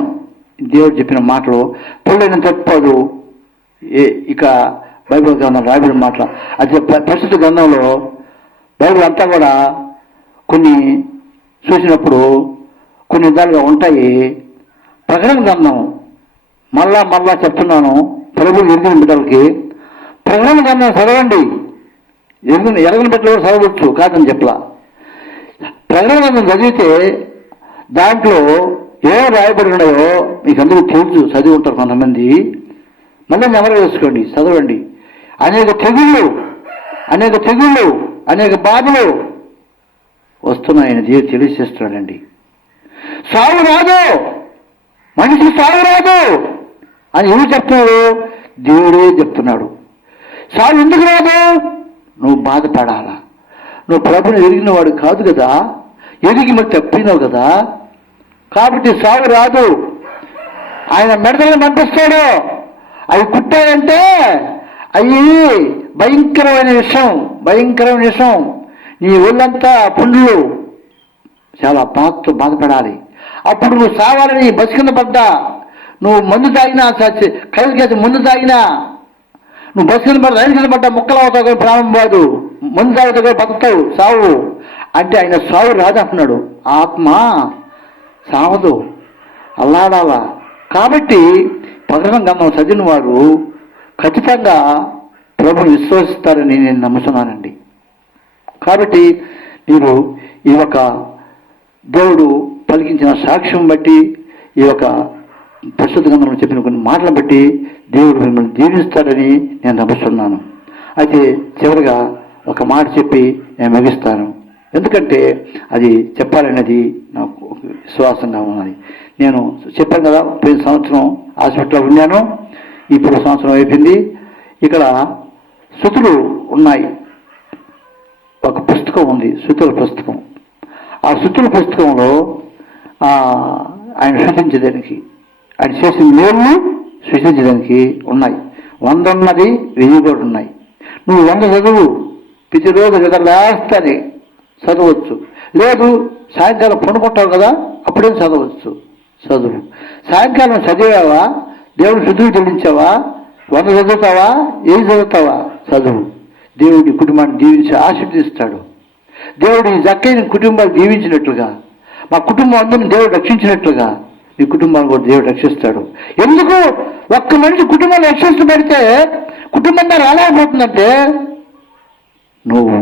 దేవుడు చెప్పిన మాటలు పొల్లైన తప్పదు. ఇక బైబిల్ గ్రంథం రాబడిన మాటలు, అది పరిశుద్ధ గ్రంథంలో బైబిల్ అంతా కూడా కొన్ని చూసినప్పుడు కొన్ని విధాలుగా ఉంటాయి. ప్రకటన గ్రంథం మళ్ళా చెప్తున్నాను ప్రభువు ఎరిగిన బిడ్డలకి, ప్రకటన గ్రంథం చదవండి. ఎరగని బిడ్డలు కూడా చదవచ్చు, కాదని చెప్పలా. ప్రకటన గ్రంథం చదివితే దాంట్లో ఏమో రాయబడి ఉన్నాయో మీకు అందరూ తెలుసు, చదివి ఉంటారు కొంతమంది. మళ్ళీ నెమరు వేసుకోండి, చదవండి. అనేక తెగుళ్ళు, అనేక బాధలు వస్తున్నాయని దేవుడు తెలియజేస్తున్నాడండి. సాగు రాదు, మనిషి సాగు రాదు అని ఎవరు చెప్తున్నారు? దేవుడే చెప్తున్నాడు. సాగు ఎందుకు రాదు? నువ్వు బాధపడాలా. నువ్వు ప్రభుని ఎరిగిన వాడు కాదు కదా, ఎరిగి మరి తప్పినావు కదా, కాబట్టి సాగు రాదు. ఆయన మెడతలను పంపిస్తాడు. అవి కుట్టాయంటే అవి భయంకరమైన విషం. నీ ఒళ్ళంతా పుండ్లు, చాలా బాధపడాలి. అప్పుడు నువ్వు సావాలని బస్సు కింద పడ్డా, నువ్వు మందు తాగినా, కైలుకేసి మందు తాగినా, నువ్వు బస్సు కింద పడ్డా, రైలు కింద పడ్డా ముక్కలు అవుతావు కానీ ప్రాణం పోదు, మందు తాగుతావు కానీ బతుకుతావు, సావు అంటే ఆయన సావు రాదంటున్నాడు. ఆత్మ సావదు, అల్లాడాలా. కాబట్టి ప్రకటన గ్రంథం చదివిన వారు ఖచ్చితంగా ప్రభుని విశ్వసిస్తారని నేను నమ్ముతున్నానండి. కాబట్టి మీరు ఈ యొక్క దేవుడు పలికించిన సాక్ష్యం బట్టి, ఈ యొక్క పరిశుద్ధ గ్రంథంలో చెప్పిన కొన్ని మాటలను బట్టి దేవుడు మిమ్మల్ని దీవిస్తాడని నేను నమ్ముతున్నాను. అయితే చివరిగా ఒక మాట చెప్పి నేను ముగిస్తాను. ఎందుకంటే అది చెప్పాలనేది నాకు విశ్వాసంగా ఉన్నది. నేను చెప్పాను కదా, పోయిన సంవత్సరం హాస్పిటల్లో ఉన్నాను, ఇప్పుడు సంవత్సరం అయిపోయింది. ఇక్కడ శృతులు ఉన్నాయి, ఒక పుస్తకం ఉంది, శృతుల పుస్తకం. ఆ శృతుల పుస్తకంలో ఆయన సృష్టించడానికి, ఆయన చేసిన మేలు సృష్టించడానికి ఉన్నాయి. 100 ఉన్నది, 1000 కూడా ఉన్నాయి. నువ్వు 100 చదువు, ప్రతిరోజు నిద్రలేస్తేనే చదవచ్చు. లేదు సాయంకాలం పడుకుంటావు కదా, అప్పుడే చదవచ్చు. చదువు. సాయంకాలం చదివావా, దేవుడు శుద్ధులు చెల్లించావా, 100 చదువుతావా, 7 చదువుతావా, చదువు. దేవుడి కుటుంబాన్ని దీవించి ఆశీర్వదిస్తాడు. దేవుడు ఈ జక్కైన కుటుంబాలు దీవించినట్లుగా, మా కుటుంబం అందరిని దేవుడు రక్షించినట్లుగా ఈ కుటుంబాన్ని కూడా దేవుడు రక్షిస్తాడు. ఎందుకు ఒక్క మనిషి కుటుంబాన్ని రక్షించబడితే కుటుంబంగా రాలేకపోతుందంటే నువ్వు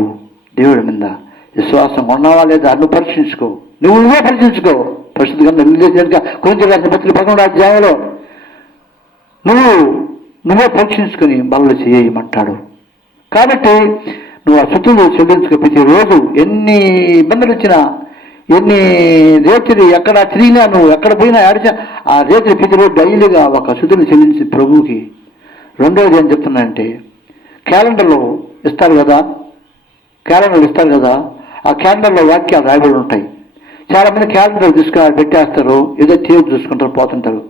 దేవుడి మీద విశ్వాసం ఉన్నావా లేదా నువ్వు పరీక్షించుకో. నువ్వే పరీక్షించుకో. పరిశుద్ధంగా నిర్దేశంగా కొంచెం రాసిన పత్రిక 11వ అధ్యాయంలో నువ్వే పరీక్షించుకొని బల్ల చేయమంటాడు. కాబట్టి నువ్వు ఆ శృతులు చెల్లించుకో. ప్రతిరోజు ఎన్ని ఇబ్బందులు వచ్చినా, ఎన్ని రేతులు ఎక్కడ తిరిగినా, నువ్వు ఎక్కడ పోయినా ఆడిచా ఆ రేతులు ప్రతిరోజు డైలీగా ఒక శృతులు చెల్లించి ప్రభువుకి. రెండవది ఏం చెప్తున్నానంటే, క్యాలెండర్లో ఇస్తారు కదా, ఆ క్యాలెండర్లో వాక్యాలు రాయబడి ఉంటాయి. చాలామంది క్యాలెండర్ తీసుకుని పెట్టేస్తారు, ఏదో తేదీ చూసుకుంటారు, పోతుంటారు.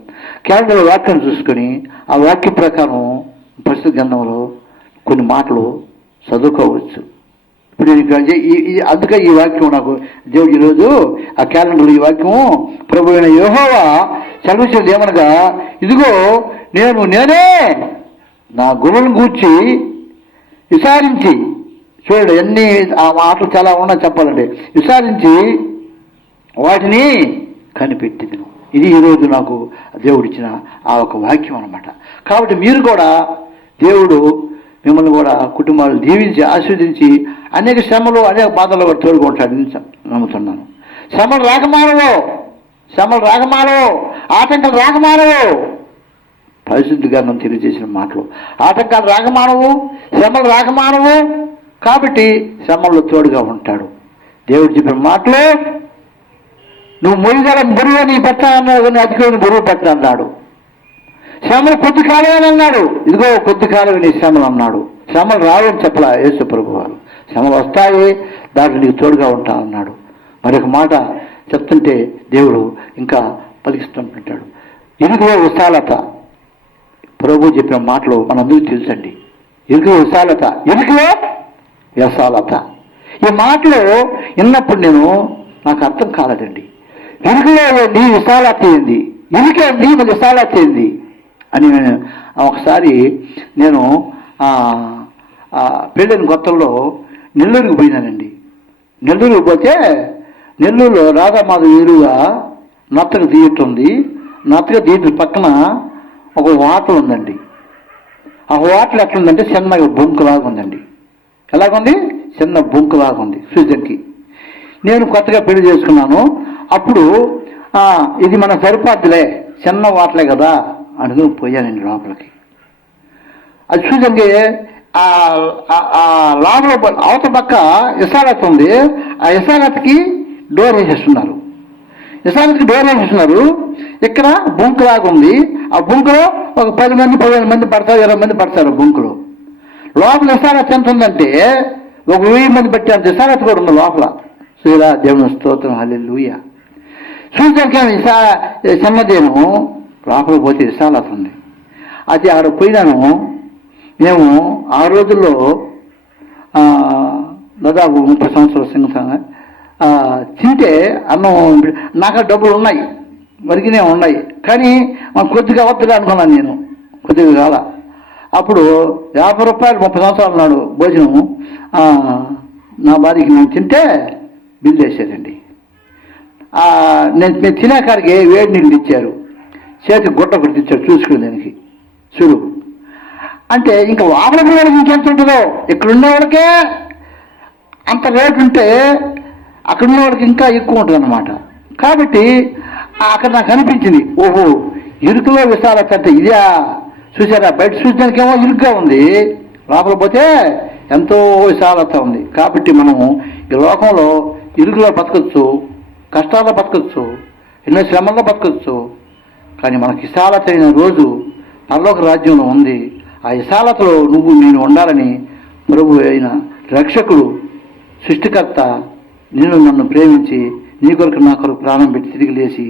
క్యాలెండర్లో వాక్యాన్ని చూసుకొని ఆ వాక్య ప్రకారం పరిశుద్ధ గ్రంథంలో కొన్ని మాటలు చదువుకోవచ్చు. ఇప్పుడు అందుకే ఈ వాక్యం నాకు దేవుడు ఈరోజు ఆ క్యాలెండర్లో ఈ వాక్యం ప్రభు అయిన యెహోవా సెలవిచ్చేది ఏమనగా, ఇదిగో నేనే నా గురువులను గూర్చి విచారించి, చూడండి ఎన్ని ఆ మాటలు చాలా ఉన్నా చెప్పాలంటే, విచారించి వాటిని కనిపెట్టింది. ఇది ఈరోజు నాకు దేవుడిచ్చిన ఆ ఒక వాక్యం అన్నమాట. కాబట్టి మీరు కూడా దేవుడు మిమ్మల్ని కూడా కుటుంబాలు దీవించి ఆస్వాదించి అనేక శ్రమలు అనేక బాధలు కూడా తోడుకుంటాడని నమ్ముతున్నాను. శ్రమలు రాకమానవు, ఆటంకాలు రాకమానవు. పరిశుద్ధ గ్రంథం తెలియజేసిన మాటలు. ఆటంకాలు రాకమానవు, శ్రమలు రాకమానవు. కాబట్టి శ్రమల్లో తోడుగా ఉంటాడు. దేవుడు చెప్పిన మాటలు, నువ్వు మొయ్యగల బరువు నీ పెట్ట అన్నాడు, కానీ అధికమైన బరువు పెట్ట అన్నాడు. శ్రమలు కొద్ది కాలమని అన్నాడు, ఇదిగో కొద్ది కాలమే నీ శ్రమలు అన్నాడు. శ్రమలు రావని చెప్పలా యేసు ప్రభు వారు. శ్రమలు వస్తాయి, దాంట్లో నీకు తోడుగా ఉంటా అన్నాడు. మరొక మాట చెప్తుంటే దేవుడు ఇంకా పలికిస్తుంటాడు. ఇరుకులో విశాలత. ప్రభు చెప్పిన మాటలు మనందరికీ తెలుసండి. ఇరుకులో విశాలత, ఇరుకులో విశాలత. ఈ మాటలు విన్నప్పుడు నాకు అర్థం కాలేదండి. ఇరుకులో నీ విశాలత ఏంది, ఇరుకే నీ విశాలత ఏంది అని ఒకసారి నేను పెళ్ళైన కొత్తల్లో నెల్లూరుకి పోయినానండి. నెల్లూరుకి పోతే నెల్లూరులో రాధామాధవి ఎదురుగా నత్తక థియేటర్ ఉంది. నత్తక థియేటర్ పక్కన ఒక హోటల్ ఉందండి. ఆ హోటల్ ఎట్లుందంటే చిన్న బొంకు లాగా ఉందండి. ఎలాగుంది? చిన్న బొంకు లాగా ఉంది ఫ్యూజన్కి. నేను కొత్తగా పెళ్లి చేసుకున్నాను. అప్పుడు ఇది మన సరిపోద్దులే, చిన్న హోటలే కదా అనుకుని పోయానండి లోపలికి. అది చూసండి లోపల అవతల పక్క విశాలత ఉంది. ఆ విశాలతకి డోర్ వేసేస్తున్నారు. ఇక్కడ బొంకు లాగా ఉంది. ఆ బొంకులో ఒక 10 మంది 15 మంది పడతారు, 20 మంది పడతారు బొంకులో. లోపల విశాలత ఎంత ఉందంటే ఒక 1000 మంది పెట్టేంత విశాలత కూడా ఉంది లోపల. శ్రీరా దేవుని స్తోత్రం, హల్లెలూయా. చూసాక చిన్నదేను, లోపల పోతే విశాలత ఉంది. అది ఆడ పోయినాను. మేము ఆ రోజుల్లో దాదాపు 30 సంవత్సరాల సంగతంగా తింటే అన్నం నాకు డబ్బులు ఉన్నాయి, మరిగినే ఉన్నాయి, కానీ కొద్దిగా వద్దుగా అనుకున్నాను నేను. కొద్దిగా కాల అప్పుడు 50 రూపాయలు 30 సంవత్సరాలు నాడు భోజనం నా భార్యకి నేను తింటే బిల్లు వేసేదండి. నేను తినే కాడికి వేడి నీళ్ళు ఇచ్చారు, చేతికి గుట్ట ఒకటి ఇచ్చారు చూసుకుని దానికి చూడు. అంటే ఇంకా వాపల పిల్లలకి ఇంకెంత ఉంటుందో, ఇక్కడ ఉండేవాళ్ళకే అంత రేటు ఉంటే అక్కడ ఉన్న వాళ్ళకి ఇంకా ఎక్కువ ఉంటుంది అన్నమాట. కాబట్టి అక్కడ నాకు అనిపించింది, ఓహో ఇరుకులో విశాలత అంటే ఇదే. చూసారా, బయట చూడడానికేమో ఇరుగ్గా ఉంది, లోపల పోతే ఎంతో విశాలత ఉంది. కాబట్టి మనము ఈ లోకంలో ఇరుకులో బతకచ్చు, కష్టాల్లో బతకచ్చు, ఎన్నో శ్రమల్లో బతకచ్చు. కానీ మనకు విశాలత అయిన రోజు పరలోక రాజ్యంలో ఉంది. ఆ విశాలతలో నువ్వు నేను ఉండాలని ప్రభు అయిన రక్షకుడు సృష్టికర్త నేను నన్ను ప్రేమించి నీ కొరకు నా కొరకు ప్రాణం పెట్టి తిరిగి లేచి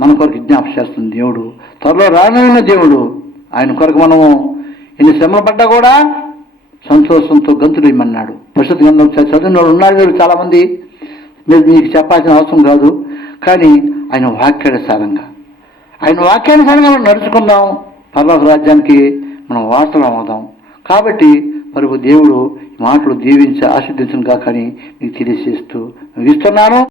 మన కొరకు విజ్ఞాపన చేస్తుంది దేవుడు. త్వరలో రానున్న దేవుడు. ఆయన కొరకు మనము ఎన్ని శ్రమలు పడ్డా కూడా సంతోషంతో గంతులు ఇమ్మన్నాడు. పరిశుద్ధ గ్రంథం చదివిన వాళ్ళు ఉన్నారు చాలామంది, మీకు చెప్పాల్సిన అవసరం కాదు. కానీ ఆయన వాక్యానుసారంగా మనం నడుచుకుందాం, పరలోక రాజ్యానికి మనం వారసులం అవుదాం. కాబట్టి ప్రభు దేవుడు మాటలు దీవించి ఆశీర్వదించను కాకని మీకు తెలియజేస్తూ ముగిస్తున్నాను.